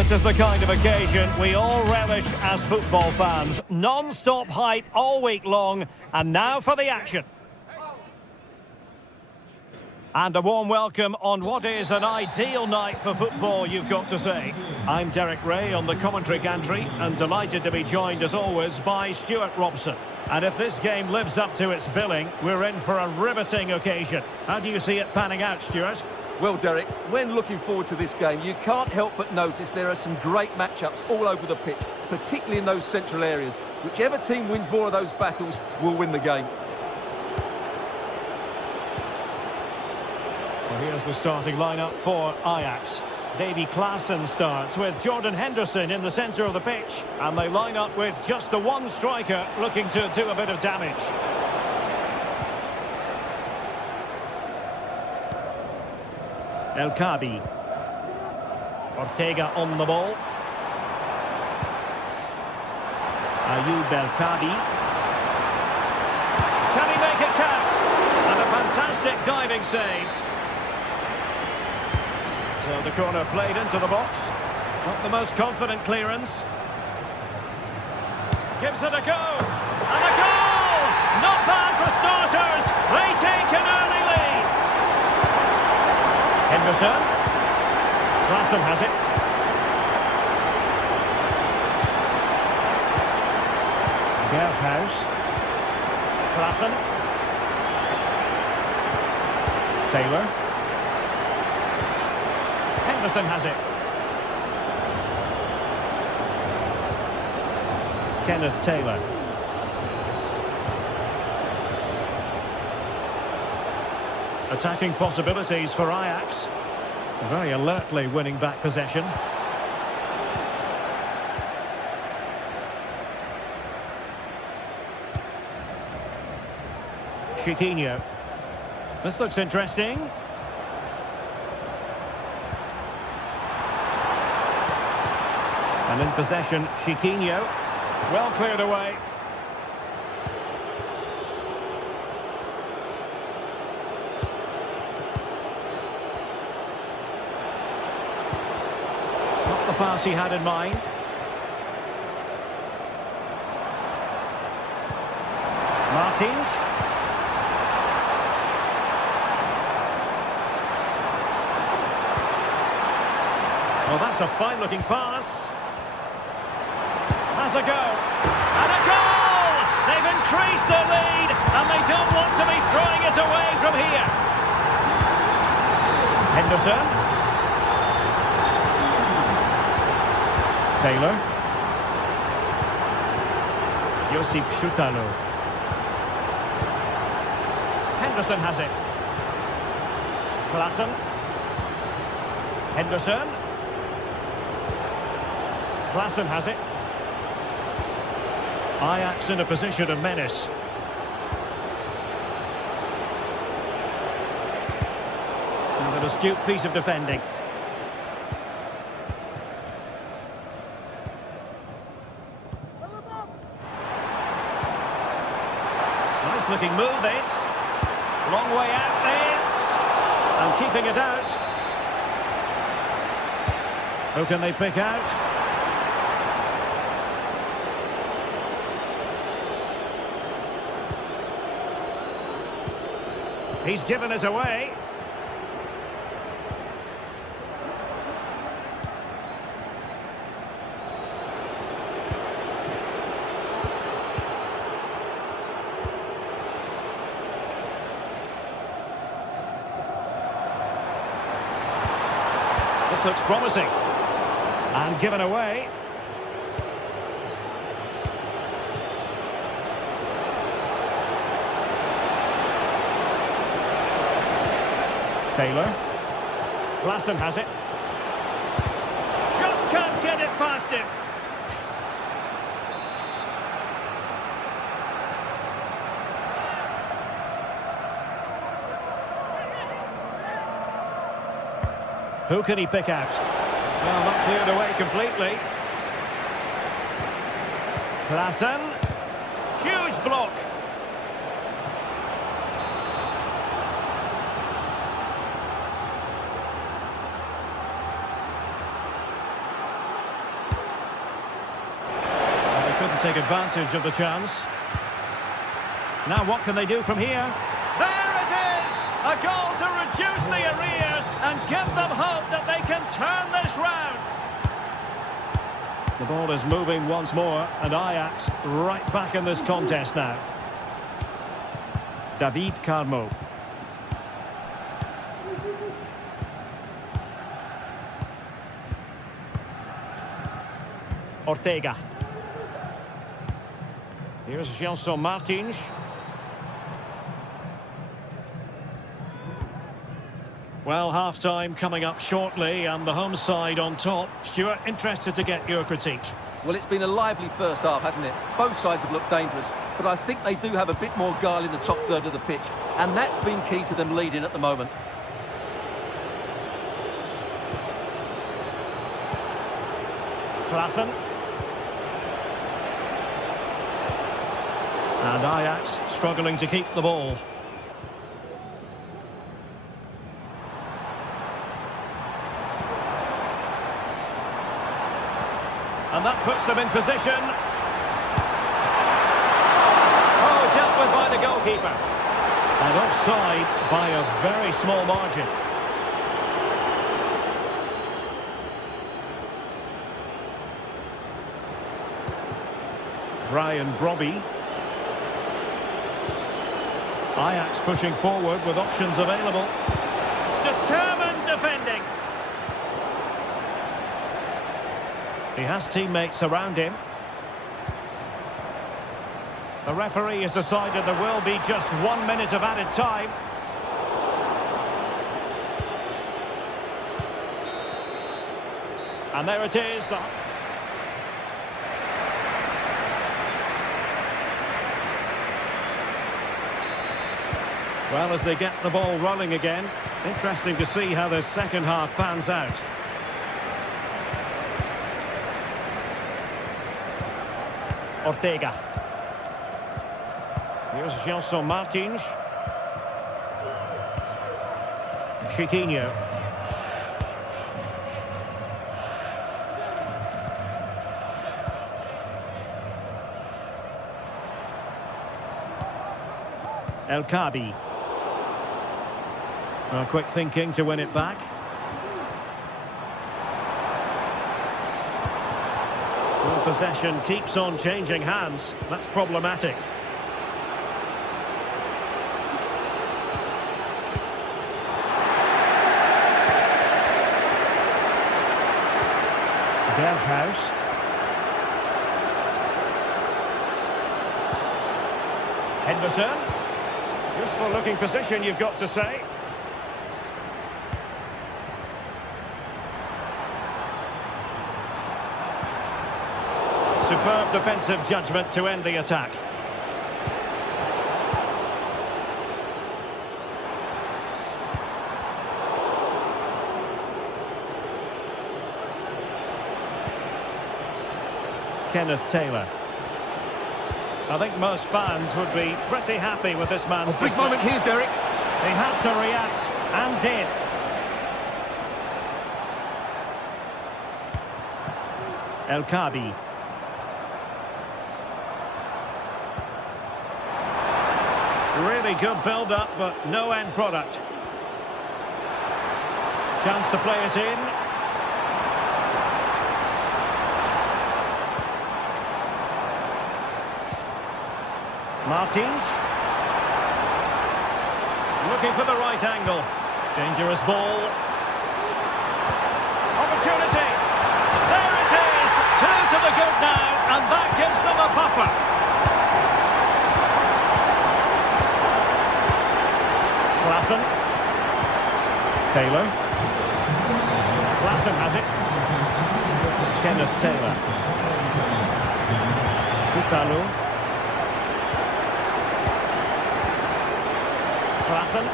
This is the kind of occasion we all relish as football fans. Non-stop hype all week long, and now for the action. And a warm welcome on what is an ideal night for football, you've got to say. I'm Derek Ray on the commentary gantry, and delighted to be joined as always by Stuart Robson. And if this game lives up to its billing, we're in for a riveting occasion. How do you see it panning out, Stuart? Well, Derek, when looking forward to this game, you can't help but notice there are some great matchups all over the pitch, particularly in those central areas. Whichever team wins more of those battles will win the game. Well, here's the starting lineup for Ajax. Davy Klaassen starts with Jordan Henderson in the centre of the pitch. And they line up with just the one striker looking to do a bit of damage. El Kabi. Ortega on the ball. Ayoub El Kabi. Can he make it count? And a fantastic diving save. So the corner played into the box. Not the most confident clearance. Gives it a go. And a goal! Not bad for starters. They take an early lead. Henderson. Klaassen has it. Berghuis. Klaassen. Taylor. Henderson has it. Kenneth Taylor. Attacking possibilities for Ajax. Very alertly winning back possession. Chiquinho. This looks interesting. And in possession, Chiquinho. Well cleared away. Not the pass he had in mind. Martins. Well, that's a fine-looking pass. Has a go. And a goal! They've increased their lead, and they don't want to be throwing it away from here. Henderson. Taylor. Josip Schutalo. Henderson has it. Klaassen. Henderson. Klaassen has it. Ajax in a position of menace. And an astute piece of defending. Nice looking move this. Long way out this. And keeping it out. Who can they pick out? He's given us away. This looks promising. And given away. Taylor. Klaassen has it. Just can't get it past him. Who can he pick out? Well, not cleared away completely. Klaassen. Huge block. take advantage of the chance. Now what can they do from here? There it is! A goal to reduce the arrears and give them hope that they can turn this round. The ball is moving once more, and Ajax right back in this contest now. David Carmo. Ortega. Here's Gelson Martins. Well, half-time coming up shortly, and the home side on top. Stuart, interested to get your critique. Well, it's been a lively first half, hasn't it? Both sides have looked dangerous, but I think they do have a bit more guile in the top third of the pitch, and that's been key to them leading at the moment. Klaassen. And Ajax struggling to keep the ball. And that puts them in position. Oh, dealt with by the goalkeeper. And offside by a very small margin. Brian Brobby. Ajax pushing forward with options available. Determined defending. He has teammates around him. The referee has decided there will be just 1 minute of added time. And there it is. Well, as they get the ball rolling again, interesting to see how the second half pans out. Ortega. Here's Gelson Martins. Chiquinho. El Kabi. Well, quick thinking to win it back. Well, possession keeps on changing hands. That's problematic. Berghuis. Henderson. Useful looking position, you've got to say. Superb defensive judgment to end the attack. Kenneth Taylor. I think most fans would be pretty happy with this man's Big moment here, Derek. He had to react, and did. El Kabi. Really good build-up, but no end product. Chance to play it in. Martins. Looking for the right angle. Dangerous ball. Opportunity. There it is. Two to the good now, and that gives them a buffer. Klaassen. Taylor. Klaassen has it. Kenneth Taylor. Sutalo. Klaassen.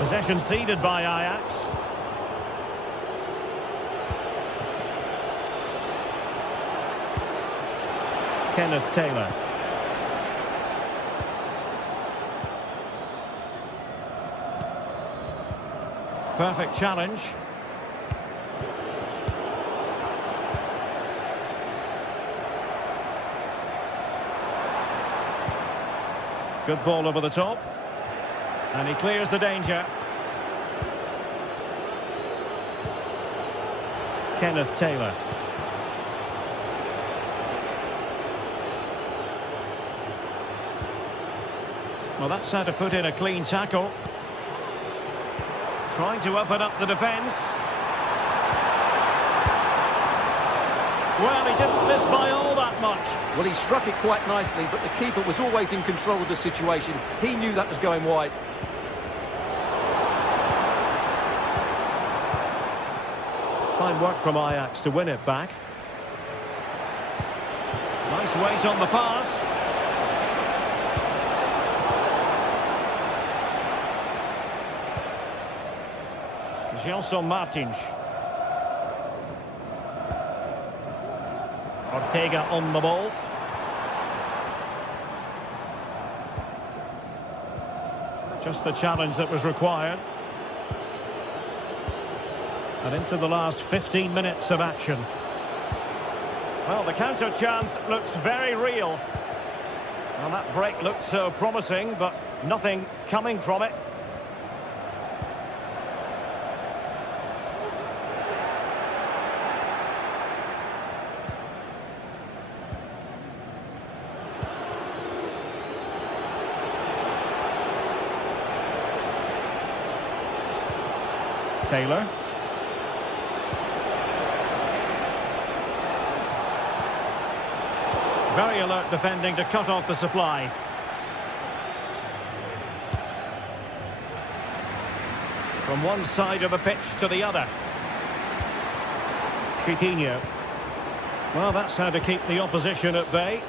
Possession ceded by Ajax. Kenneth Taylor. Perfect challenge. Good ball over the top. And he clears the danger. Kenneth Taylor. Well, that's how to put in a clean tackle. Trying to open up the defence. Well, he didn't miss by all that much. Well, he struck it quite nicely, but the keeper was always in control of the situation. He knew that was going wide. Fine work from Ajax to win it back. Nice weight on the pass. Gelson Martins. Ortega on the ball. Just the challenge that was required. And into the last 15 minutes of action. Well, the counter chance looks very real. Well, that break looked so promising, but nothing coming from it. Taylor. Very alert defending to cut off the supply. From one side of the pitch to the other. Chiquinho. Well, that's how to keep the opposition at bay.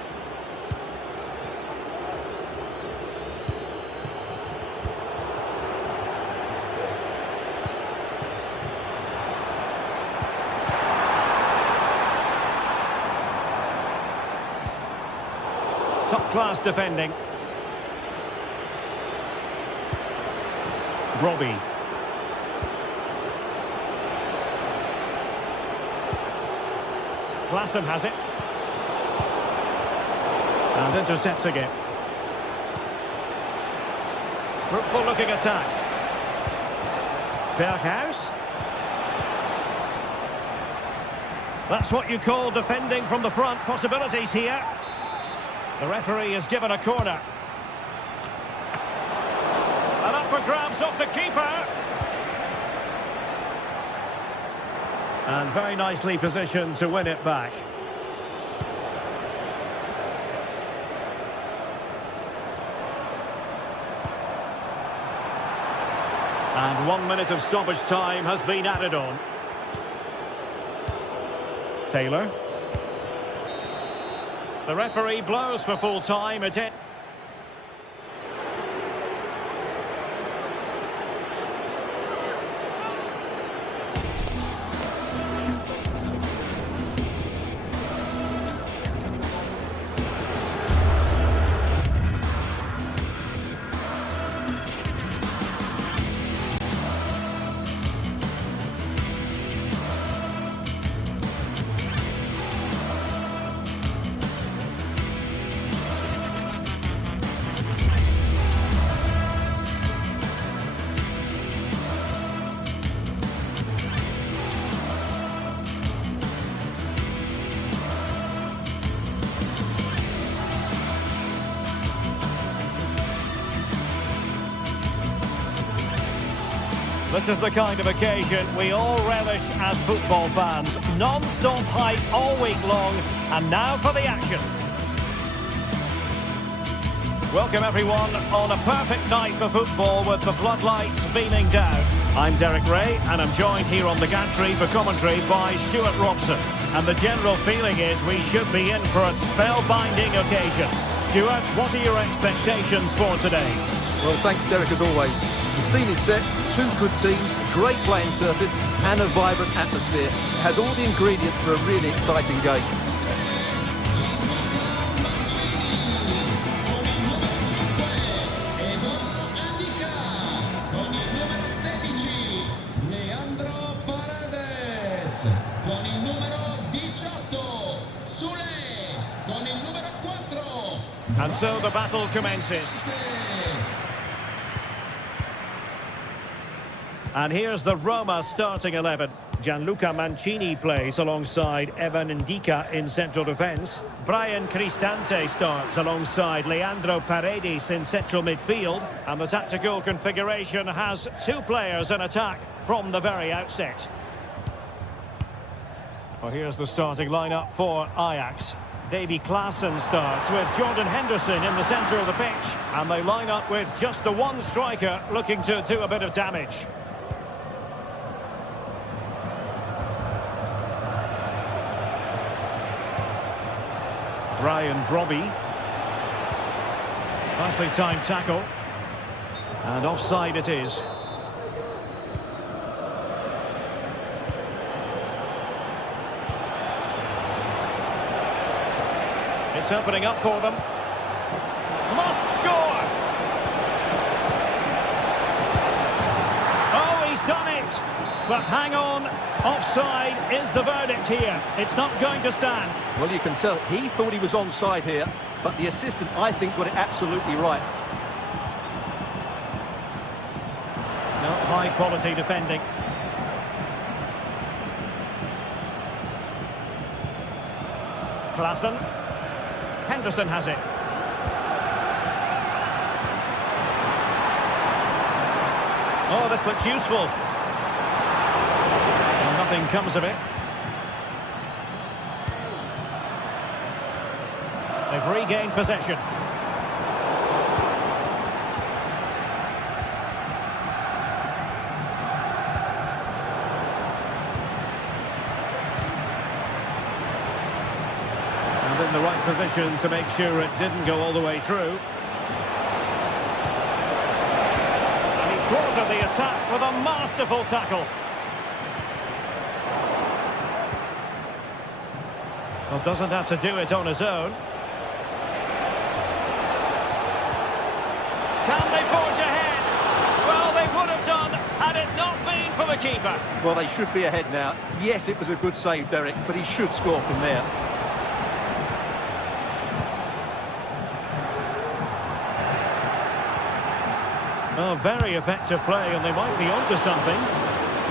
Top-class defending. Robbie. Klassen has it. And intercepts again. Fruitful looking attack. Berghuis. That's what you call defending from the front. Possibilities here. The referee has given a corner. And up for grabs off the keeper. And very nicely positioned to win it back. And 1 minute of stoppage time has been added on. Taylor. The referee blows for full time. It's it. This is the kind of occasion we all relish as football fans. Non-stop hype all week long, and now for the action. Welcome everyone on a perfect night for football with the floodlights beaming down. I'm Derek Ray, and I'm joined here on the gantry for commentary by Stuart Robson. And the general feeling is we should be in for a spellbinding occasion. Stuart, what are your expectations for today? Well, thanks, Derek, as always. The scene is set, two good teams, a great playing surface and a vibrant atmosphere. It has all the ingredients for a really exciting game. so the battle commences. And here's the Roma starting 11. Gianluca Mancini plays alongside Evan Ndika in central defence. Brian Cristante starts alongside Leandro Paredes in central midfield. And the tactical configuration has two players in attack from the very outset. Well, here's the starting lineup for Ajax. Davy Klaassen starts with Jordan Henderson in the centre of the pitch. And they line up with just the one striker looking to do a bit of damage. Ryan Brobby. Nicely timed tackle. And offside it is. It's opening up for them. Must score! Oh, he's done it! But hang on, offside is the verdict here. It's not going to stand. Well, you can tell he thought he was onside here, but the assistant, I think, got it absolutely right. No, high-quality defending. Klaassen. Henderson has it. Oh, this looks useful. Well, nothing comes of it. They've regained possession. In the right position to make sure it didn't go all the way through. And he thwarted the attack with a masterful tackle. Well, doesn't have to do it on his own. Can they forge ahead? Well, they would have done had it not been for the keeper. Well, they should be ahead now. Yes, it was a good save, Derek, but he should score from there. Oh, very effective play, and they might be onto something.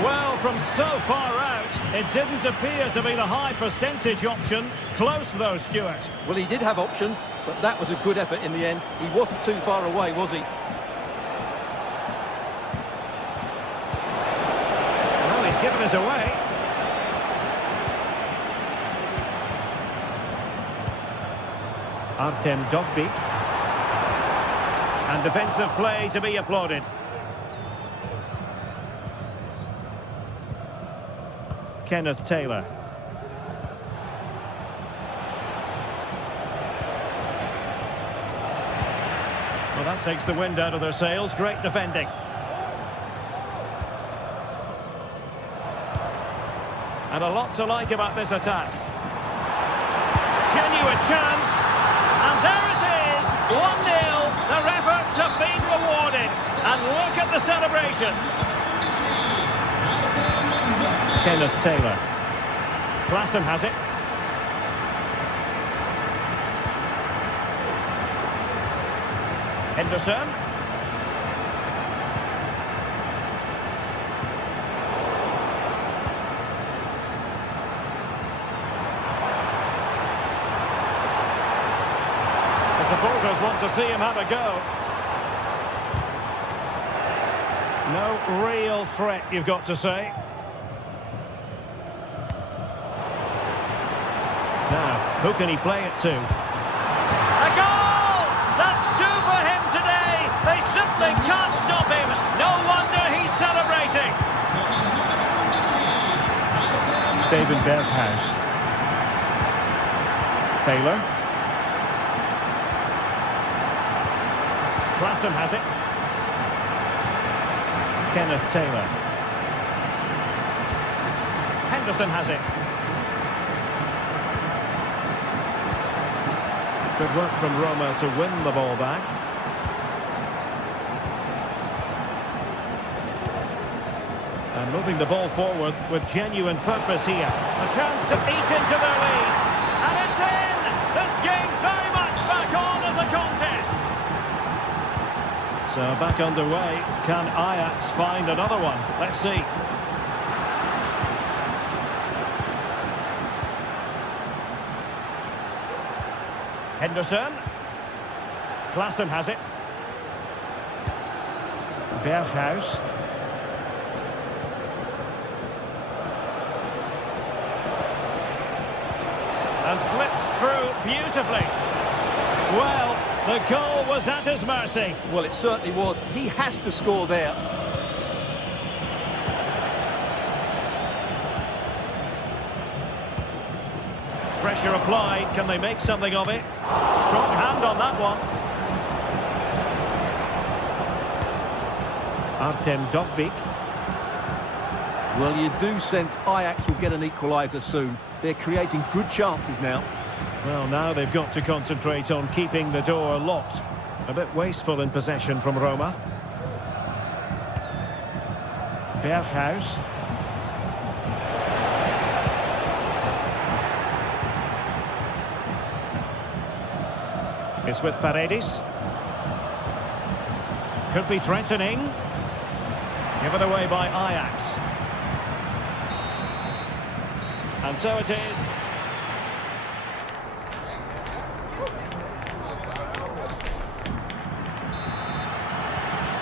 Well, from so far out, it didn't appear to be the high percentage option. Close, though, Stuart. Well, he did have options, but that was a good effort in the end. He wasn't too far away, was he? Well, he's given us away. Artem Dovbyk. And defensive play to be applauded. Kenneth Taylor. Well, that takes the wind out of their sails. Great defending. And a lot to like about this attack. Genuine chance. And there it is. 1-0. Their efforts have been rewarded. And look at the celebrations. Kenneth Taylor. Klaassen has it. Henderson. The supporters want to see him have a go. No real threat, you've got to say. Now, who can he play it to? A goal! That's two for him today. They simply can't stop him. No wonder he's celebrating. David Berghuis. Taylor. Klaassen has it. Kenneth Taylor. Henderson has it. Good work from Roma to win the ball back. And moving the ball forward with genuine purpose here. A chance to eat into their lead. And it's in! This game very much back on as a contest. So back underway. Can Ajax find another one? Let's see. Henderson. Klaassen has it. Berghuis. And slipped through beautifully. Well, the goal was at his mercy. Well, it certainly was. He has to score there. Pressure applied. Can they make something of it? Strong hand on that one. Artem Dovbyk. Well, you do sense Ajax will get an equaliser soon. They're creating good chances now. Well, now they've got to concentrate on keeping the door locked. A bit wasteful in possession from Roma. Berghuis. It's with Paredes. Could be threatening. Given away by Ajax. And so it is.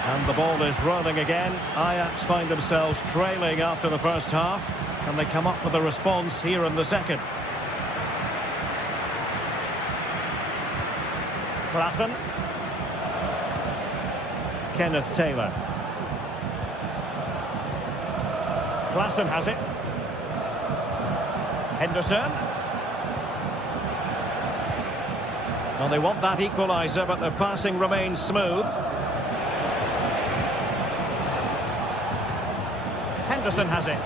And the ball is rolling again. Ajax find themselves trailing after the first half. And they come up with a response here in the second. Klaassen. Kenneth Taylor. Klaassen has it. Henderson. Well, they want that equaliser, but their passing remains smooth. Henderson has it.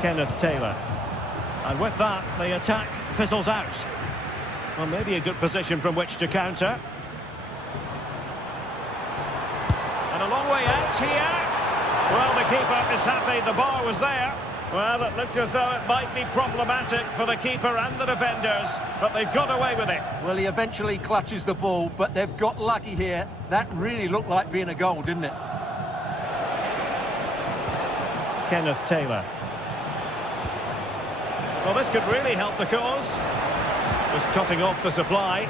Kenneth Taylor. And with that, the attack fizzles out. Well, maybe a good position from which to counter. And a long way out here. Well, the keeper is happy the bar was there. Well, it looked as though it might be problematic for the keeper and the defenders, but they've got away with it. Well, he eventually clutches the ball, but they've got lucky here. That really looked like being a goal, didn't it? Kenneth Taylor. Well, this could really help the cause. Just cutting off the supply.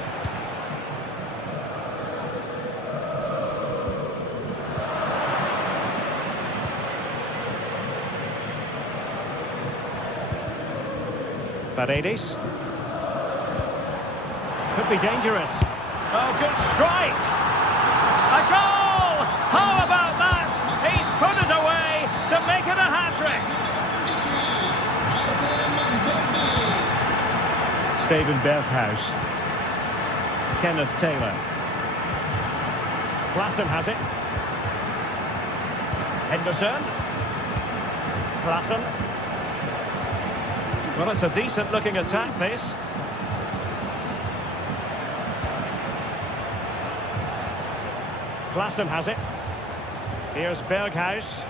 Paredes. Could be dangerous. Oh, good strike! A goal! How about that? He's put it away to make it a hat-trick. Steven Berghuis. Kenneth Taylor. Klaassen has it. Henderson. Klaassen. Well, it's a decent-looking attack, this. Klaassen has it. Here's Berghuis.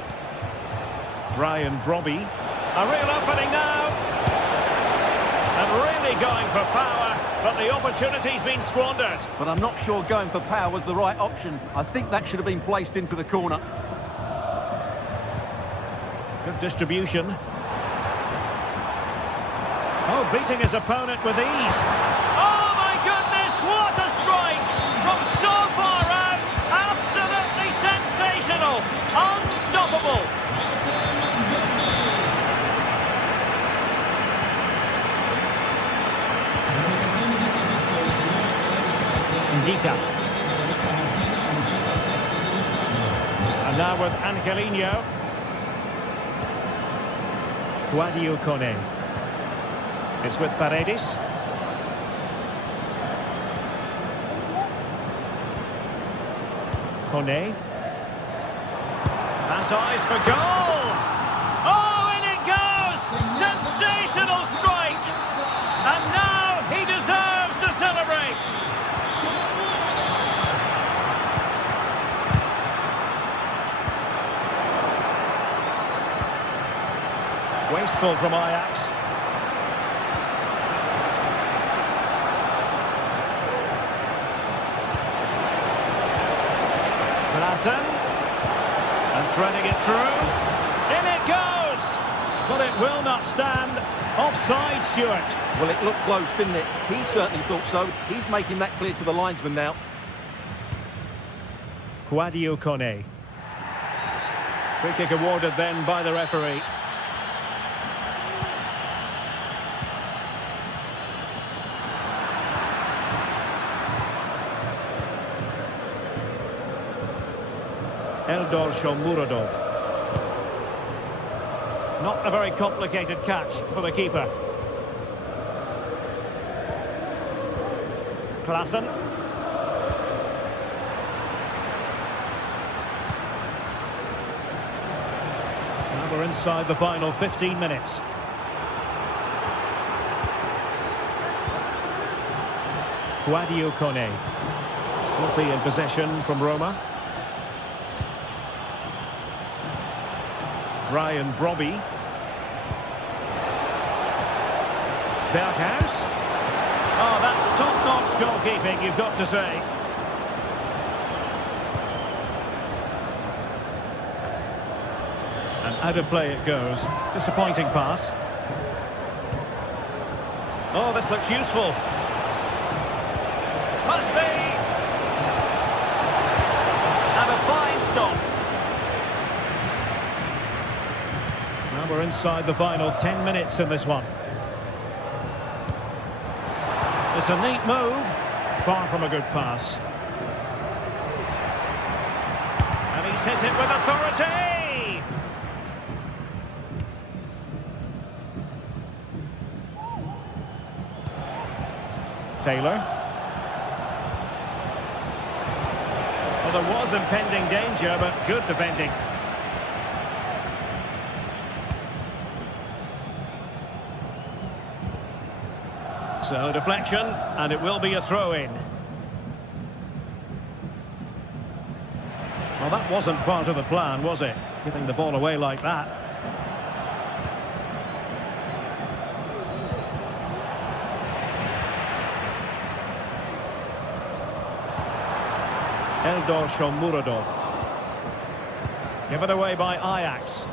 Brian Brobby. A real opening now. And really going for power, but the opportunity's been squandered. But I'm not sure going for power was the right option. I think that should have been placed into the corner. Good distribution. Oh, beating his opponent with ease. Oh, my goodness, what a strike! From so far out, absolutely sensational, unstoppable. Ndika. And now with Angelino. Guadio Kone. It's with Paredes. Kone. That's eyes for goal! Oh, in it goes! Sensational strike! And now he deserves to celebrate! Wasteful from Ajax. Klassen. And threading it through. In it goes! But it will not stand. Offside, Stuart. Well, it looked close, didn't it? He certainly thought so. He's making that clear to the linesman now. Quadio Kone. Free kick awarded then by the referee. Eldor Shomurodov. Not a very complicated catch for the keeper. Klassen. Now we're inside the final 15 minutes. Quadio Kone. Sloppy in possession from Roma. Ryan Brobby. Berghuis. Oh, that's top-notch goalkeeping, you've got to say. And out of play it goes. Disappointing pass. Oh, this looks useful. Must be. And a fine stop. Now we're inside the final 10 minutes in this one. It's a neat move. Far from a good pass. And he's hit it with authority. Taylor. Well, there was impending danger, but good defending. So, deflection, and it will be a throw-in. Well, that wasn't part of the plan, was it? Giving the ball away like that. Eldor Shomurodov. Given away by Ajax.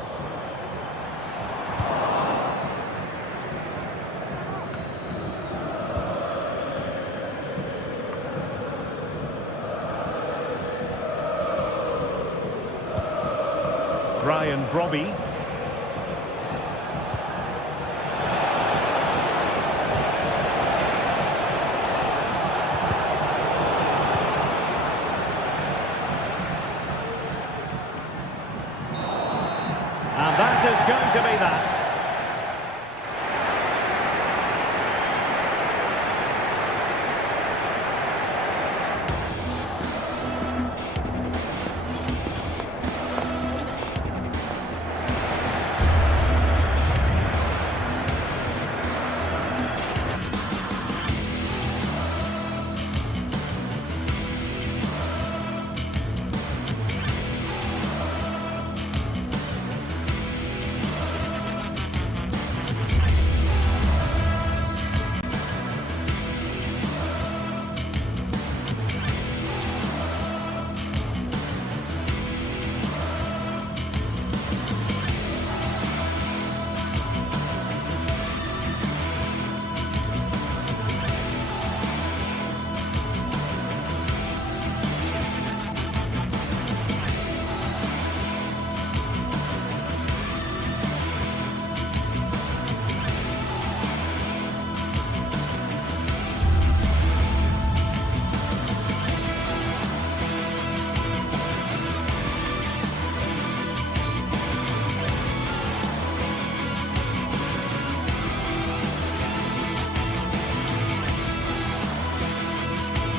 Ryan Brobby. And that is going to be that.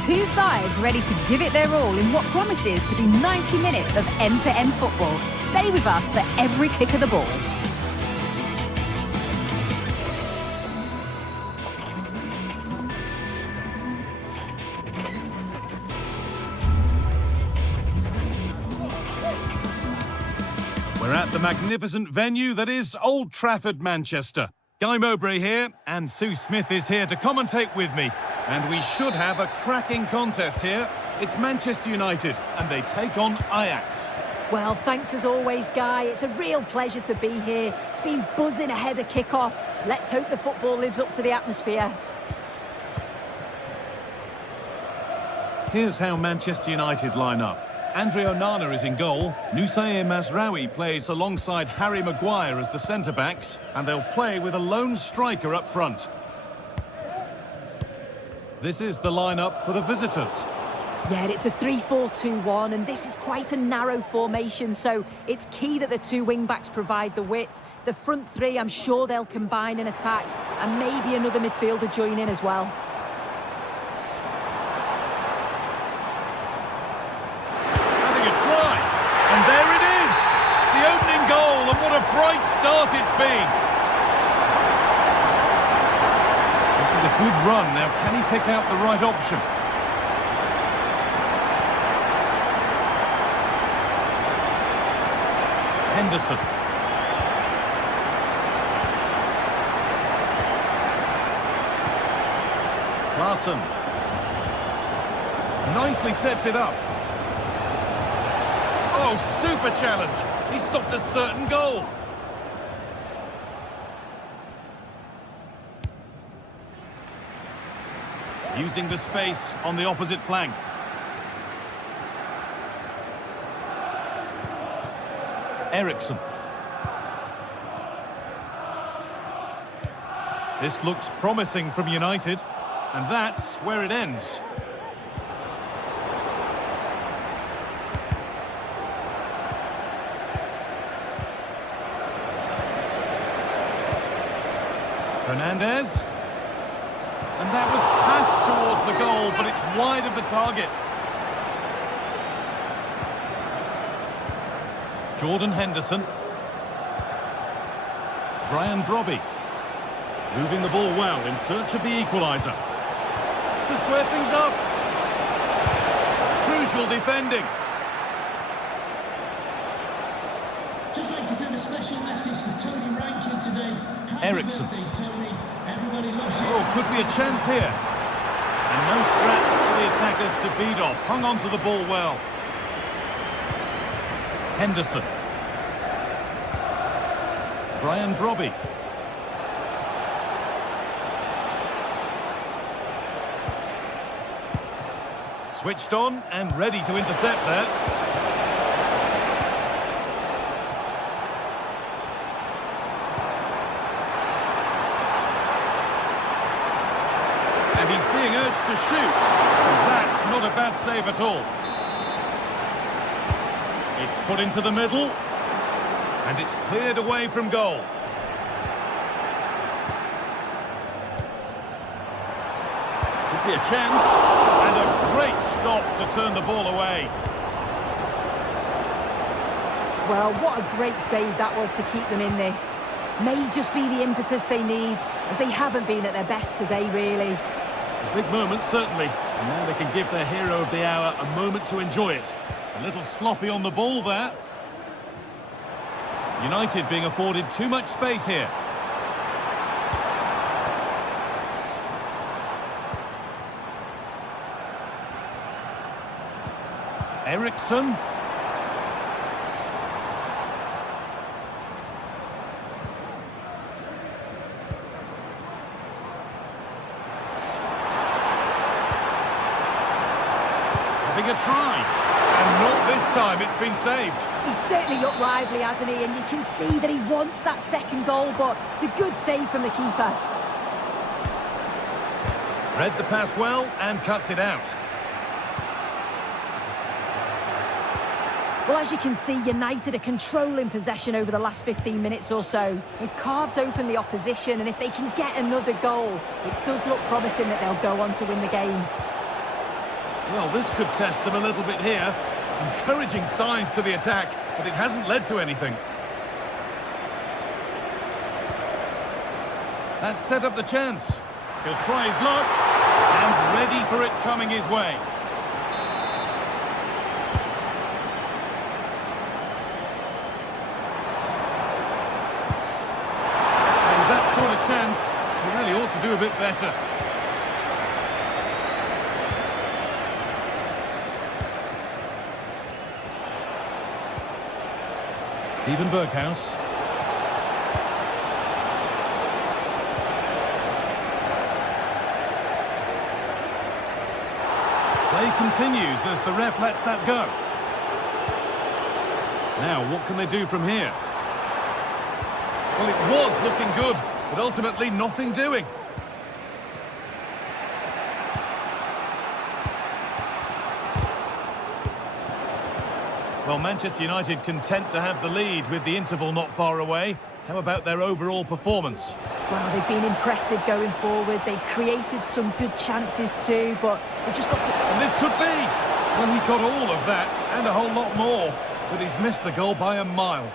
Two sides ready to give it their all in what promises to be 90 minutes of end-to-end football. Stay with us for every kick of the ball. We're at the magnificent venue that is Old Trafford, Manchester. Guy Mowbray here, and Sue Smith is here to commentate with me. And we should have a cracking contest here. It's Manchester United, and they take on Ajax. Well, thanks as always, Guy. It's a real pleasure to be here. It's been buzzing ahead of kick-off. Let's hope the football lives up to the atmosphere. Here's how Manchester United line up. Andre Onana is in goal. Nusayr Mazraoui plays alongside Harry Maguire as the centre-backs, and they'll play with a lone striker up front. This is the lineup for the visitors. Yeah, it's a 3-4-2-1, and this is quite a narrow formation, so it's key that the two wing-backs provide the width. The front three, I'm sure they'll combine in attack, and maybe another midfielder join in as well. Having a try, and there it is! The opening goal, and what a bright start it's been! This is a good run. Now, can he pick out the right option? Henderson. Larson. Nicely sets it up. Oh, super challenge. He stopped a certain goal. Using the space on the opposite flank. Eriksson. This looks promising from United, and that's where it ends. Fernandez. And that was passed towards the goal, but it's wide of the target. Jordan Henderson. Brian Brobby. Moving the ball well in search of the equaliser. To square things up. Crucial defending. Just like to send a special message to Tony Rankin today. Eriksson. Happy birthday, Tony. Everybody loves you. Oh, could be a chance here. And no scraps for the attackers to beat off. Hung on to the ball well. Henderson. Brian Brobby. Switched on and ready to intercept there. And he's being urged to shoot. And that's not a bad save at all. It's put into the middle, and it's cleared away from goal. Could be a chance, and a great stop to turn the ball away. Well, what a great save that was to keep them in this. May just be the impetus they need, as they haven't been at their best today, really. A big moment, certainly. And now they can give their hero of the hour a moment to enjoy it. A little sloppy on the ball there. United being afforded too much space here. Eriksson. Having a try. And not this time, it's been saved. He's certainly looked lively, hasn't he? And you can see that he wants that second goal, but it's a good save from the keeper. Read the pass well and cuts it out. Well, as you can see, United are controlling possession over the last 15 minutes or so. They've carved open the opposition, and if they can get another goal, it does look promising that they'll go on to win the game. Well, this could test them a little bit here. Encouraging signs to the attack, but it hasn't led to anything. That set up the chance. He'll try his luck, and ready for it coming his way. And that sort of chance, he really ought to do a bit better. Steven Berghaus. Play continues as the ref lets that go. Now, what can they do from here? Well, it was looking good, but ultimately nothing doing. Well, Manchester United content to have the lead with the interval not far away. How about their overall performance? Well, they've been impressive going forward. They've created some good chances too, but they've just got to... And this could be! Well, he got all of that and a whole lot more, but he's missed the goal by a mile.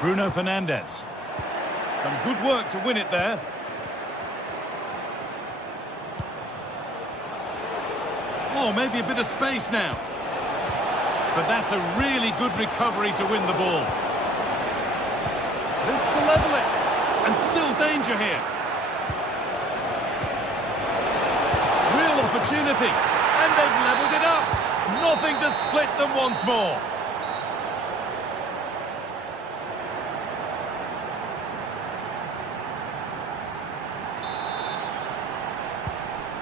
Bruno Fernandes. Some good work to win it there. Oh, maybe a bit of space now. But that's a really good recovery to win the ball. This to level it. And still danger here. Real opportunity. And they've levelled it up. Nothing to split them once more.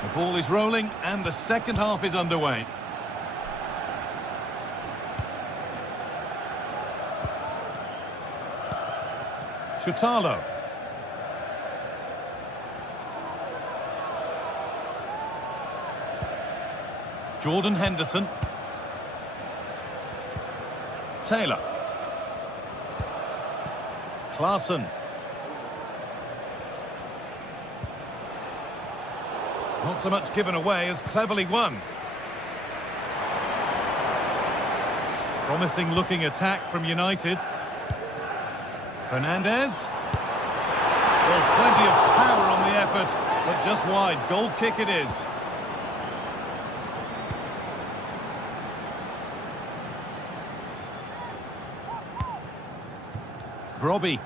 The ball is rolling and the second half is underway. Chutalo. Jordan Henderson. Taylor. Klaassen. Not so much given away as cleverly won. Promising looking attack from United. Fernandes. Well, plenty of power on the effort, but just wide. Goal kick it is. Brobbey.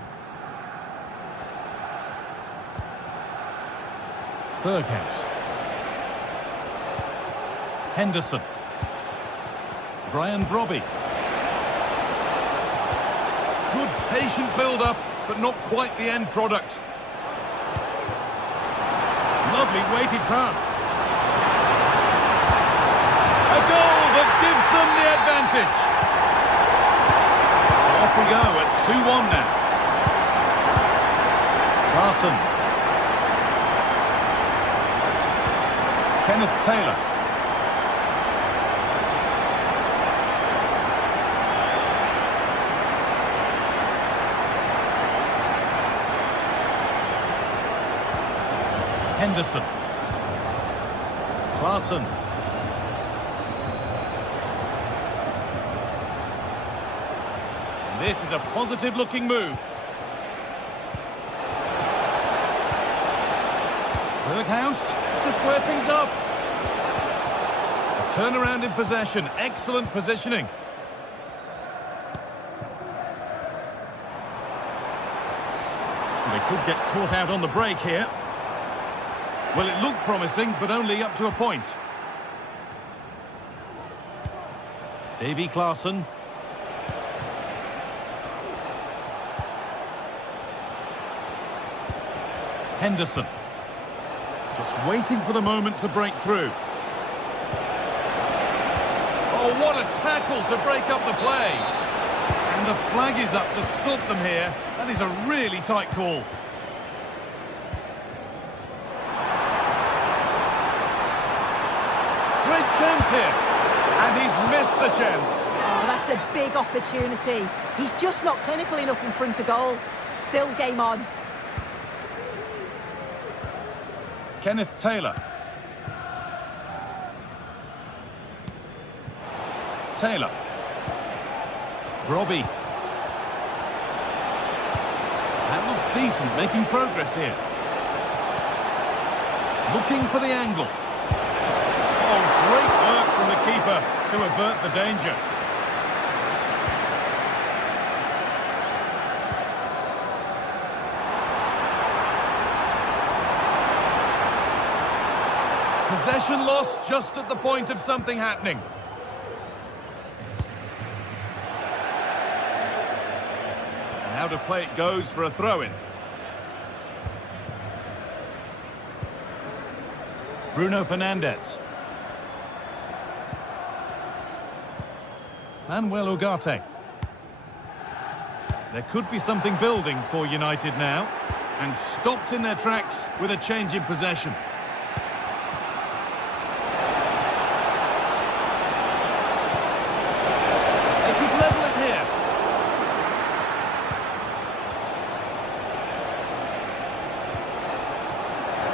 Berghaus. Henderson. Brian Brobbey. Good patient build-up, but not quite the end product. Lovely weighted pass. A goal that gives them the advantage. So off we go at 2-1 now. Klaassen. Kenneth Taylor. Henderson. Klaassen. This is a positive-looking move. Berghaus to square things up. A turnaround in possession. Excellent positioning. They could get caught out on the break here. Well, it looked promising, but only up to a point. Davy Klaassen. Henderson. Just waiting for the moment to break through. Oh, what a tackle to break up the play. And the flag is up to stop them here. That is a really tight call. Great chance here. And he's missed the chance. Oh, that's a big opportunity. He's just not clinical enough in front of goal. Still game on. Kenneth Taylor. Taylor. Brobbey. That looks decent, making progress here. Looking for the angle. Oh, great work from the keeper to avert the danger. Possession lost just at the point of something happening. And out of play it goes for a throw-in. Bruno Fernandes. Manuel Ugarte. There could be something building for United now. And stopped in their tracks with a change in possession. They could level it here.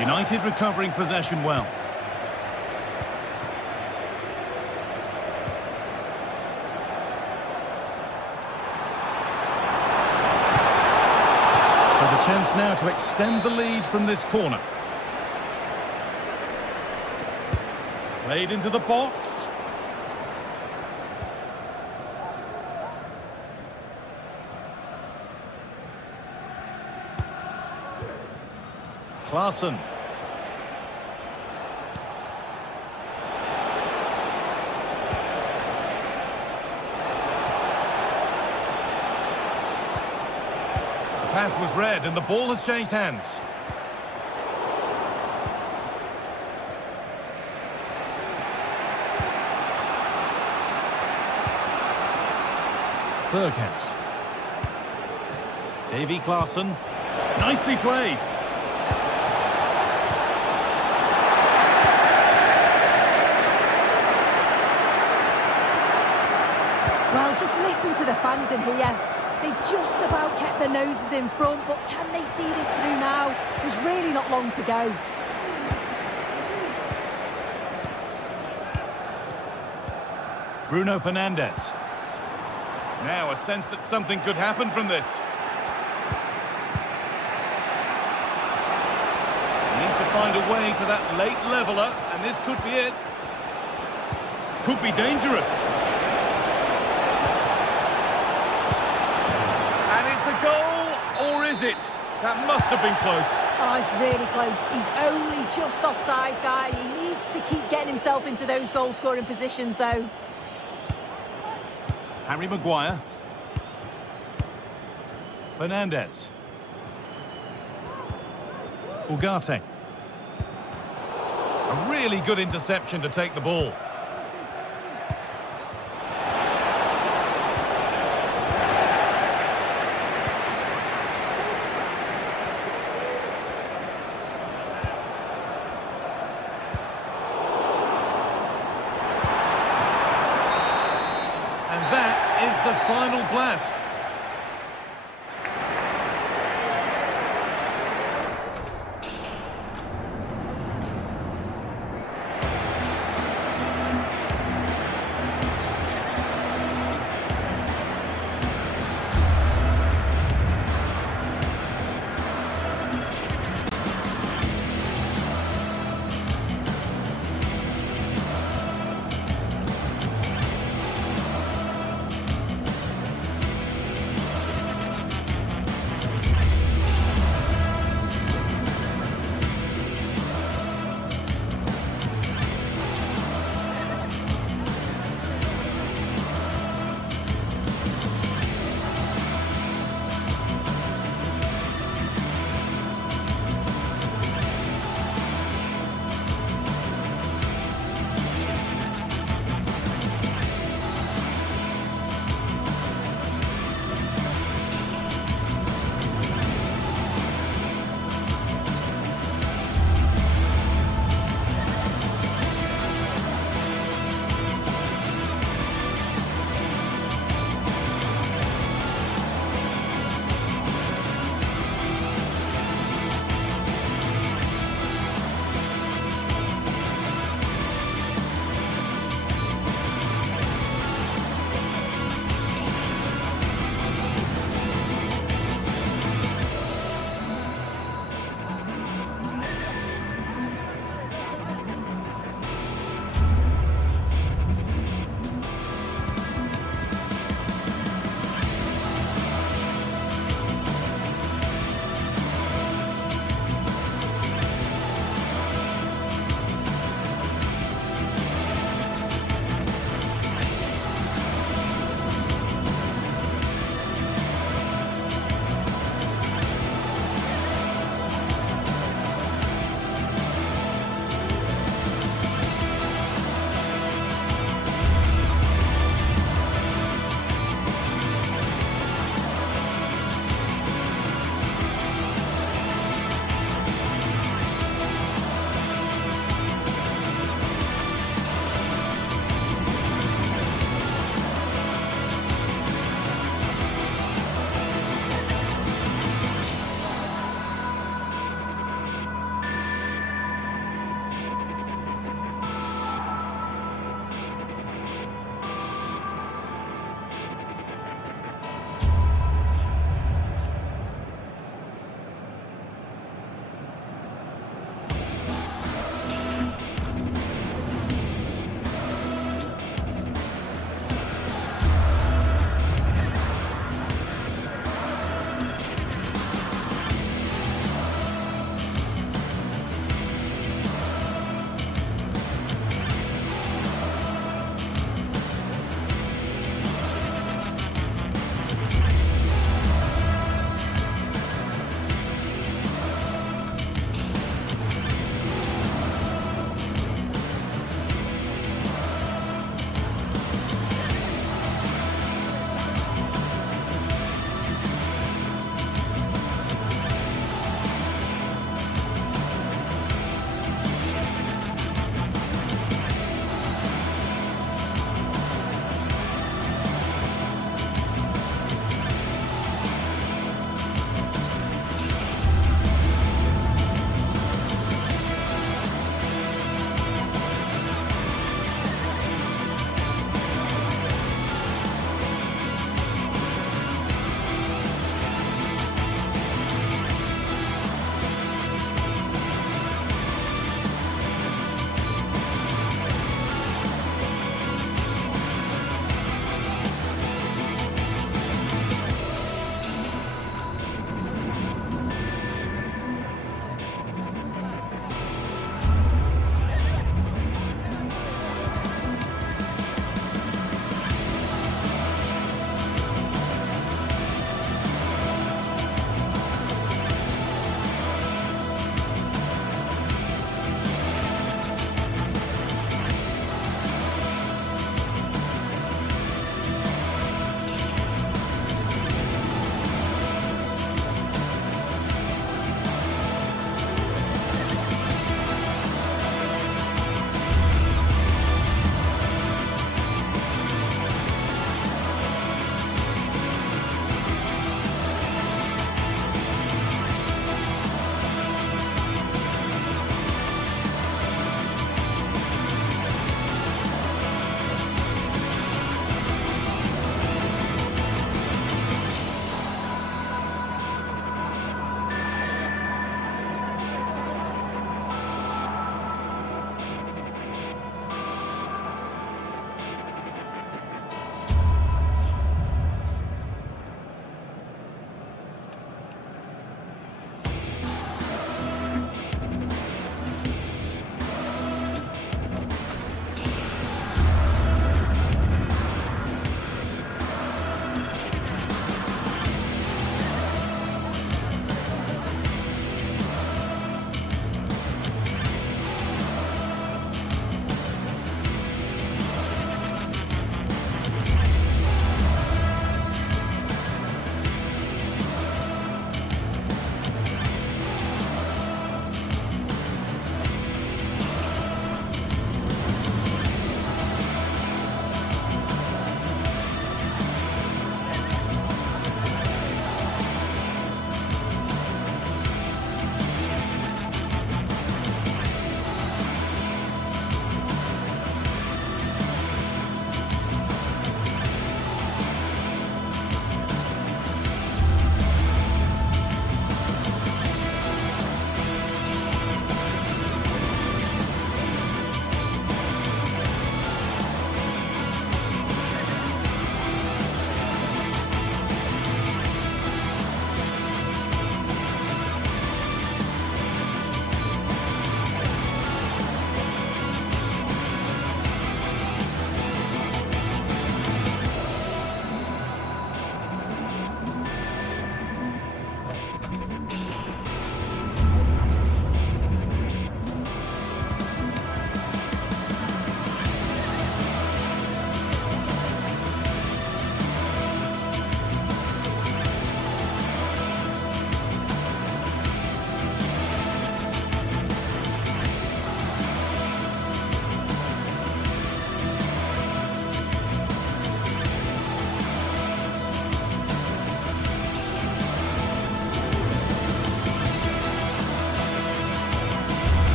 United recovering possession well. Chance now to extend the lead from this corner. Played into the box. Klaassen. Pass was read and the ball has changed hands. Berghuis. Davy Klaassen. Nicely played. Well, just listen to the fans in here. They just about kept their noses in front, but can they see this through now? There's really not long to go. Bruno Fernandes. Now a sense that something could happen from this. Need to find a way to that late leveller, and this could be it. Could be dangerous. A goal, or is it? That must have been close. Oh, it's really close. He's only just offside, guy. He needs to keep getting himself into those goal-scoring positions, though. Harry Maguire. Fernandes. Ugarte. A really good interception to take the ball. The final blast.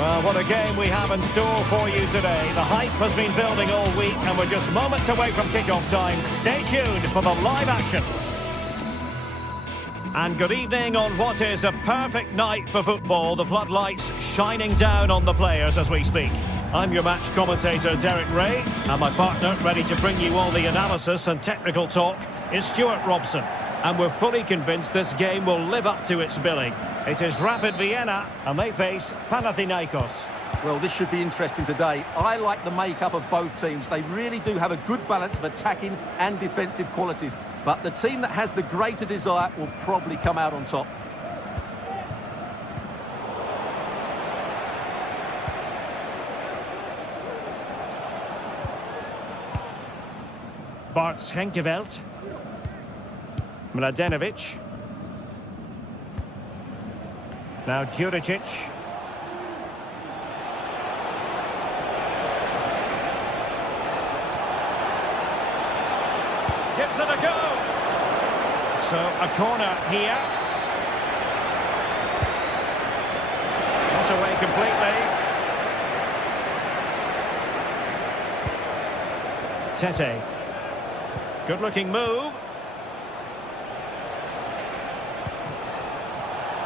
Well, what a game we have in store for you today. The hype has been building all week and we're just moments away from kick-off time. Stay tuned for the live action. And good evening on what is a perfect night for football. The floodlights shining down on the players as we speak. I'm your match commentator, Derek Ray, and my partner, ready to bring you all the analysis and technical talk, is Stuart Robson. And we're fully convinced this game will live up to its billing. It is Rapid Vienna, and they face Panathinaikos. Well, this should be interesting today. I like the makeup of both teams. They really do have a good balance of attacking and defensive qualities. But the team that has the greater desire will probably come out on top. Bart Schenkeveld. Mladenovic. Now Juricic. Gives it a go. So a corner here. Not away completely. Tete. Good looking move.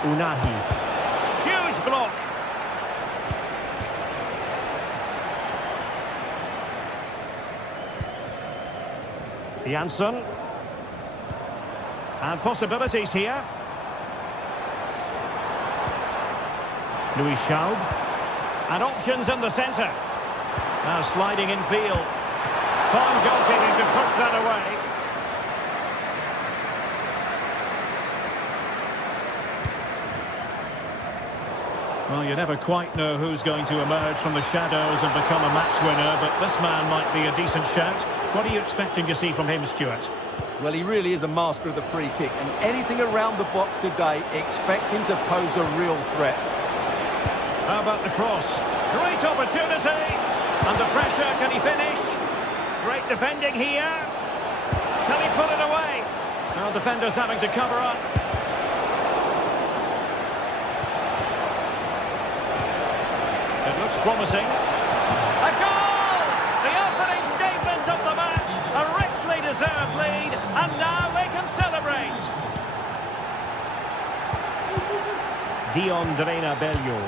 Unahi. Huge block. Jansson. And possibilities here. Louis Schaub. And options in the centre. Now sliding in field. Fine goalkeeping to push that away. Well, you never quite know who's going to emerge from the shadows and become a match winner, but this man might be a decent shout. What are you expecting to see from him, Stuart? Well, he really is a master of the free kick, and anything around the box today, expect him to pose a real threat. How about the cross? Great opportunity! Under pressure, can he finish? Great defending here. Can he put it away? Now defenders having to cover up. It looks promising. A goal! The opening statement of the match. A richly deserved lead. And now they can celebrate. Dion Drena Bello.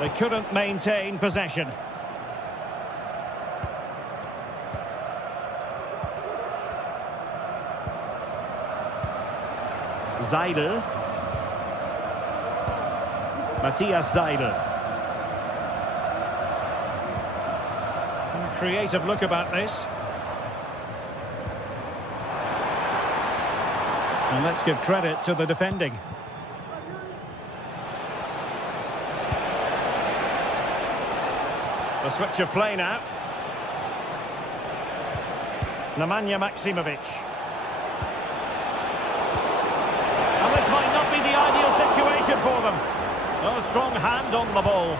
They couldn't maintain possession. Seidel. Matthias Seidel. A creative look about this. And let's give credit to the defending. The switch of play now. Nemanja Maksimovic. And this might not be the ideal situation for them. No strong hand on the ball.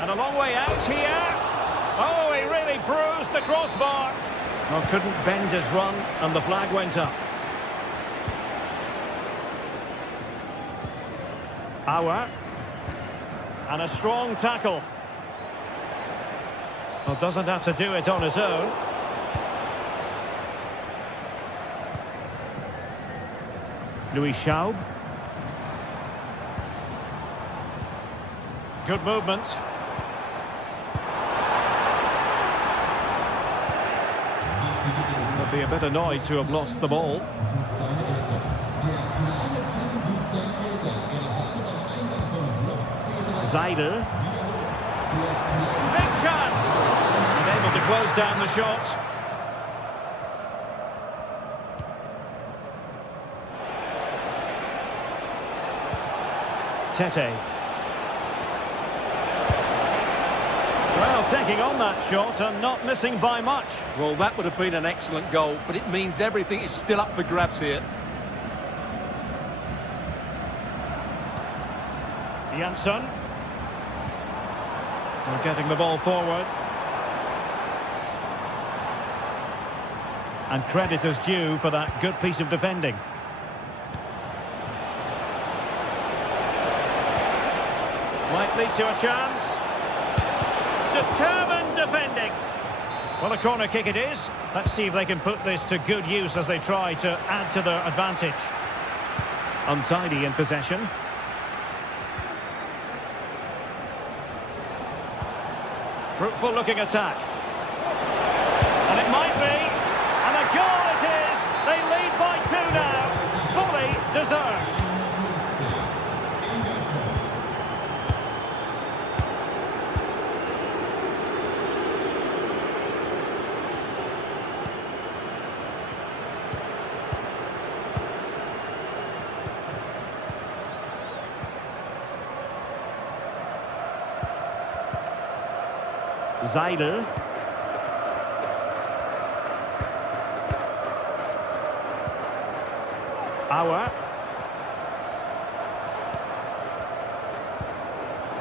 And a long way out here. Oh, he really bruised the crossbar. Well, couldn't bend his run, and the flag went up. Auer. And a strong tackle. Well, doesn't have to do it on his own. Louis Schaub. Good movement. They'll be a bit annoyed to have lost the ball. Seidel. Big chance! Unable to close down the shot. Tete. Well, taking on that shot and not missing by much. Well, that would have been an excellent goal, but it means everything is still up for grabs here. Jansson. We're getting the ball forward. And credit is due for that good piece of defending. Might lead to a chance. Determined defending. Well, a corner kick it is. Let's see if they can put this to good use as they try to add to their advantage. Untidy in possession. Fruitful looking attack. And it might be. And a goal it is. They lead by 2 now. Fully deserved. Seidel. Auer.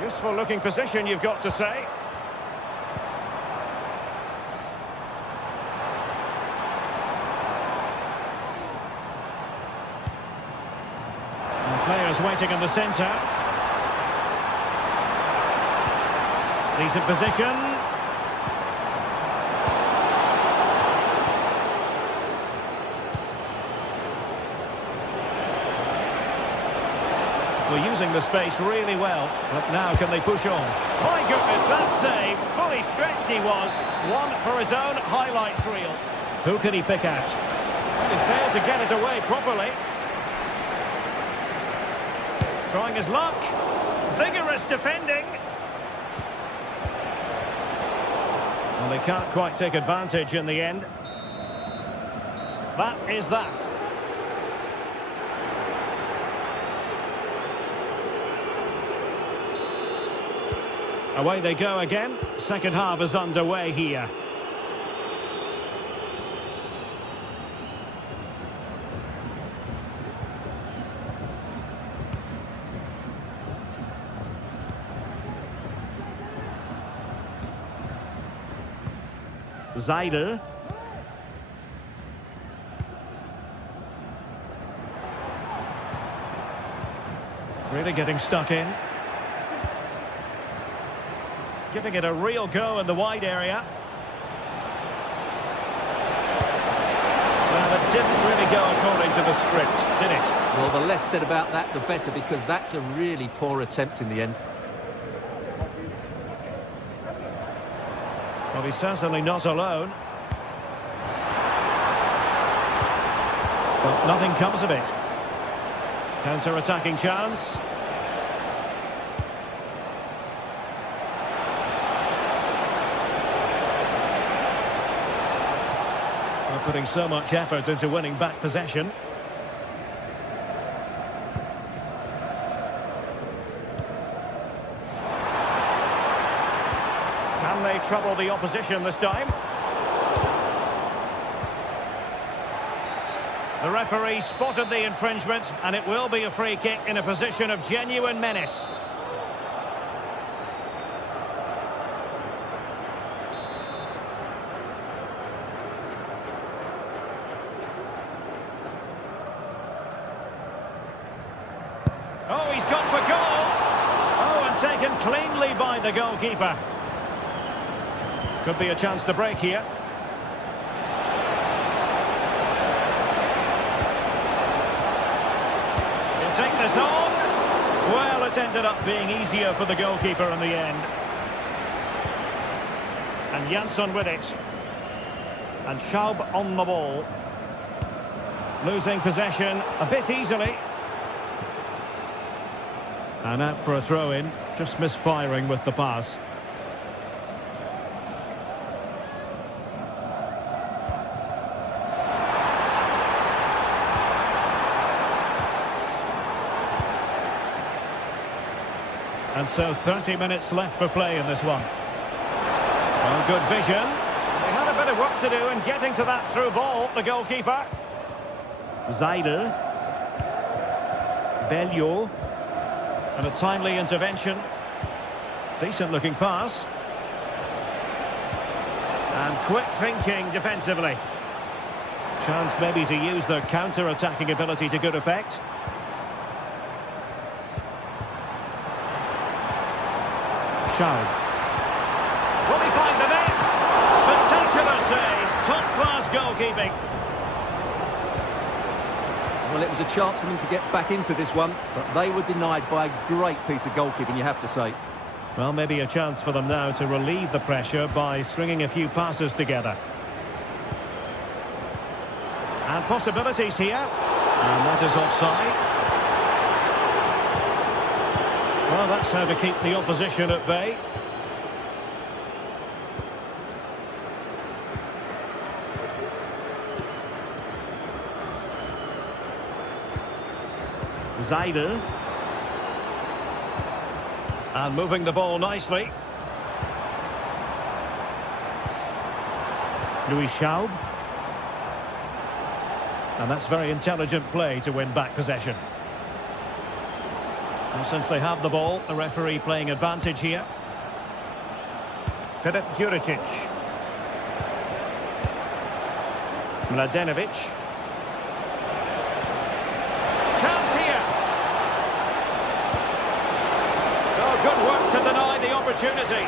Useful looking position, you've got to say. And players waiting in the centre. Decent position. We're using the space really well, but now can they push on? My goodness, that save! Fully stretched he was. One for his own highlights reel. Who can he pick out? Well, he failed to get it away properly. Trying his luck. Vigorous defending. Well, they can't quite take advantage in the end. That is that. Away they go again. Second half is underway here. Seidel. Really getting stuck in. Giving it a real go in the wide area. Well, it didn't really go according to the script, did it? Well, the less said about that, the better, because that's a really poor attempt in the end. Well, he's certainly not alone. But nothing comes of it. Counter-attacking chance. Putting so much effort into winning back possession. Can they trouble the opposition this time? The referee spotted the infringement, and it will be a free kick in a position of genuine menace. Oh, he's gone for goal. Oh, and taken cleanly by the goalkeeper. Could be a chance to break here. He'll take this on. Well, it's ended up being easier for the goalkeeper in the end. And Jansson with it. And Schaub on the ball. Losing possession a bit easily. And out for a throw-in, just misfiring with the pass. And so 30 minutes left for play in this one. Well, good vision. They had a bit of work to do in getting to that through ball, the goalkeeper. Seidel. Bellio. And a timely intervention. Decent looking pass. And quick thinking defensively. Chance maybe to use their counter-attacking ability to good effect. Schaub. Will he find the net? Spectacular save. Top-class goalkeeping. Well, it was a chance for them to get back into this one, but they were denied by a great piece of goalkeeping, you have to say. Well, maybe a chance for them now to relieve the pressure by stringing a few passes together. And possibilities here. And that is offside. Well, that's how to keep the opposition at bay. Seidel. And moving the ball nicely. Louis Schaub. And that's very intelligent play to win back possession. And since they have the ball, the referee playing advantage here. Filip Juricic. Mladenovic. Chance here. Oh, good work to deny the opportunity.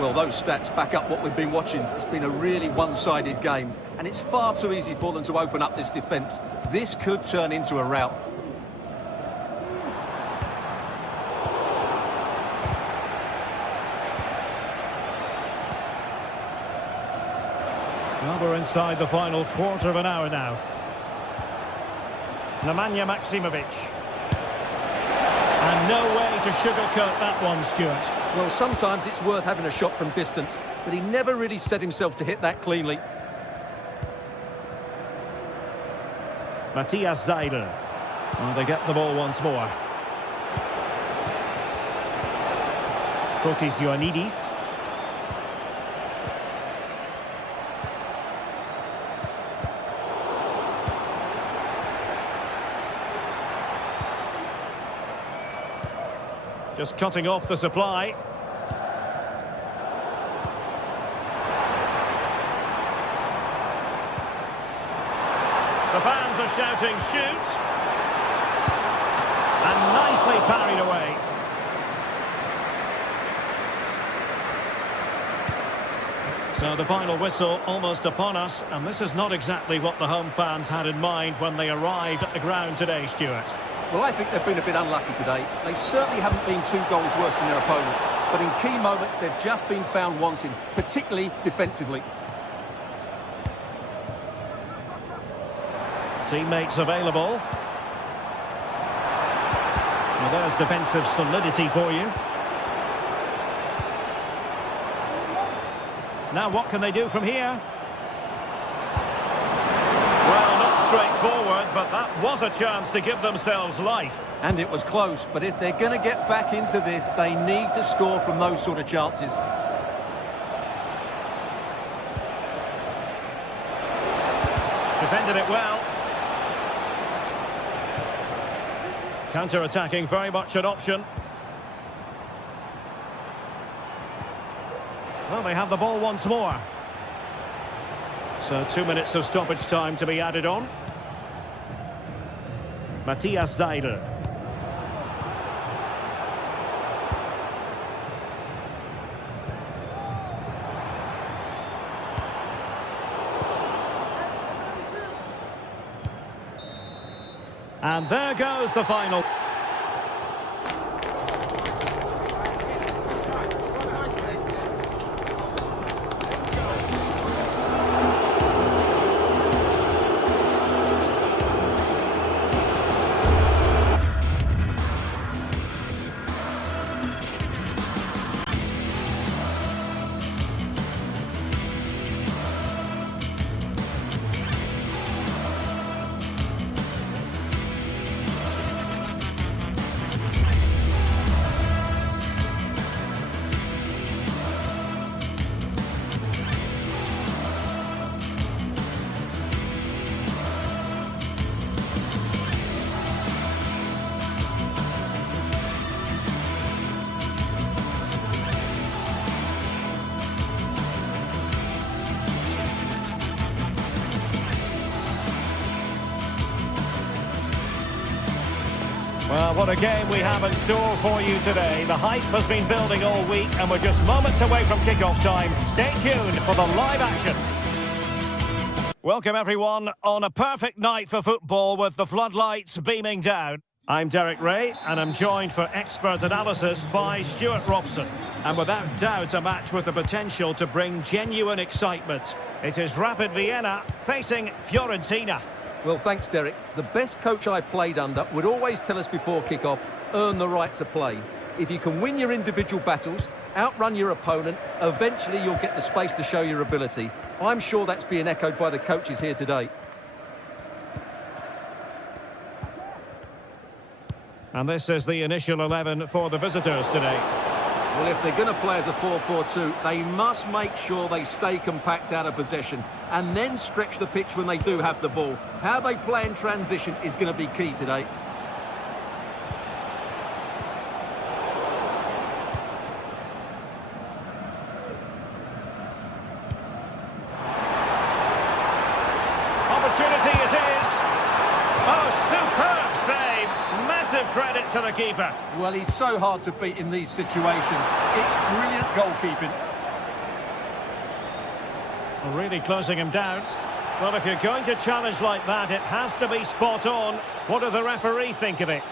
Well, those stats back up what we've been watching. It's been a really one-sided game, and it's far too easy for them to open up this defence. This could turn into a rout. Well, we're inside the final quarter of an hour now. Nemanja Maksimovic. And no way to sugarcoat that one, Stuart. Well, sometimes it's worth having a shot from distance, but he never really set himself to hit that cleanly. Matthias Seidel. Well, they get the ball once more. Fotis Ioannidis. Just cutting off the supply. The fans are shouting, shoot! And nicely parried away. So the final whistle almost upon us, and this is not exactly what the home fans had in mind when they arrived at the ground today, Stuart. Well, I think they've been a bit unlucky today. They certainly haven't been 2 goals worse than their opponents, but in key moments they've just been found wanting, particularly defensively. Teammates available. Well, there's defensive solidity for you. Now what can they do from here? Well, not straightforward, but that was a chance to give themselves life. And it was close, but if they're going to get back into this, they need to score from those sort of chances. Defended it well. Counter-attacking, very much an option. Well, they have the ball once more. So 2 minutes of stoppage time to be added on. Matthias Seidel. And there goes the final. what a game we have in store for you today. The hype has been building all week and we're just moments away from kick-off time. Stay tuned for the live action. Welcome everyone on a perfect night for football with the floodlights beaming down. I'm Derek Ray and I'm joined for expert analysis by Stuart Robson. And without doubt a match with the potential to bring genuine excitement. It is Rapid Vienna facing Fiorentina. Well, thanks, Derek. The best coach I played under would always tell us before kick-off, earn the right to play. If you can win your individual battles, outrun your opponent, eventually you'll get the space to show your ability. I'm sure that's being echoed by the coaches here today. And this is the initial 11 for the visitors today. Well, if they're going to play as a 4-4-2, they must make sure they stay compact out of possession and then stretch the pitch when they do have the ball. How they play in transition is going to be key today. Opportunity it is. Oh, superb save. Massive credit to the keeper. Well, he's so hard to beat in these situations. It's brilliant goalkeeping. Really closing him down. Well, if you're going to challenge like that, it has to be spot on. What do the referee think of it?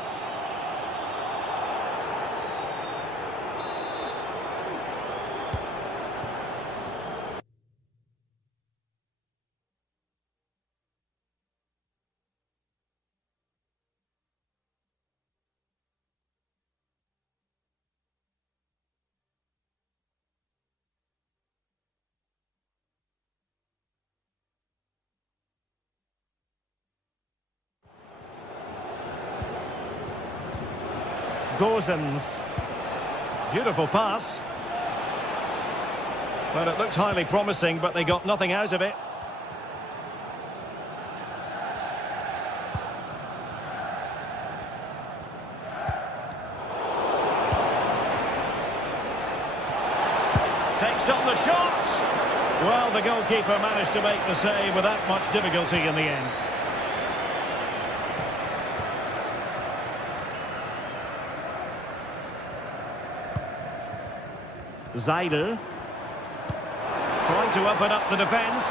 Gozens. Beautiful pass. Well, it looked highly promising, but they got nothing out of it. Takes on the shot. Well, the goalkeeper managed to make the save without much difficulty in the end. Zaidel trying to open up the defence.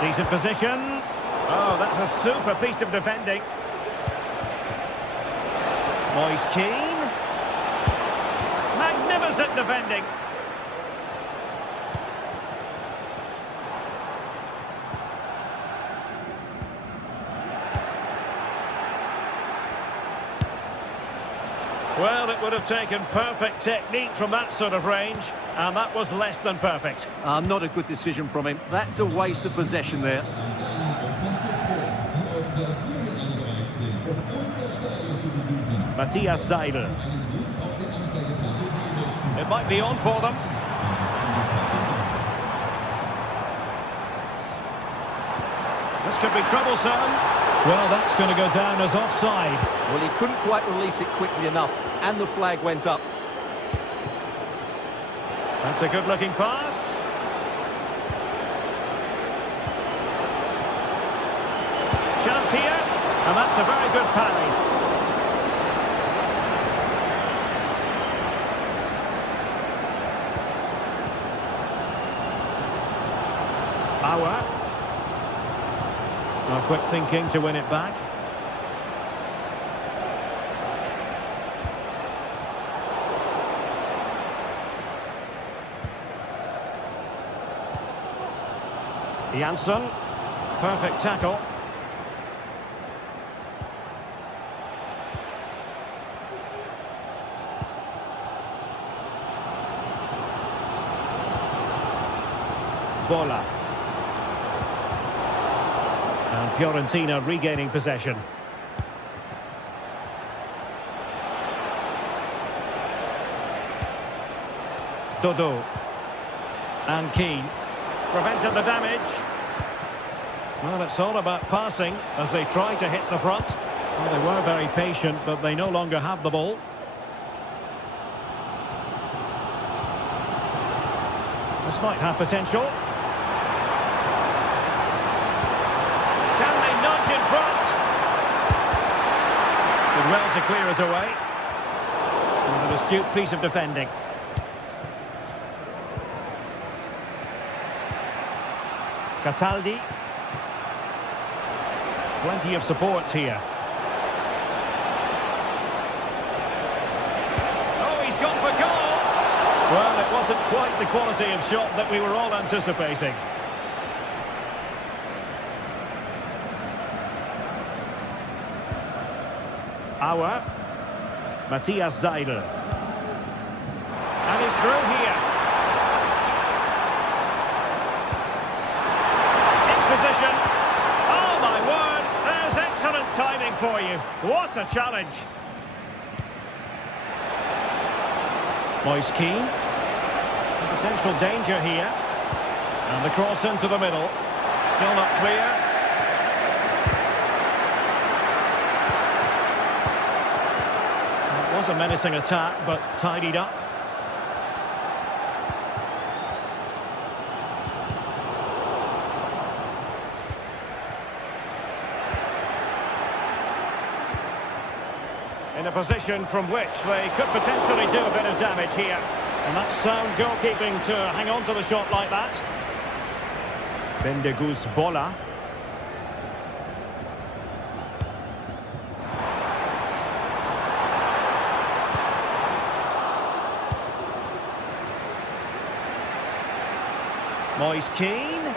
Decent position. Oh, that's a super piece of defending. Moise Keane. Magnificent defending. Well, it would have taken perfect technique from that sort of range, and that was less than perfect. Not a good decision from him. That's a waste of possession there. Matthias Zaidel. It might be on for them. This could be troublesome. Well, that's going to go down as offside. Well, he couldn't quite release it quickly enough, and the flag went up. That's a good-looking pass. Chance here, and that's a very good parry. Bauer. Oh, quick thinking to win it back. Jansson, perfect tackle. Bola. And Fiorentina regaining possession. Dodo. And Keane. Prevented the damage. Well, it's all about passing as they try to hit the front. Well, they were very patient, but they no longer have the ball. This might have potential. Can they nudge in front? Did well to clear it away. And an astute piece of defending. Cataldi. Plenty of support here. Oh, he's gone for goal! Well, it wasn't quite the quality of shot that we were all anticipating. Auer. Matthias Seidel. And he's through here. In position. Oh, my word. There's excellent timing for you. What a challenge. Moise Keane. Potential danger here. And the cross into the middle. Still not clear. It was a menacing attack, but tidied up. In a position from which they could potentially do a bit of damage here. And that's sound goalkeeping to hang on to the shot like that. Bendegus Bola. Moise Keane.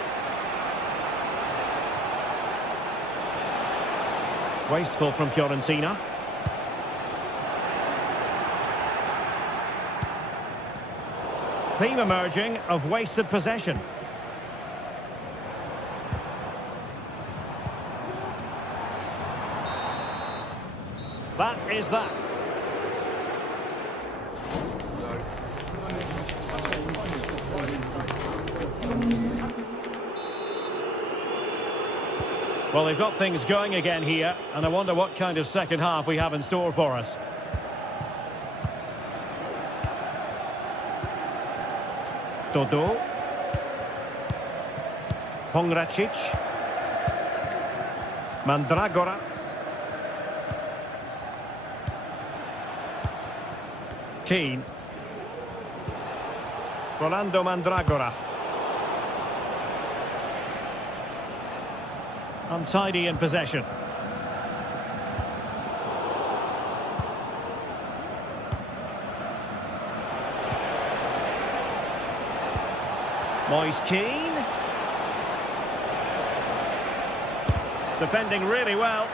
Wasteful from Fiorentina. Theme emerging of wasted possession. That is that. Well, they've got things going again here, and I wonder what kind of second half we have in store for us. Dodo. Pongracic. Mandragora. Keane. Rolando Mandragora. Untidy in possession. Moise Keane. Defending really well.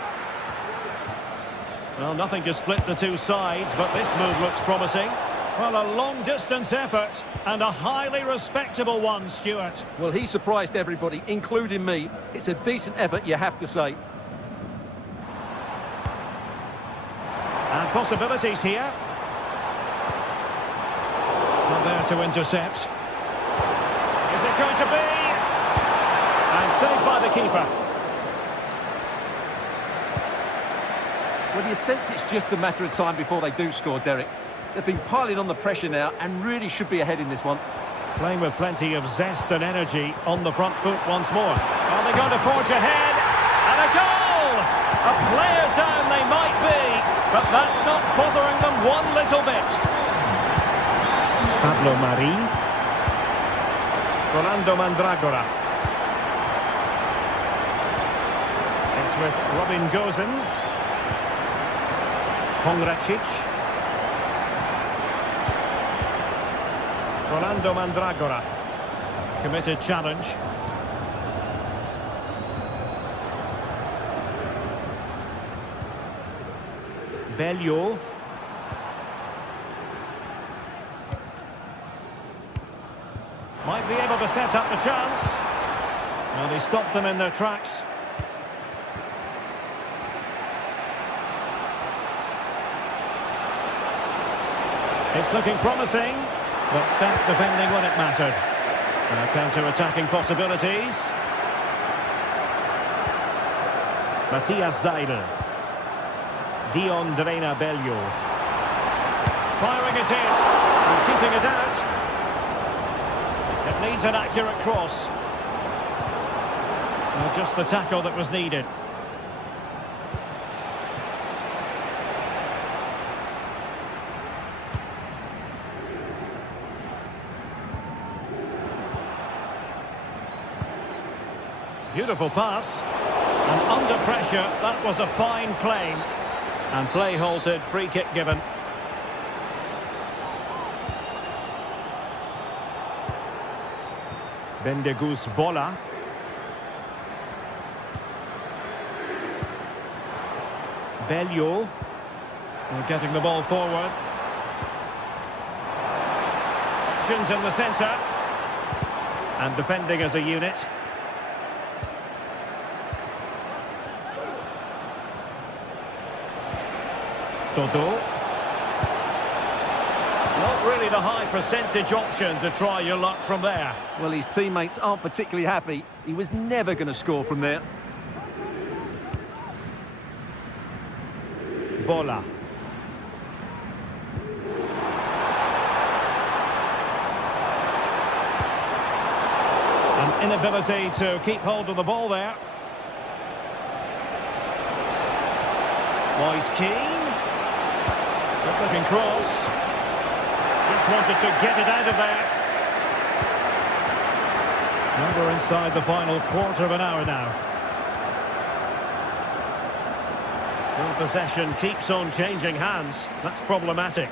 Well, nothing to split the two sides, but this move looks promising. Well, a long-distance effort, and a highly respectable one, Stuart. Well, he surprised everybody, including me. It's a decent effort, you have to say. And possibilities here. Not there to intercept. Is it going to be? And saved by the keeper. Well, you sense it's just a matter of time before they do score, Derek. They've been piling on the pressure now and really should be ahead in this one. Playing with plenty of zest and energy on the front foot once more. Are they going to forge ahead? And a goal! A player down they might be, but that's not bothering them one little bit. Pablo Mari. Rolando Mandragora. It's with Robin Gosens. Pongracic. Rolando Mandragora. Committed challenge. Bellio. Might be able to set up the chance. Well, he stopped them in their tracks. It's looking promising, but stout defending when it mattered. Counter-attacking possibilities. Matthias Seidel. Dion Drena Bellio. Firing it in and keeping it out. It needs an accurate cross. Well, just the tackle that was needed. Beautiful pass. And under pressure, that was a fine claim. And play halted, free kick given. Bendegus Bola. Bellio. They're getting the ball forward. Options in the centre. And defending as a unit. Dodo. Not really the high percentage option to try your luck from there. Well, his teammates aren't particularly happy. He was never going to score from there. Bola. An inability to keep hold of the ball there. Moise Keane. Good looking cross. Just wanted to get it out of there. Now we're inside the final quarter of an hour now. Well, possession keeps on changing hands. That's problematic.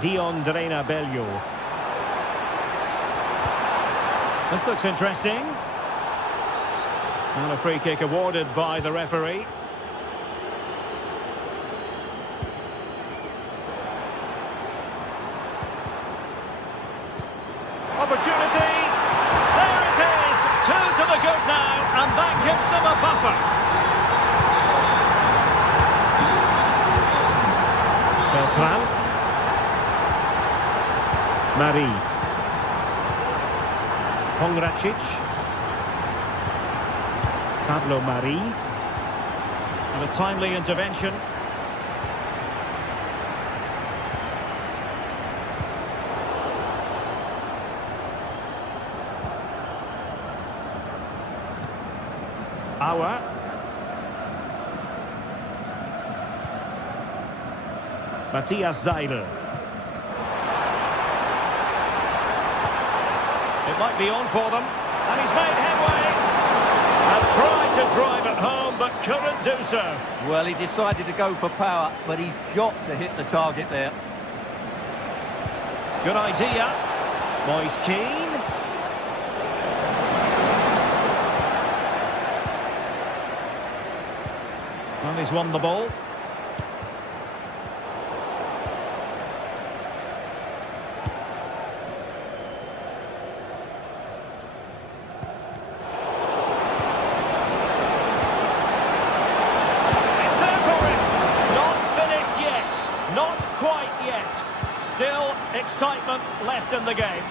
Dion Drena Bellio. This looks interesting. And a free kick awarded by the referee. Opportunity. There it is. 2 to the good now. And that gives them a buffer. Beltran. Marie. Pongracic. Pablo Mari. And a timely intervention. Auer. Matthias Seidel. It might be on for them. And he's made headway. And tried to drive it home, but couldn't do so. Well, he decided to go for power, but he's got to hit the target there. Good idea. Moise Keane. Well, he's won the ball. Still excitement left in the game.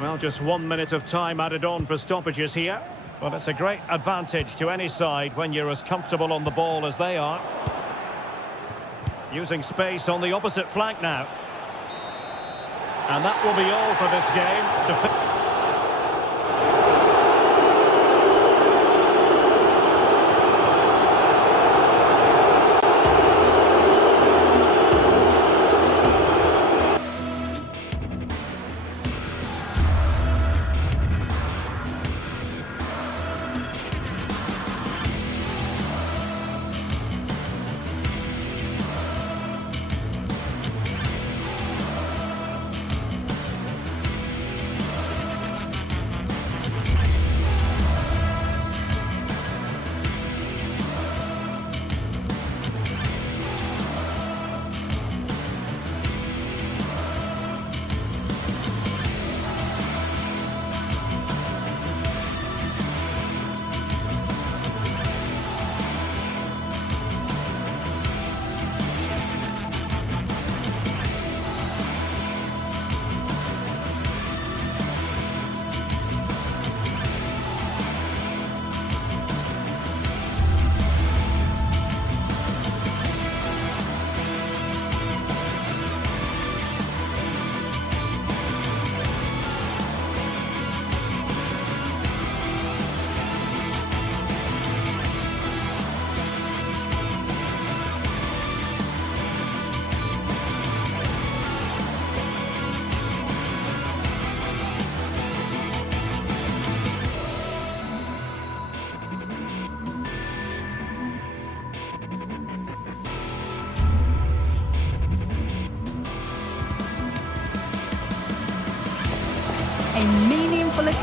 Well, just 1 minute of time added on for stoppages here. But it's a great advantage to any side when you're as comfortable on the ball as they are. Using space on the opposite flank now. And that will be all for this game.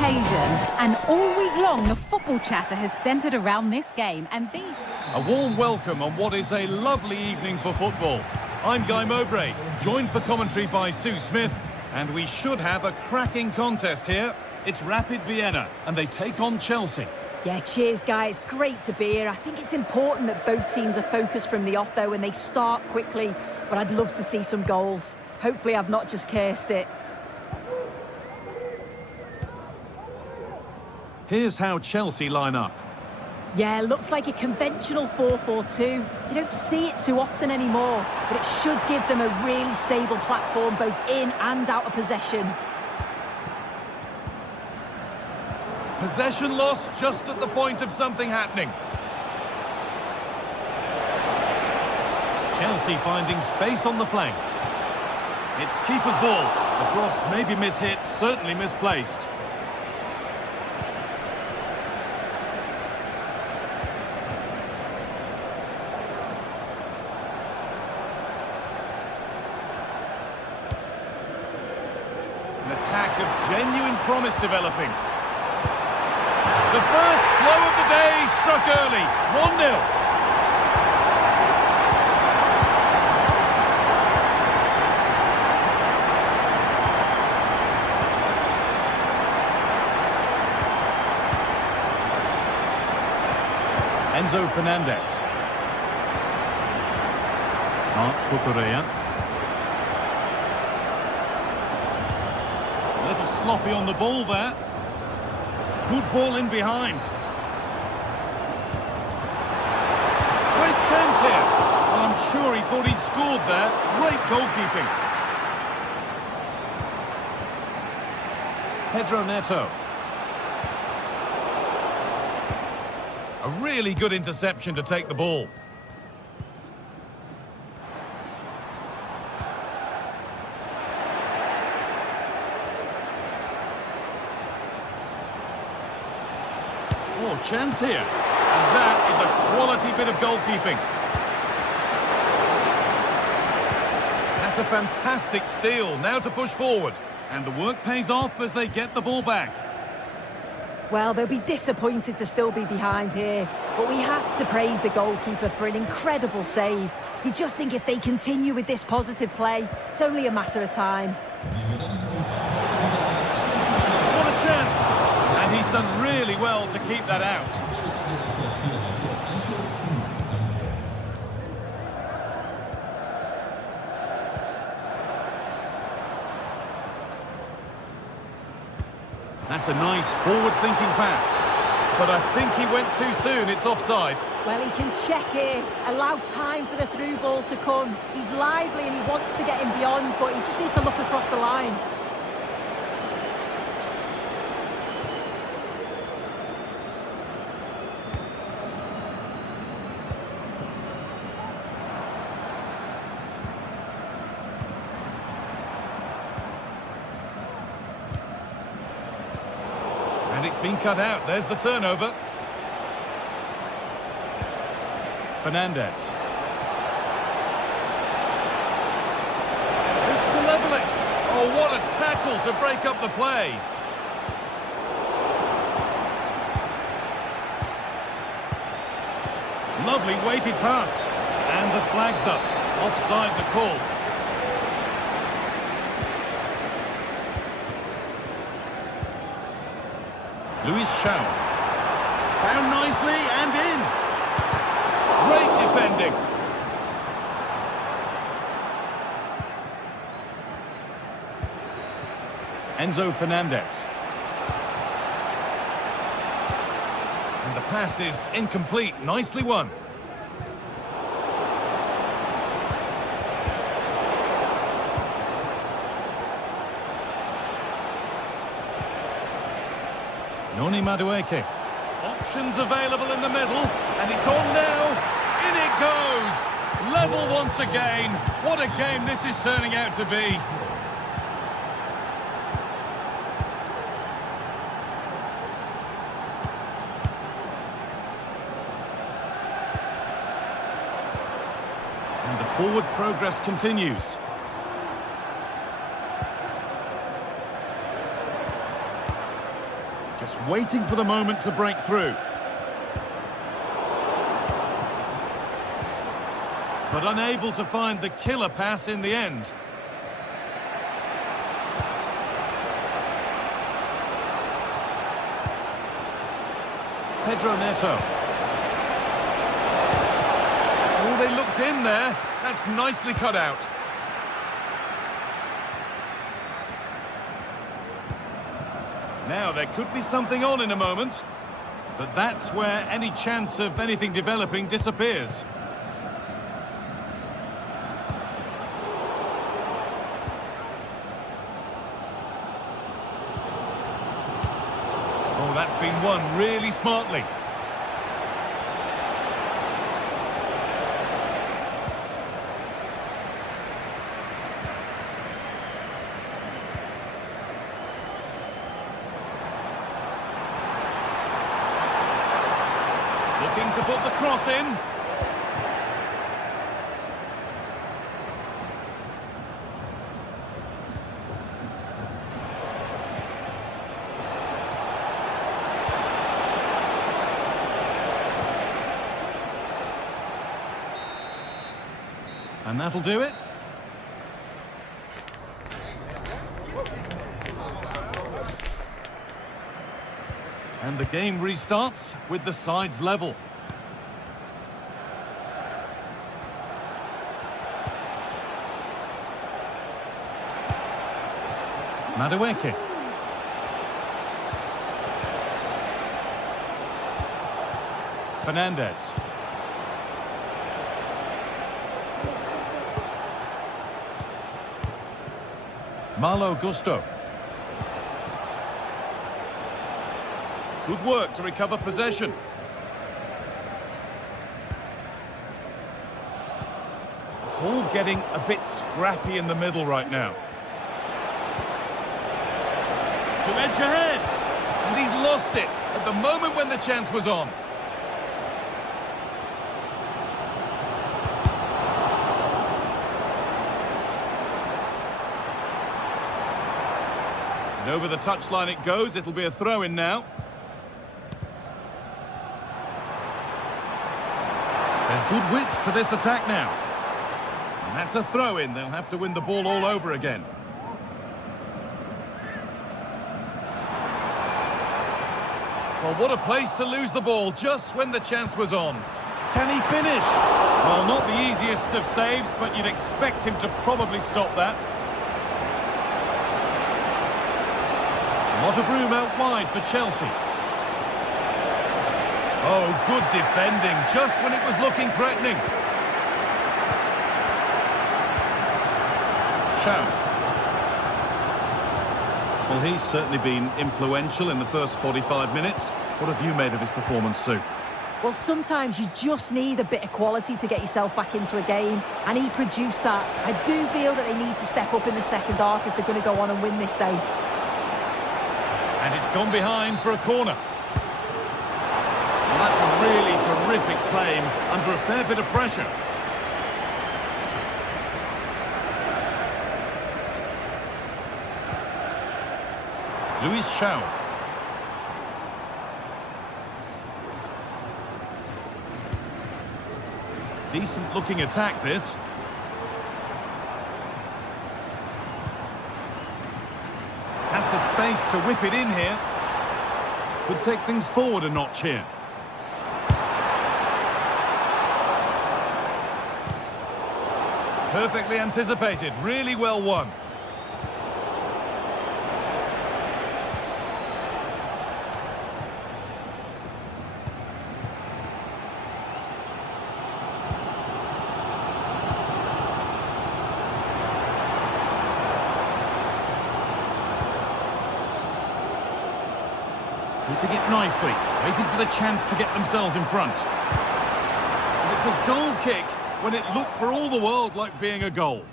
occasion, and all week long the football chatter has centred around this game, and the... A warm welcome on what is a lovely evening for football. I'm Guy Mowbray, joined for commentary by Sue Smith, and we should have a cracking contest here. It's Rapid Vienna, and they take on Chelsea. Yeah, cheers, guys. Great to be here. I think it's important that both teams are focused from the off, though, and they start quickly. But I'd love to see some goals. Hopefully I've not just cursed it. Here's how Chelsea line up. Yeah, looks like a conventional 4-4-2. You don't see it too often anymore, but it should give them a really stable platform, both in and out of possession. Possession lost just at the point of something happening. Chelsea finding space on the flank. It's keeper's ball. The cross may be mishit, certainly misplaced. An attack of genuine promise developing. The first blow of the day struck early. 1-0. Enzo Fernandez. Mark Cucurella. A little sloppy on the ball there. Good ball in behind. Great chance here. Well, I'm sure he thought he'd scored there. Great goalkeeping. Pedro Neto. A really good interception to take the ball. Oh, chance here. And that is a quality bit of goalkeeping. That's a fantastic steal. Now to push forward. And the work pays off as they get the ball back. Well, they'll be disappointed to still be behind here, but we have to praise the goalkeeper for an incredible save. You just think if they continue with this positive play, it's only a matter of time. What a chance! And he's done really well to keep that out. That's a nice forward-thinking pass. But I think he went too soon. It's offside. Well, he can check here, allow time for the through ball to come. He's lively and he wants to get him beyond, but he just needs to look across the line. And it's been cut out. There's the turnover. Fernandez. It's to level it. Oh, what a tackle to break up the play. Lovely weighted pass. And the flag's up. Offside the call. Luis Shaw. Found nicely and in. Great defending. Enzo Fernandez. And the pass is incomplete. Nicely won. Noni Madueke. Options available in the middle, and it's on now. In it goes. Level once again. What a game this is turning out to be. And the forward progress continues. waiting for the moment to break through. But unable to find the killer pass in the end. Pedro Neto. Oh, they looked in there. That's nicely cut out. Now, there could be something on in a moment, but that's where any chance of anything developing disappears. Oh, that's been won really smartly. Looking to put the cross in. And that'll do it. And the game restarts with the sides level. Madueke. Fernandez. Malo Gusto. Good work to recover possession. It's all getting a bit scrappy in the middle right now. To edge ahead. And he's lost it at the moment when the chance was on. And over the touchline it goes. It'll be a throw-in now. There's good width to this attack now. And that's a throw-in. They'll have to win the ball all over again. Well, what a place to lose the ball just when the chance was on. Can he finish? Well, not the easiest of saves, but you'd expect him to probably stop that. A lot of room out wide for Chelsea. Oh, good defending, just when it was looking threatening. Chow. Well, he's certainly been influential in the first 45 minutes. What have you made of his performance, Sue? Well, sometimes you just need a bit of quality to get yourself back into a game, and he produced that. I do feel that they need to step up in the second half if they're going to go on and win this, though. And it's gone behind for a corner. Well, that's a really terrific claim under a fair bit of pressure. Luis Chow. Decent looking attack, this. Has the space to whip it in here. Could take things forward a notch here. Perfectly anticipated, really well won. Keeping it nicely, waiting for the chance to get themselves in front. And it's a goal kick when it looked for all the world like being a goal.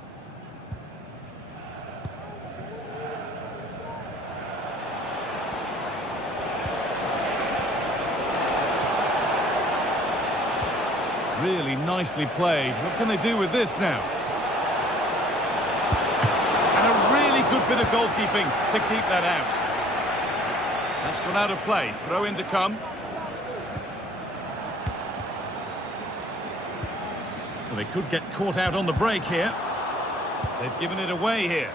Really nicely played. What can they do with this now? And a really good bit of goalkeeping to keep that out. That's Gone out of play. Throw in to come. Well, they could get caught out on the break here. They've given it away here.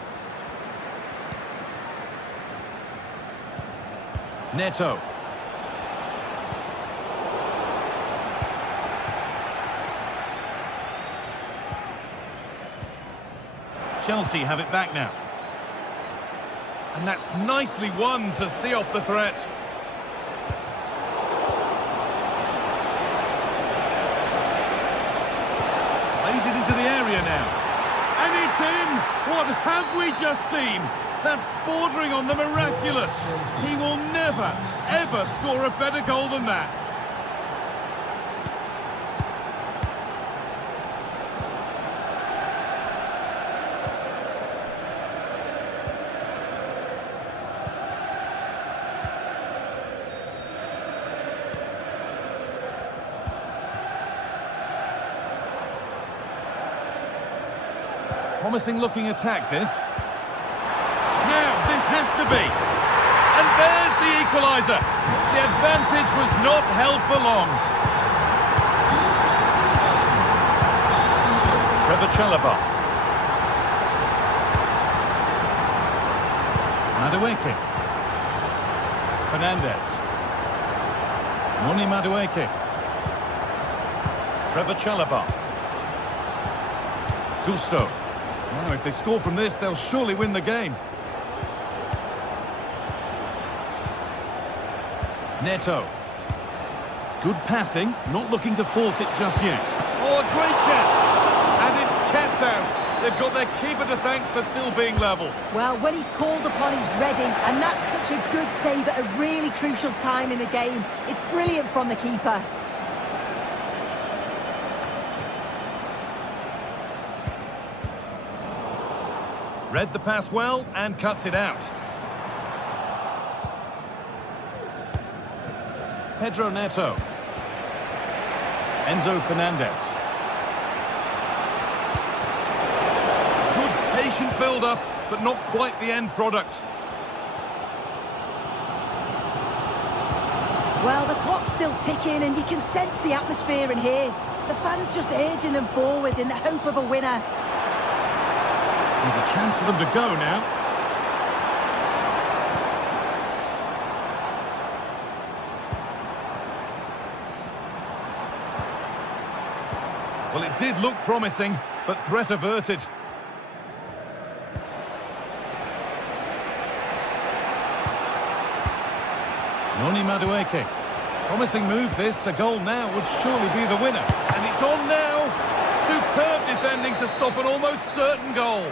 Neto. Chelsea have it back now. And that's nicely won to see off the threat. Plays it into the area now. And it's in! What have we just seen? That's bordering on the miraculous. He will never, ever score a better goal than that. Promising looking attack, this. Now, this has to be. And there's the equaliser. The advantage was not held for long. Trevor Chalobah. Madueke. Fernandez. Noni Madueke. Trevor Chalobah. Gusto. Well, if they score from this, they'll surely win the game. Neto. Good passing, not looking to force it just yet. Oh, a great catch! And it's kept out. They've got their keeper to thank for still being level. Well, when he's called upon, he's ready. And that's such a good save at a really crucial time in the game. It's brilliant from the keeper. Read the pass well and cuts it out. Pedro Neto. Enzo Fernandez. Good patient build-up, but not quite the end product. Well, the clock's still ticking and you can sense the atmosphere in here. The fans just urging them forward in the hope of a winner. There's a chance for them to go now. Well, it did look promising, but threat averted. Noni Madueke. Promising move this. A goal now would surely be the winner. And it's on now. Superb defending to stop an almost certain goal.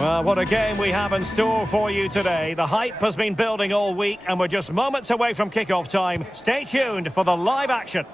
Well, what a game we have in store for you today. The hype has been building all week and we're just moments away from kick-off time. Stay tuned for the live action.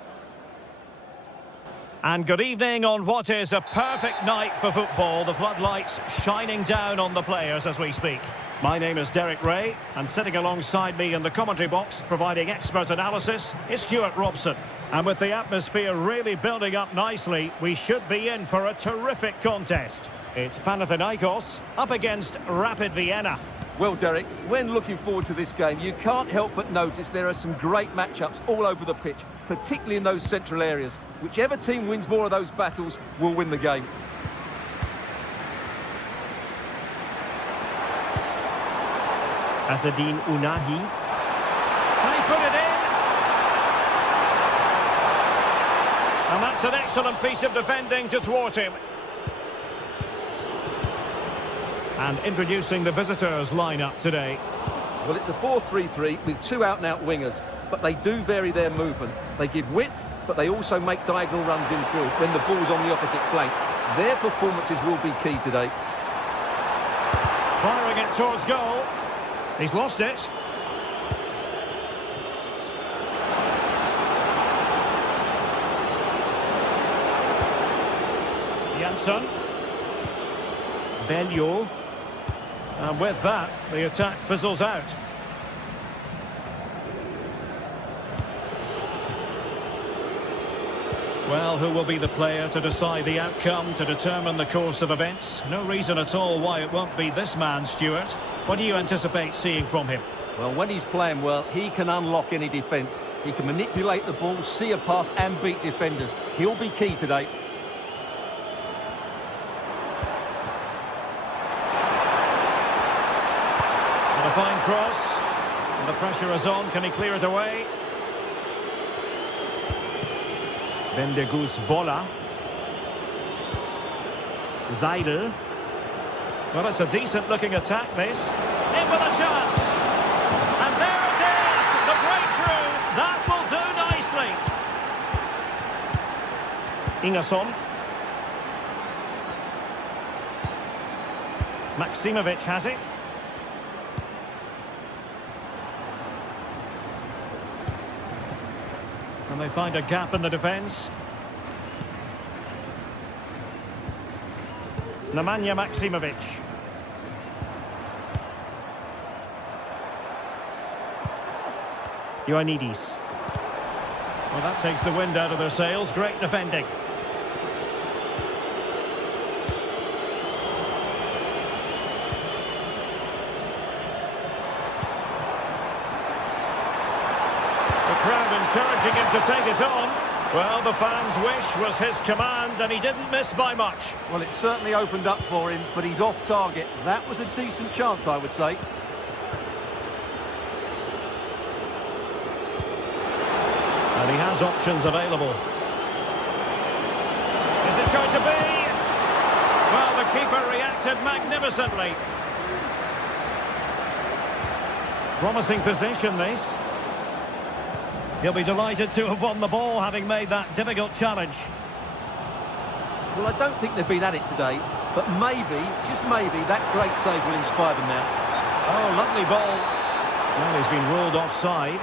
And good evening on what is a perfect night for football. The floodlights shining down on the players as we speak. My name is Derek Ray, and sitting alongside me in the commentary box, providing expert analysis, is Stuart Robson. And with the atmosphere really building up nicely, we should be in for a terrific contest. It's Panathinaikos up against Rapid Vienna. Well, Derek, when looking forward to this game, you can't help but notice there are some great matchups all over the pitch, particularly in those central areas. Whichever team wins more of those battles will win the game. Asadine Unahi. Can he put it in? And that's an excellent piece of defending to thwart him. And introducing the visitors lineup today. Well, it's a 4-3-3 with two out-and-out wingers, but they do vary their movement. They give width, but they also make diagonal runs infield when the ball's on the opposite flank. Their performances will be key today. Firing it towards goal. He's lost it. Jansson. Belleau. And with that, the attack fizzles out. Well, who will be the player to decide the outcome, to determine the course of events? No reason at all why it won't be this man, Stuart. What do you anticipate seeing from him? Well, when he's playing well, he can unlock any defence. He can manipulate the ball, see a pass and beat defenders. He'll be key today. And a fine cross. And the pressure is on. Can he clear it away? Bendegus Bola. Zaidel. Well, it's a decent-looking attack, this. In with a chance. And there it is! The breakthrough! That will do nicely. Ingerson. Maksimovic has it. And they find a gap in the defence. Nemanja Maksimovic. Ioannidis. Well, that takes the wind out of their sails. Great defending. The crowd encouraging him to take it on. Well, the fans' wish was his command, and he didn't miss by much. Well, it certainly opened up for him, but he's off target. That was a decent chance, I would say. And he has options available. Is it going to be? Well, the keeper reacted magnificently. Promising position, this. He'll be delighted to have won the ball, having made that difficult challenge. Well, I don't think they've been at it today, but maybe, just maybe, that great save will inspire them now. Oh, lovely ball. Well, he's been ruled offside.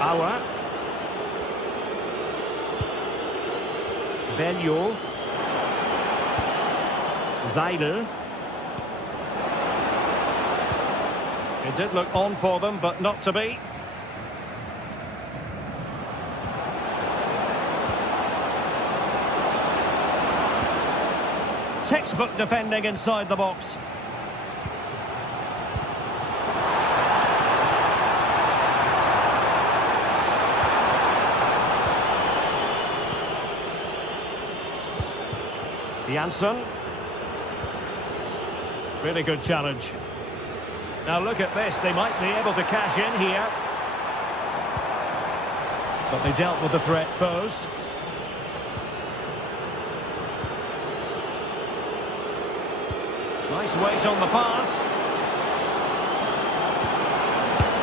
Auer. Belleau. Zaidel. It did look on for them, but not to be. Textbook defending inside the box. Jansson. Really good challenge. Now look at this, they might be able to cash in here. But they dealt with the threat posed. Nice weight on the pass.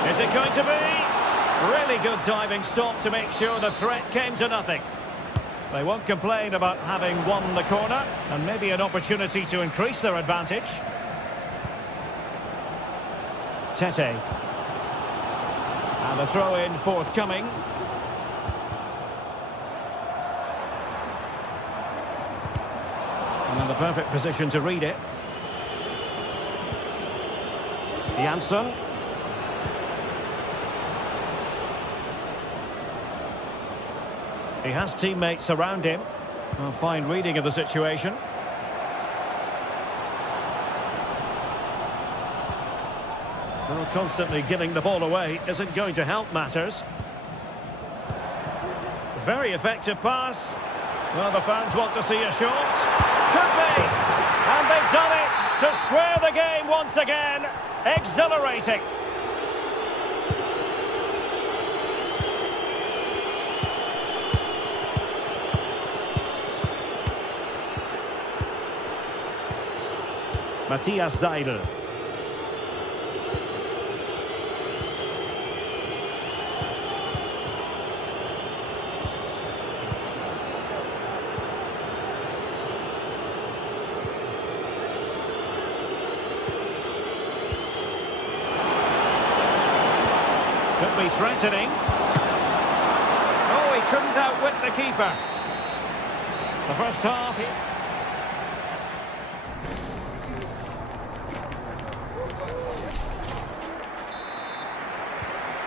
Is it going to be? Really good diving stop to make sure the threat came to nothing. They won't complain about having won the corner, and maybe an opportunity to increase their advantage. Tete. And the throw-in forthcoming. And in the perfect position to read it. Janssen. He has teammates around him. A fine reading of the situation. Well, constantly giving the ball away isn't going to help matters. Very effective pass. Well, the fans want to see a shot. Could be! And they've done it to square the game once again. Exhilarating. Matthias Seidel. Could be threatening. Oh, he couldn't outwit the keeper. The first half.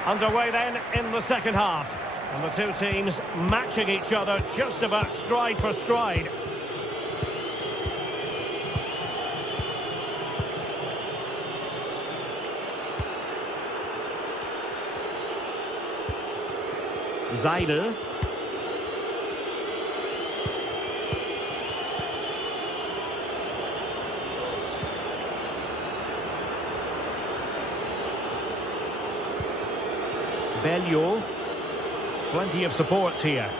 Underway then in the second half. And the two teams matching each other just about stride for stride. Seidel. Bellio. Plenty of support here.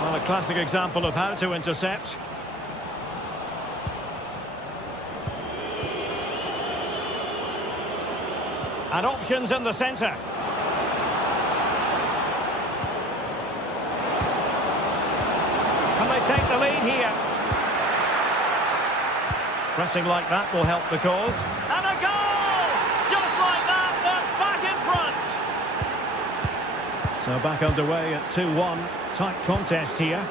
Well, a classic example of how to intercept. And options in the centre. Can they take the lead here? Pressing like that will help the cause. And a goal! Just like that, they're back in front. So back underway at 2-1. Tight contest here.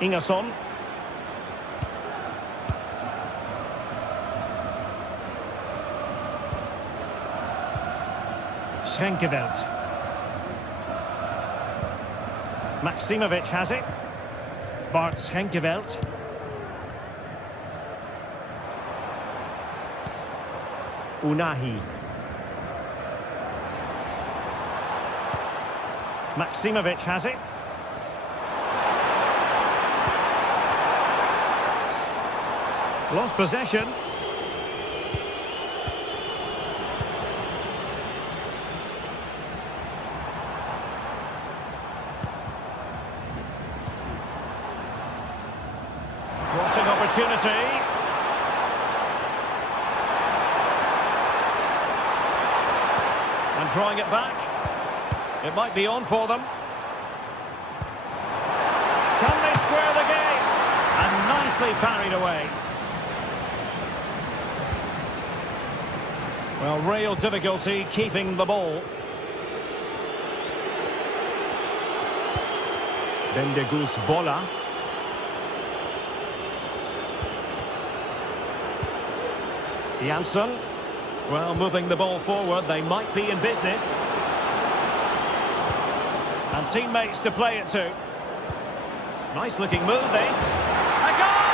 Ingerson. Schenkeveld. Maximovic has it. Bart Schenkeveld. Unahi. Maximovic has it. Lost possession. Crossing opportunity. And drawing it back. It might be on for them. Can they square the game? And nicely parried away. Well, real difficulty keeping the ball. Bendegus Bola. Janssen. Well, moving the ball forward, they might be in business. And teammates to play it to. Nice looking move, this. A goal!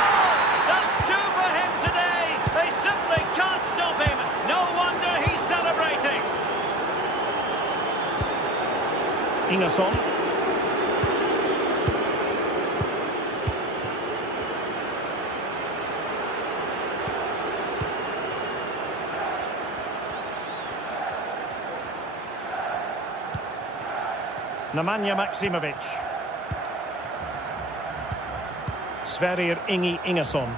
That's two for him today. They simply can't stop him. No wonder he's celebrating. Ingerson. Nemanja Maksimovic. Sverrir Ingi Ingesson.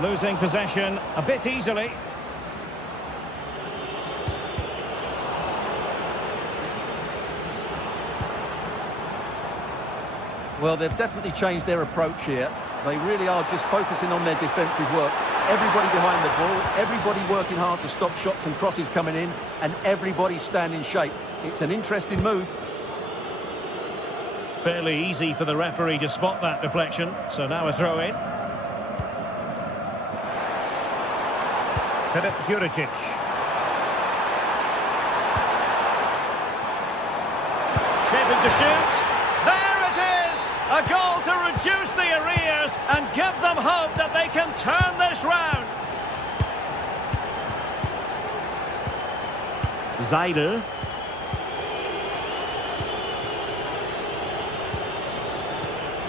Losing possession a bit easily. Well, they've definitely changed their approach here. They really are just focusing on their defensive work. Everybody behind the ball, everybody working hard to stop shots and crosses coming in, and everybody stand in shape. It's an interesting move. Fairly easy for the referee to spot that deflection, so now a throw in. Filip Djuricic. Shaping to shoot. There it is! A goal to reduce the arrears and give them hope that they can turn this round. Zaidel.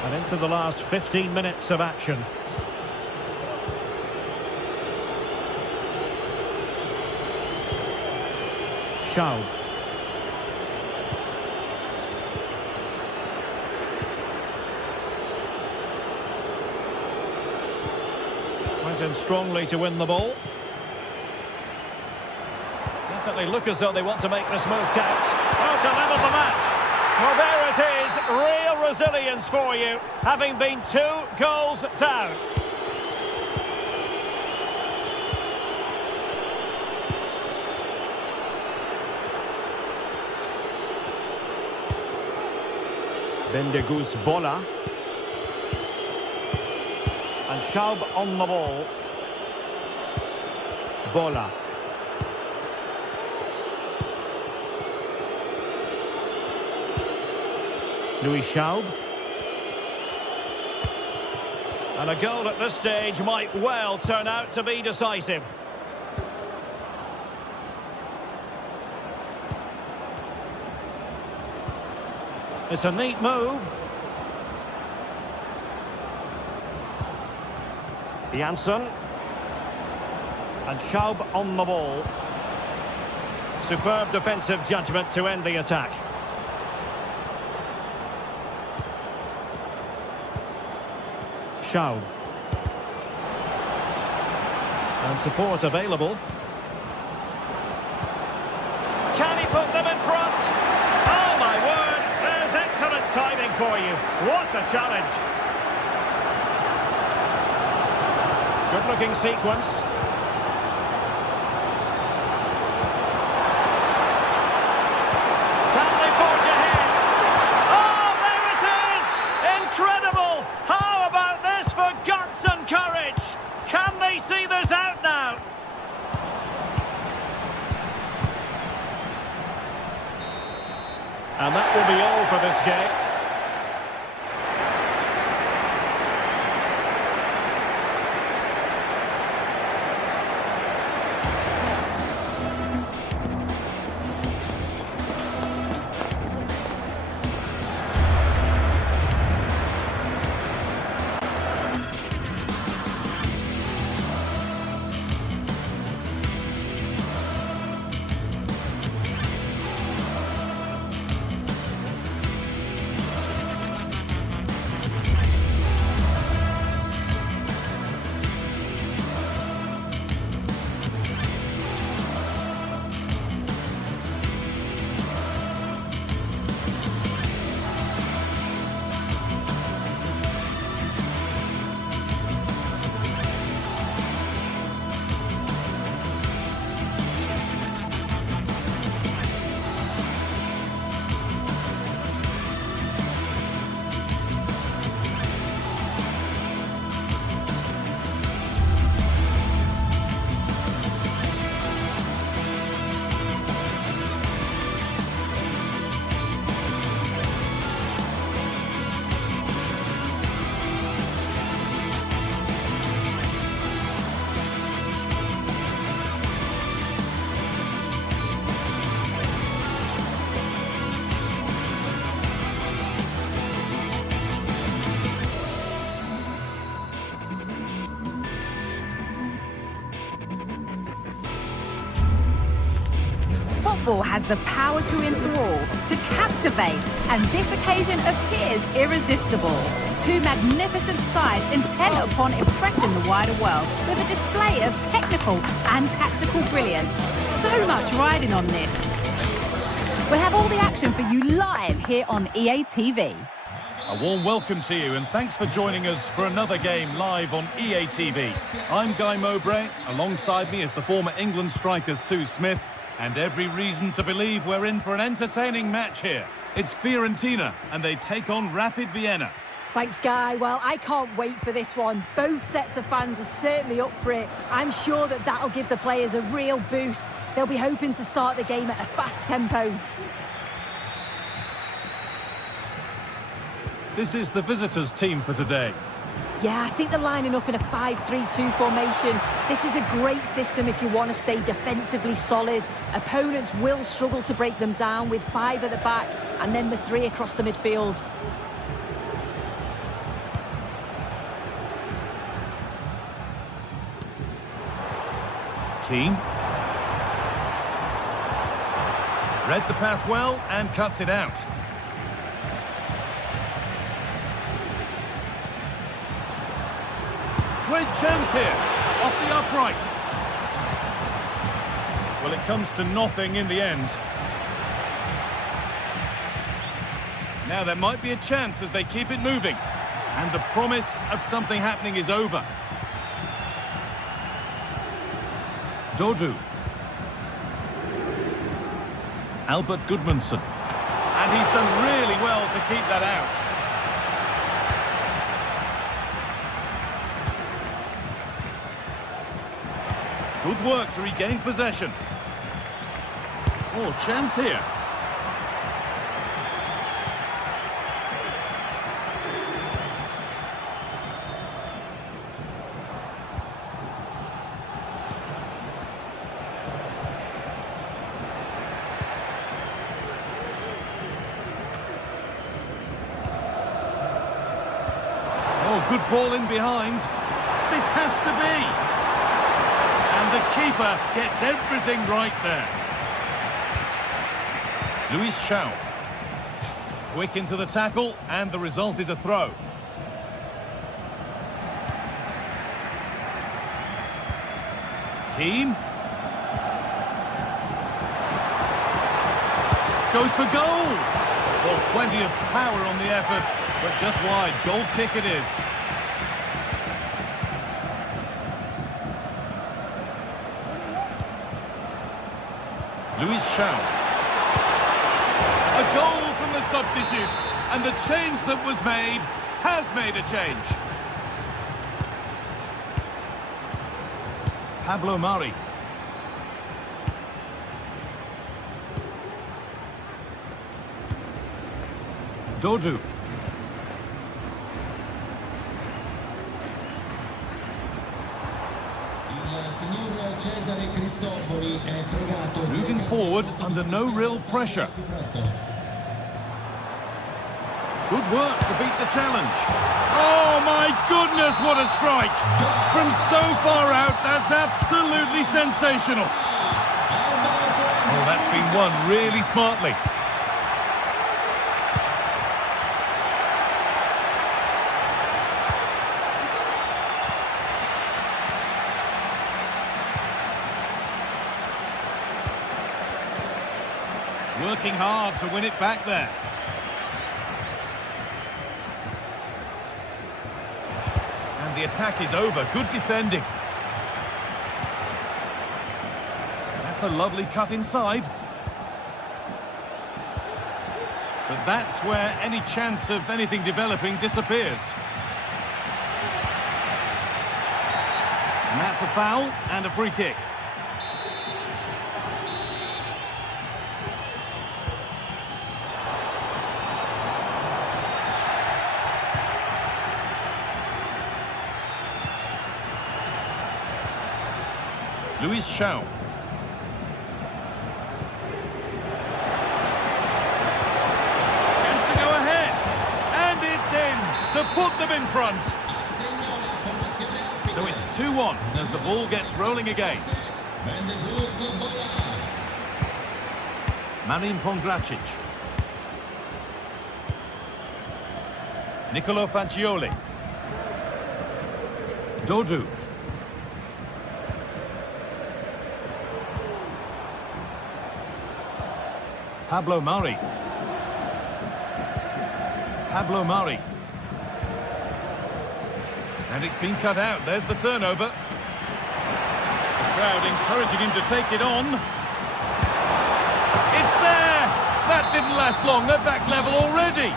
And into the last 15 minutes of action. Schaub. Went in strongly to win the ball. Definitely look as though they want to make this move count. Oh, to level the match. Well, there it is. Real resilience for you, having been 2 goals down. Bendegus Bola. And Schaub on the ball. Bola. Louis Schaub. And a goal at this stage might well turn out to be decisive. It's a neat move. Janssen. And Schaub on the ball. Superb defensive judgment to end the attack. Schaub. And support available. Can he put them in front? Oh my word, there's excellent timing for you. What a challenge. Good looking sequence. Can they forge ahead? Oh, there it is! Incredible! How about this for guts and courage? Can they see this out now? And that will be all for this game. Football has the power to enthrall, to captivate, and this occasion appears irresistible. Two magnificent sides intent upon impressing the wider world with a display of technical and tactical brilliance. So much riding on this. We'll have all the action for you live here on EA TV. A warm welcome to you and thanks for joining us for another game live on EA TV. I'm Guy Mowbray, alongside me is the former England striker Sue Smith, and every reason to believe we're in for an entertaining match here. It's Fiorentina and they take on Rapid Vienna. Thanks, Guy. Well, I can't wait for this one. Both sets of fans are certainly up for it. I'm sure that that'll give the players a real boost. They'll be hoping to start the game at a fast tempo. This is the visitors' team for today. Yeah, I think they're lining up in a 5-3-2 formation. This is a great system if you want to stay defensively solid. Opponents will struggle to break them down with 5 at the back and then the 3 across the midfield. Keane. Read the pass well and cuts it out. Great chance here, off the upright. Well, it comes to nothing in the end. Now there might be a chance as they keep it moving. And the promise of something happening is over. Dodu. Albert Goodmanson. And he's done really well to keep that out. Good work to regain possession. Oh, chance here. Oh, good ball in behind. This has to be. The keeper gets everything right there. Luis Shaw. Quick into the tackle, and the result is a throw. Keane. Goes for goal. Well, plenty of power on the effort, but just wide. Goal kick it is. Luis Shaw. A goal from the substitute, and the change that was made has made a change. Pablo Mari. Dodu. Moving forward under no real pressure. Good work to beat the challenge. Oh my goodness, what a strike! From so far out, that's absolutely sensational. Oh, that's been won really smartly. Working hard to win it back there. And the attack is over. Good defending. That's a lovely cut inside. But that's where any chance of anything developing disappears. And that's a foul and a free kick. Luis Shaw. Chance to go ahead. And it's in to put them in front. So it's 2-1 as the ball gets rolling again. Marin Pongracic. Nicolo Fagioli. Dodu. Pablo Mari. Pablo Mari. And it's been cut out. There's the turnover. The crowd encouraging him to take it on. It's there! That didn't last long. They're back level already.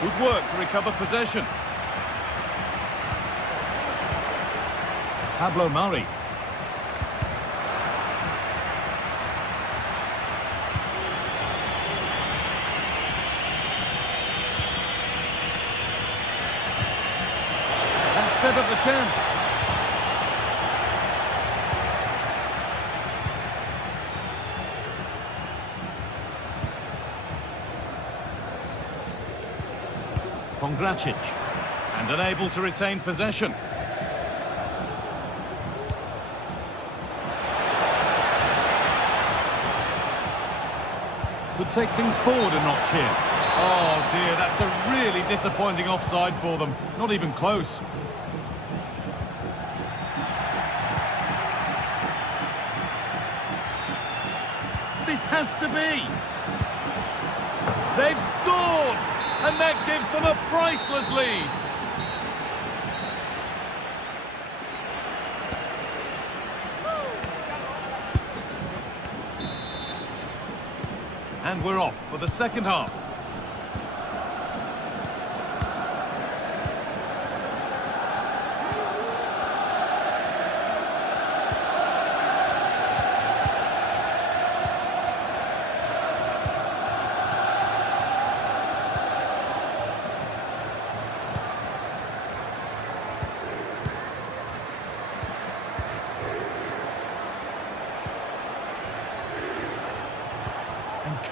Good work to recover possession. Pablo Mari. That set up the chance. Pongracic, and unable to retain possession. Could take things forward a notch here. Oh dear, that's a really disappointing offside for them. Not even close. This has to be. They've scored! And that gives them a priceless lead. And we're off for the second half.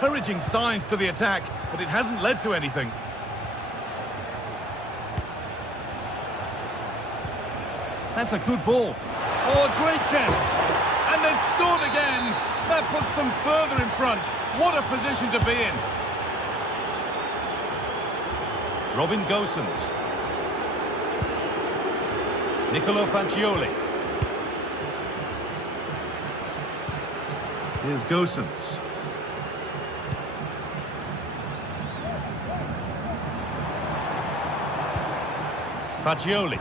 Encouraging signs to the attack, but it hasn't led to anything. That's a good ball. Oh, a great chance. And they've scored again. That puts them further in front. What a position to be in. Robin Gosens. Nicolo Fagioli. Here's Gosens. Fagioli.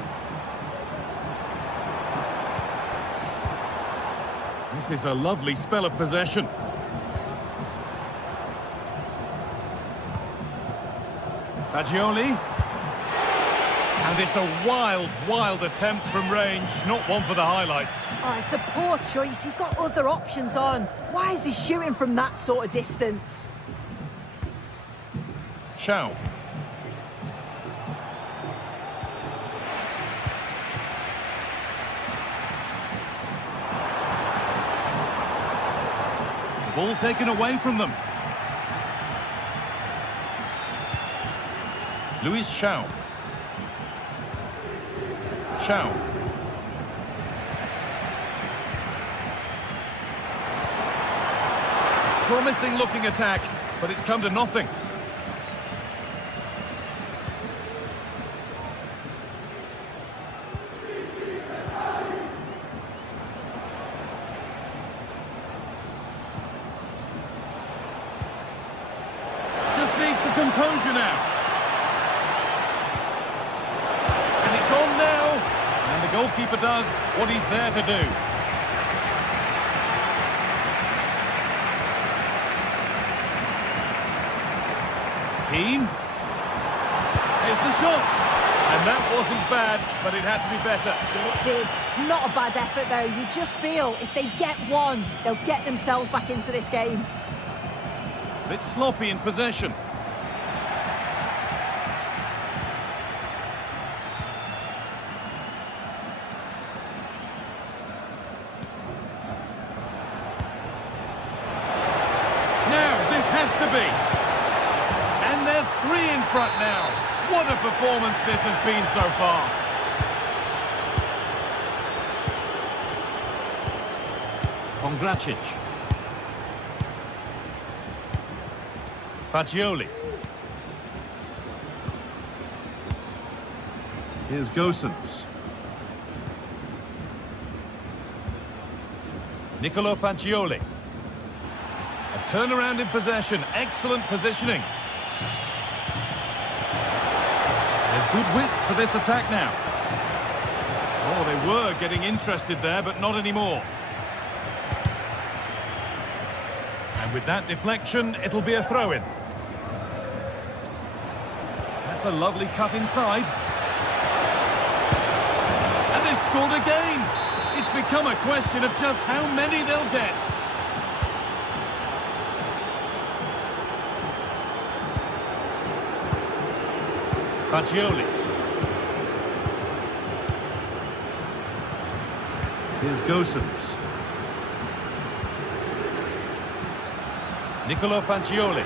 This is a lovely spell of possession. Fagioli. And it's a wild, wild attempt from range. Not one for the highlights. Oh, it's a poor choice. He's got other options on. Why is he shooting from that sort of distance? Chow. Ball taken away from them. Luis Chow. Chow. Promising looking attack, but it's come to nothing. Composure now. And it's on now. And the goalkeeper does what he's there to do. Keane. Here's the shot. And that wasn't bad, but it had to be better. It did. It's not a bad effort, though. You just feel if they get one, they'll get themselves back into this game. A bit sloppy in possession. front now. What a performance this has been so far. Pongracic. Fagioli. Here's Gosens. Nicolo Fagioli. A turnaround in possession. Excellent positioning. There's good width to this attack now. Oh, they were getting interested there, but not anymore. And with that deflection, it'll be a throw-in. That's a lovely cut inside. And they've scored again. It's become a question of just how many they'll get. Fagioli. Here's Gosens. Nicolo Fagioli.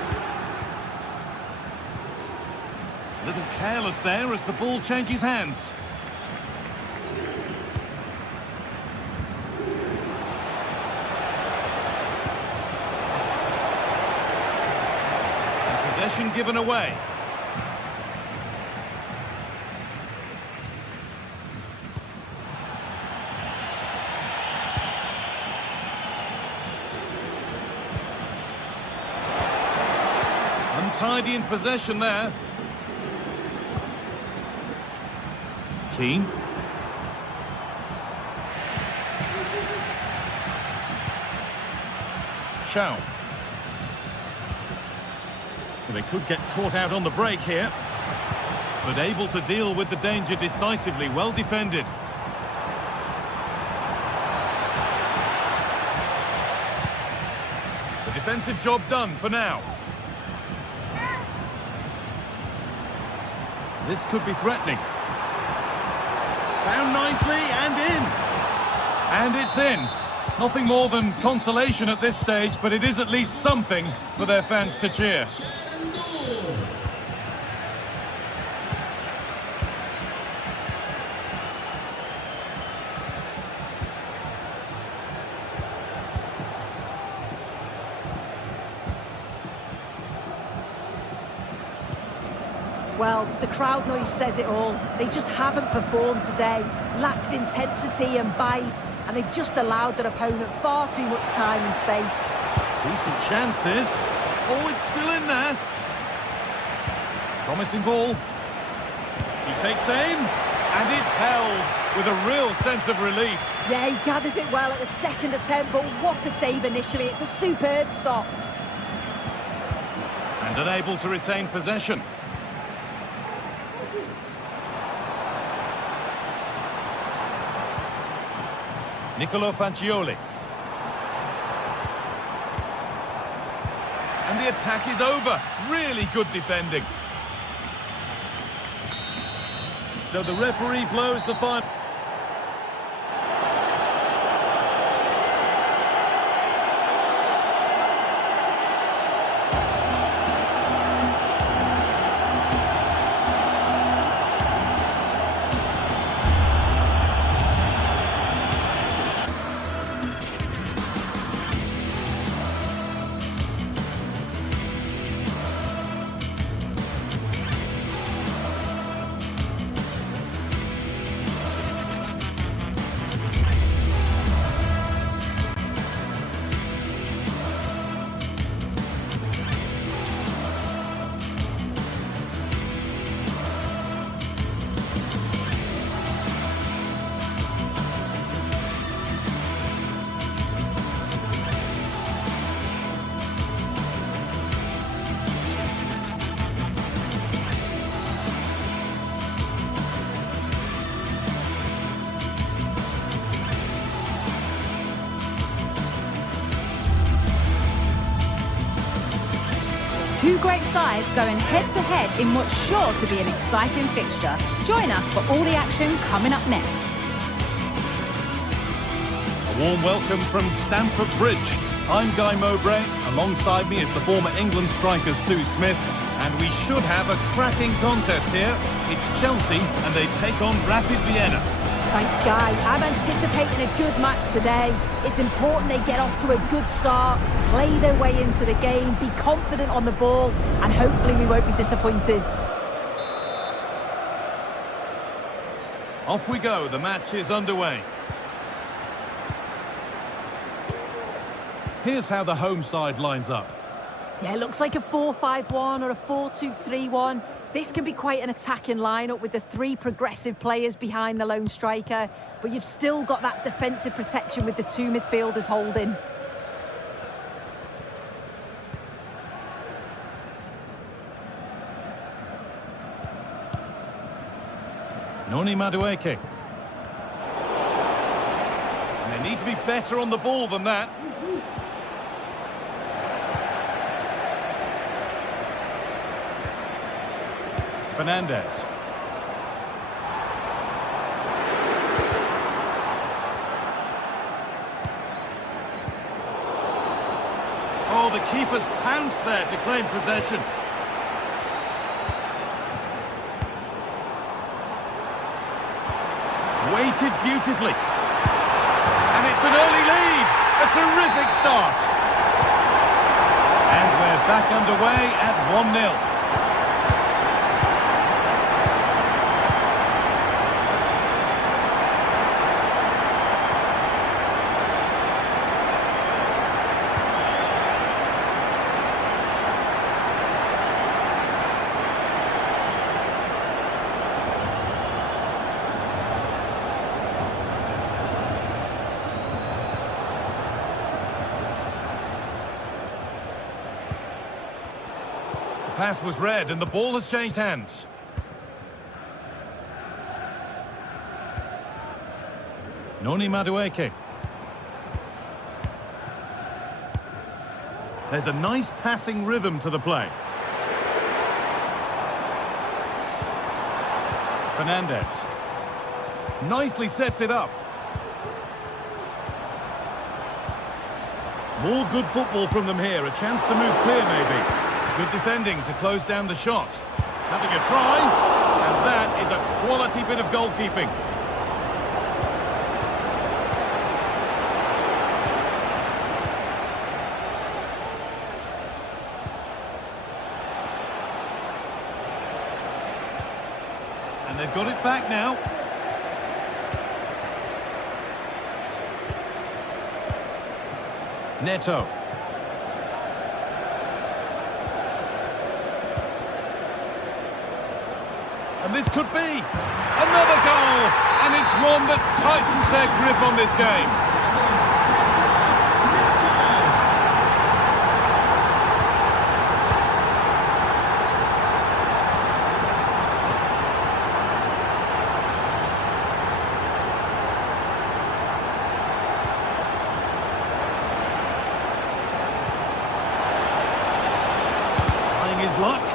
A little careless there as the ball changes hands. And possession given away. Untidy in possession there. Keane. Shaw. So they could get caught out on the break here, but able to deal with the danger decisively. Well defended. The defensive job done for now. This could be threatening. Found nicely and in. And it's in. Nothing more than consolation at this stage, but it is at least something for their fans to cheer. Well, the crowd noise says it all. They just haven't performed today, lacked intensity and bite, and they've just allowed their opponent far too much time and space. Decent chance this. Oh, it's still in there. Promising ball. He takes aim, and it's held with a real sense of relief. Yeah, he gathers it well at the second attempt, but what a save initially. It's a superb stop. And unable to retain possession. Nicolo Fagioli. And the attack is over. Really good defending. So the referee blows the final. Two great sides going head-to-head in what's sure to be an exciting fixture. Join us for all the action coming up next. A warm welcome from Stamford Bridge. I'm Guy Mowbray. Alongside me is the former England striker Sue Smith. And we should have a cracking contest here. It's Chelsea and they take on Rapid Vienna. Thanks, Guy. I'm anticipating a good match today. It's important they get off to a good start, play their way into the game, be confident on the ball, and hopefully we won't be disappointed. Off we go, the match is underway. Here's how the home side lines up. Yeah, it looks like a 4-5-1 or a 4-2-3-1. This can be quite an attacking lineup with the three progressive players behind the lone striker, but you've still got that defensive protection with the two midfielders holding. Noni Madueke. And they need to be better on the ball than that. Fernandez. Oh, the keeper's pounced there to claim possession. Waited beautifully. And it's an early lead. A terrific start. And we're back underway at 1-0. Pass was read and the ball has changed hands. Noni Madueke. There's a nice passing rhythm to the play. Fernandez. Nicely sets it up. More good football from them here. A chance to move clear maybe. Good defending to close down the shot. Having a try, and that is a quality bit of goalkeeping. And they've got it back now. Neto. And this could be another goal, and it's one that tightens their grip on this game. Trying his luck.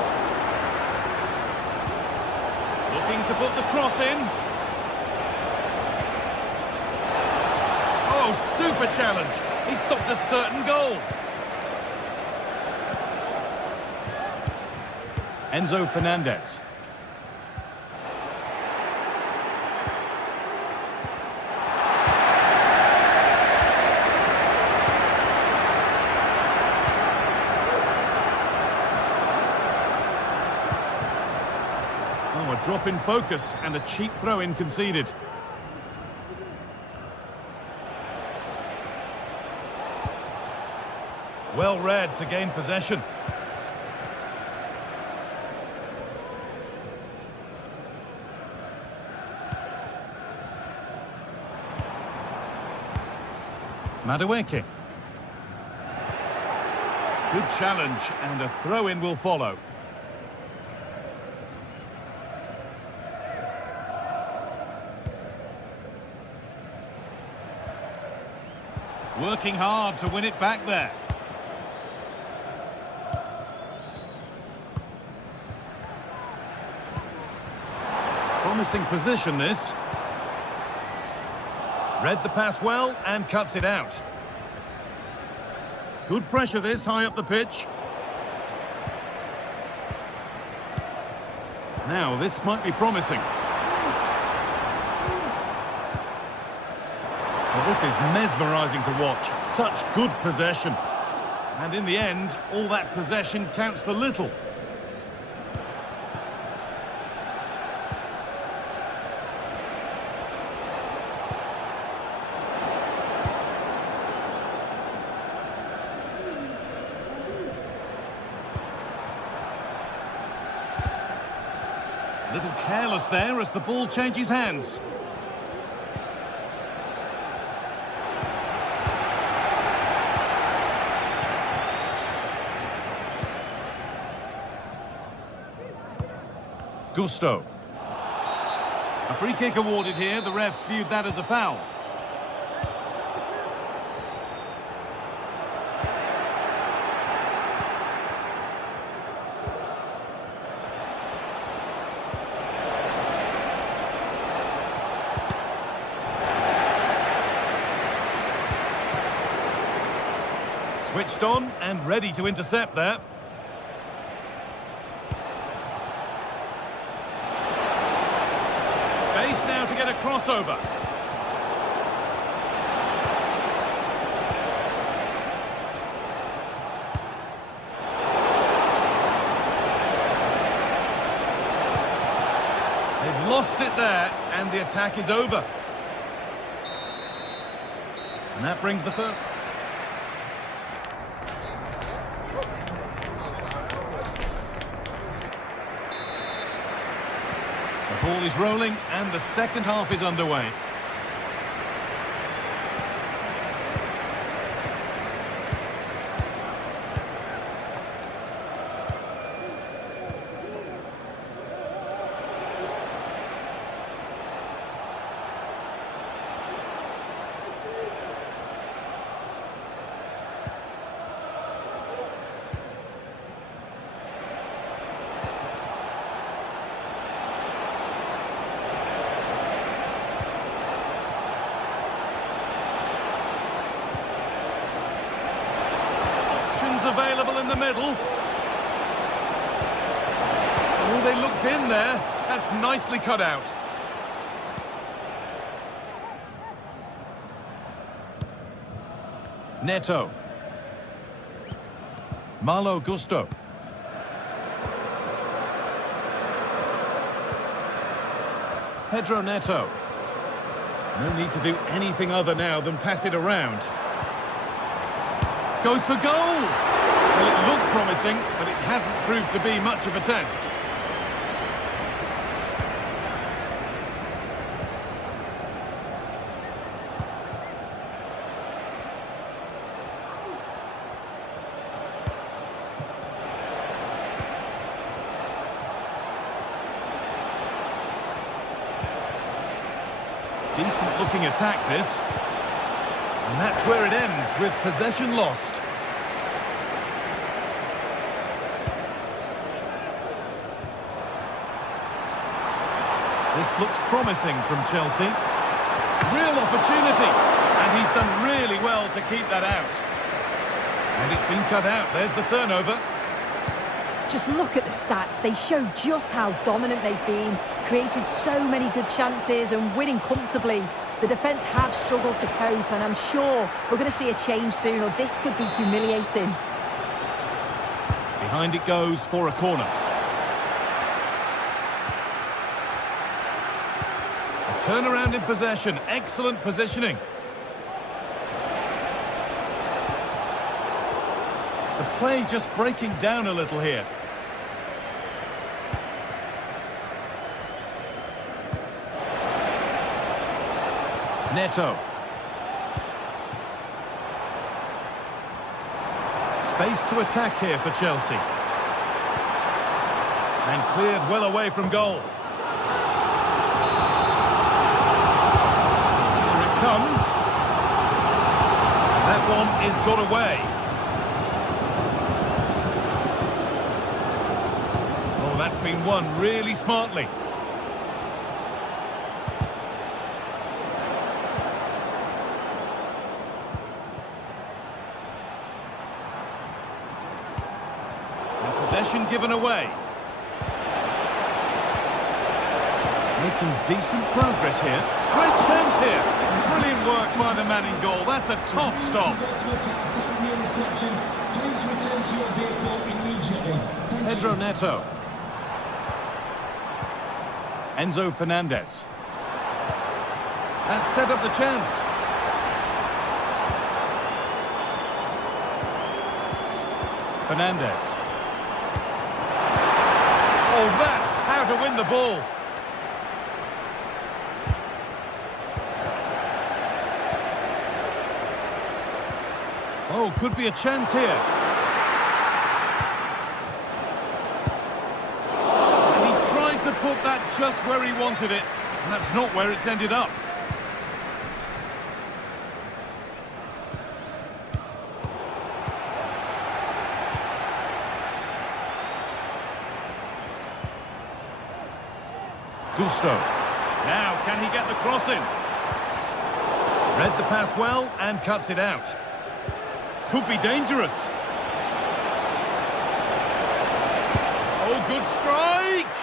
To put the cross in. Oh, super challenge. He stopped a certain goal. Enzo Fernandez. Drop in focus and a cheap throw-in conceded. Well read to gain possession. Madueke. Good challenge and a throw-in will follow. Working hard to win it back there. Promising position this. Read the pass well and cuts it out. Good pressure this high up the pitch. Now, this might be promising. Well, this is mesmerising to watch. Such good possession. And in the end, all that possession counts for little. A little careless there as the ball changes hands. Gusto. A free kick awarded here. The refs viewed that as a foul. Switched on and ready to intercept there. Space now to get a crossover. They've lost it there, and the attack is over. And that brings the third. The ball is rolling, and the second half is underway. Available in the middle. Oh, they looked in there. That's nicely cut out. Neto. Malo Gusto. Pedro Neto. No need to do anything other now than pass it around. Goes for goal! Well, it looked promising, but it hasn't proved to be much of a test. Decent looking attack, this. And that's where it ends, with possession lost. This looks promising from Chelsea. Real opportunity. And he's done really well to keep that out. And it's been cut out. There's the turnover. Just look at the stats. They show just how dominant they've been. Created so many good chances and winning comfortably. The defence have struggled to cope, and I'm sure we're going to see a change soon, or this could be humiliating. Behind it goes for a corner. Turnaround in possession. Excellent positioning. The play just breaking down a little here. Neto. Space to attack here for Chelsea. And cleared well away from goal. Comes. That one is got away. Oh, that's been won really smartly. And possession given away. Making decent progress here. Great chance here. Brilliant work by the man in goal. That's a top stop. Please return to your vehicle immediately. Pedro Neto. Enzo Fernandez. That set up the chance. Fernandez. Oh, that's how to win the ball. Oh, could be a chance here. And he tried to put that just where he wanted it, and that's not where it's ended up. Gusto. Now, can he get the cross in? Read the pass well and cuts it out. Could be dangerous. Oh, good strike!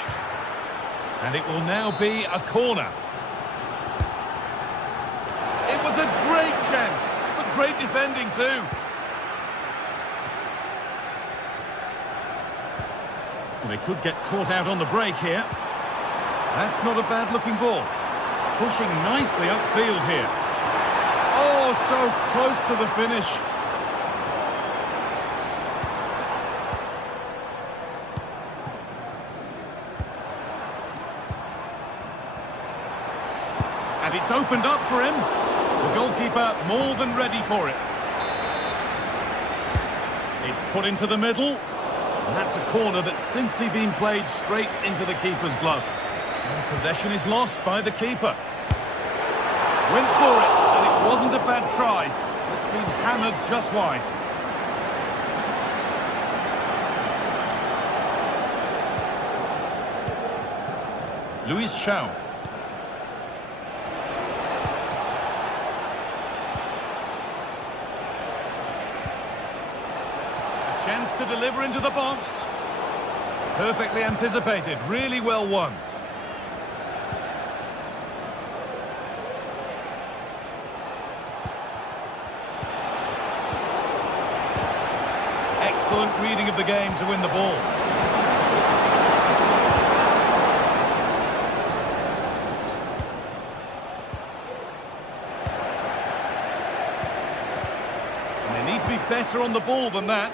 And it will now be a corner. It was a great chance, but great defending too. Well, they could get caught out on the break here. That's not a bad-looking ball. Pushing nicely upfield here. Oh, so close to the finish. And it's opened up for him. The goalkeeper more than ready for it. It's put into the middle. And that's a corner that's simply been played straight into the keeper's gloves. And possession is lost by the keeper. Went for it, and it wasn't a bad try. It's been hammered just wide. Luis Shaw. A chance to deliver into the box. Perfectly anticipated, really well won. Excellent reading of the game to win the ball. And they need to be better on the ball than that.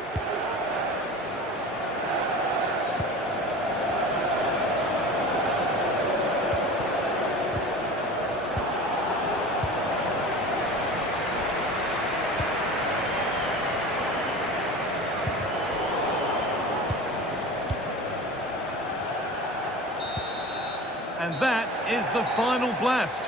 And that is the final blast.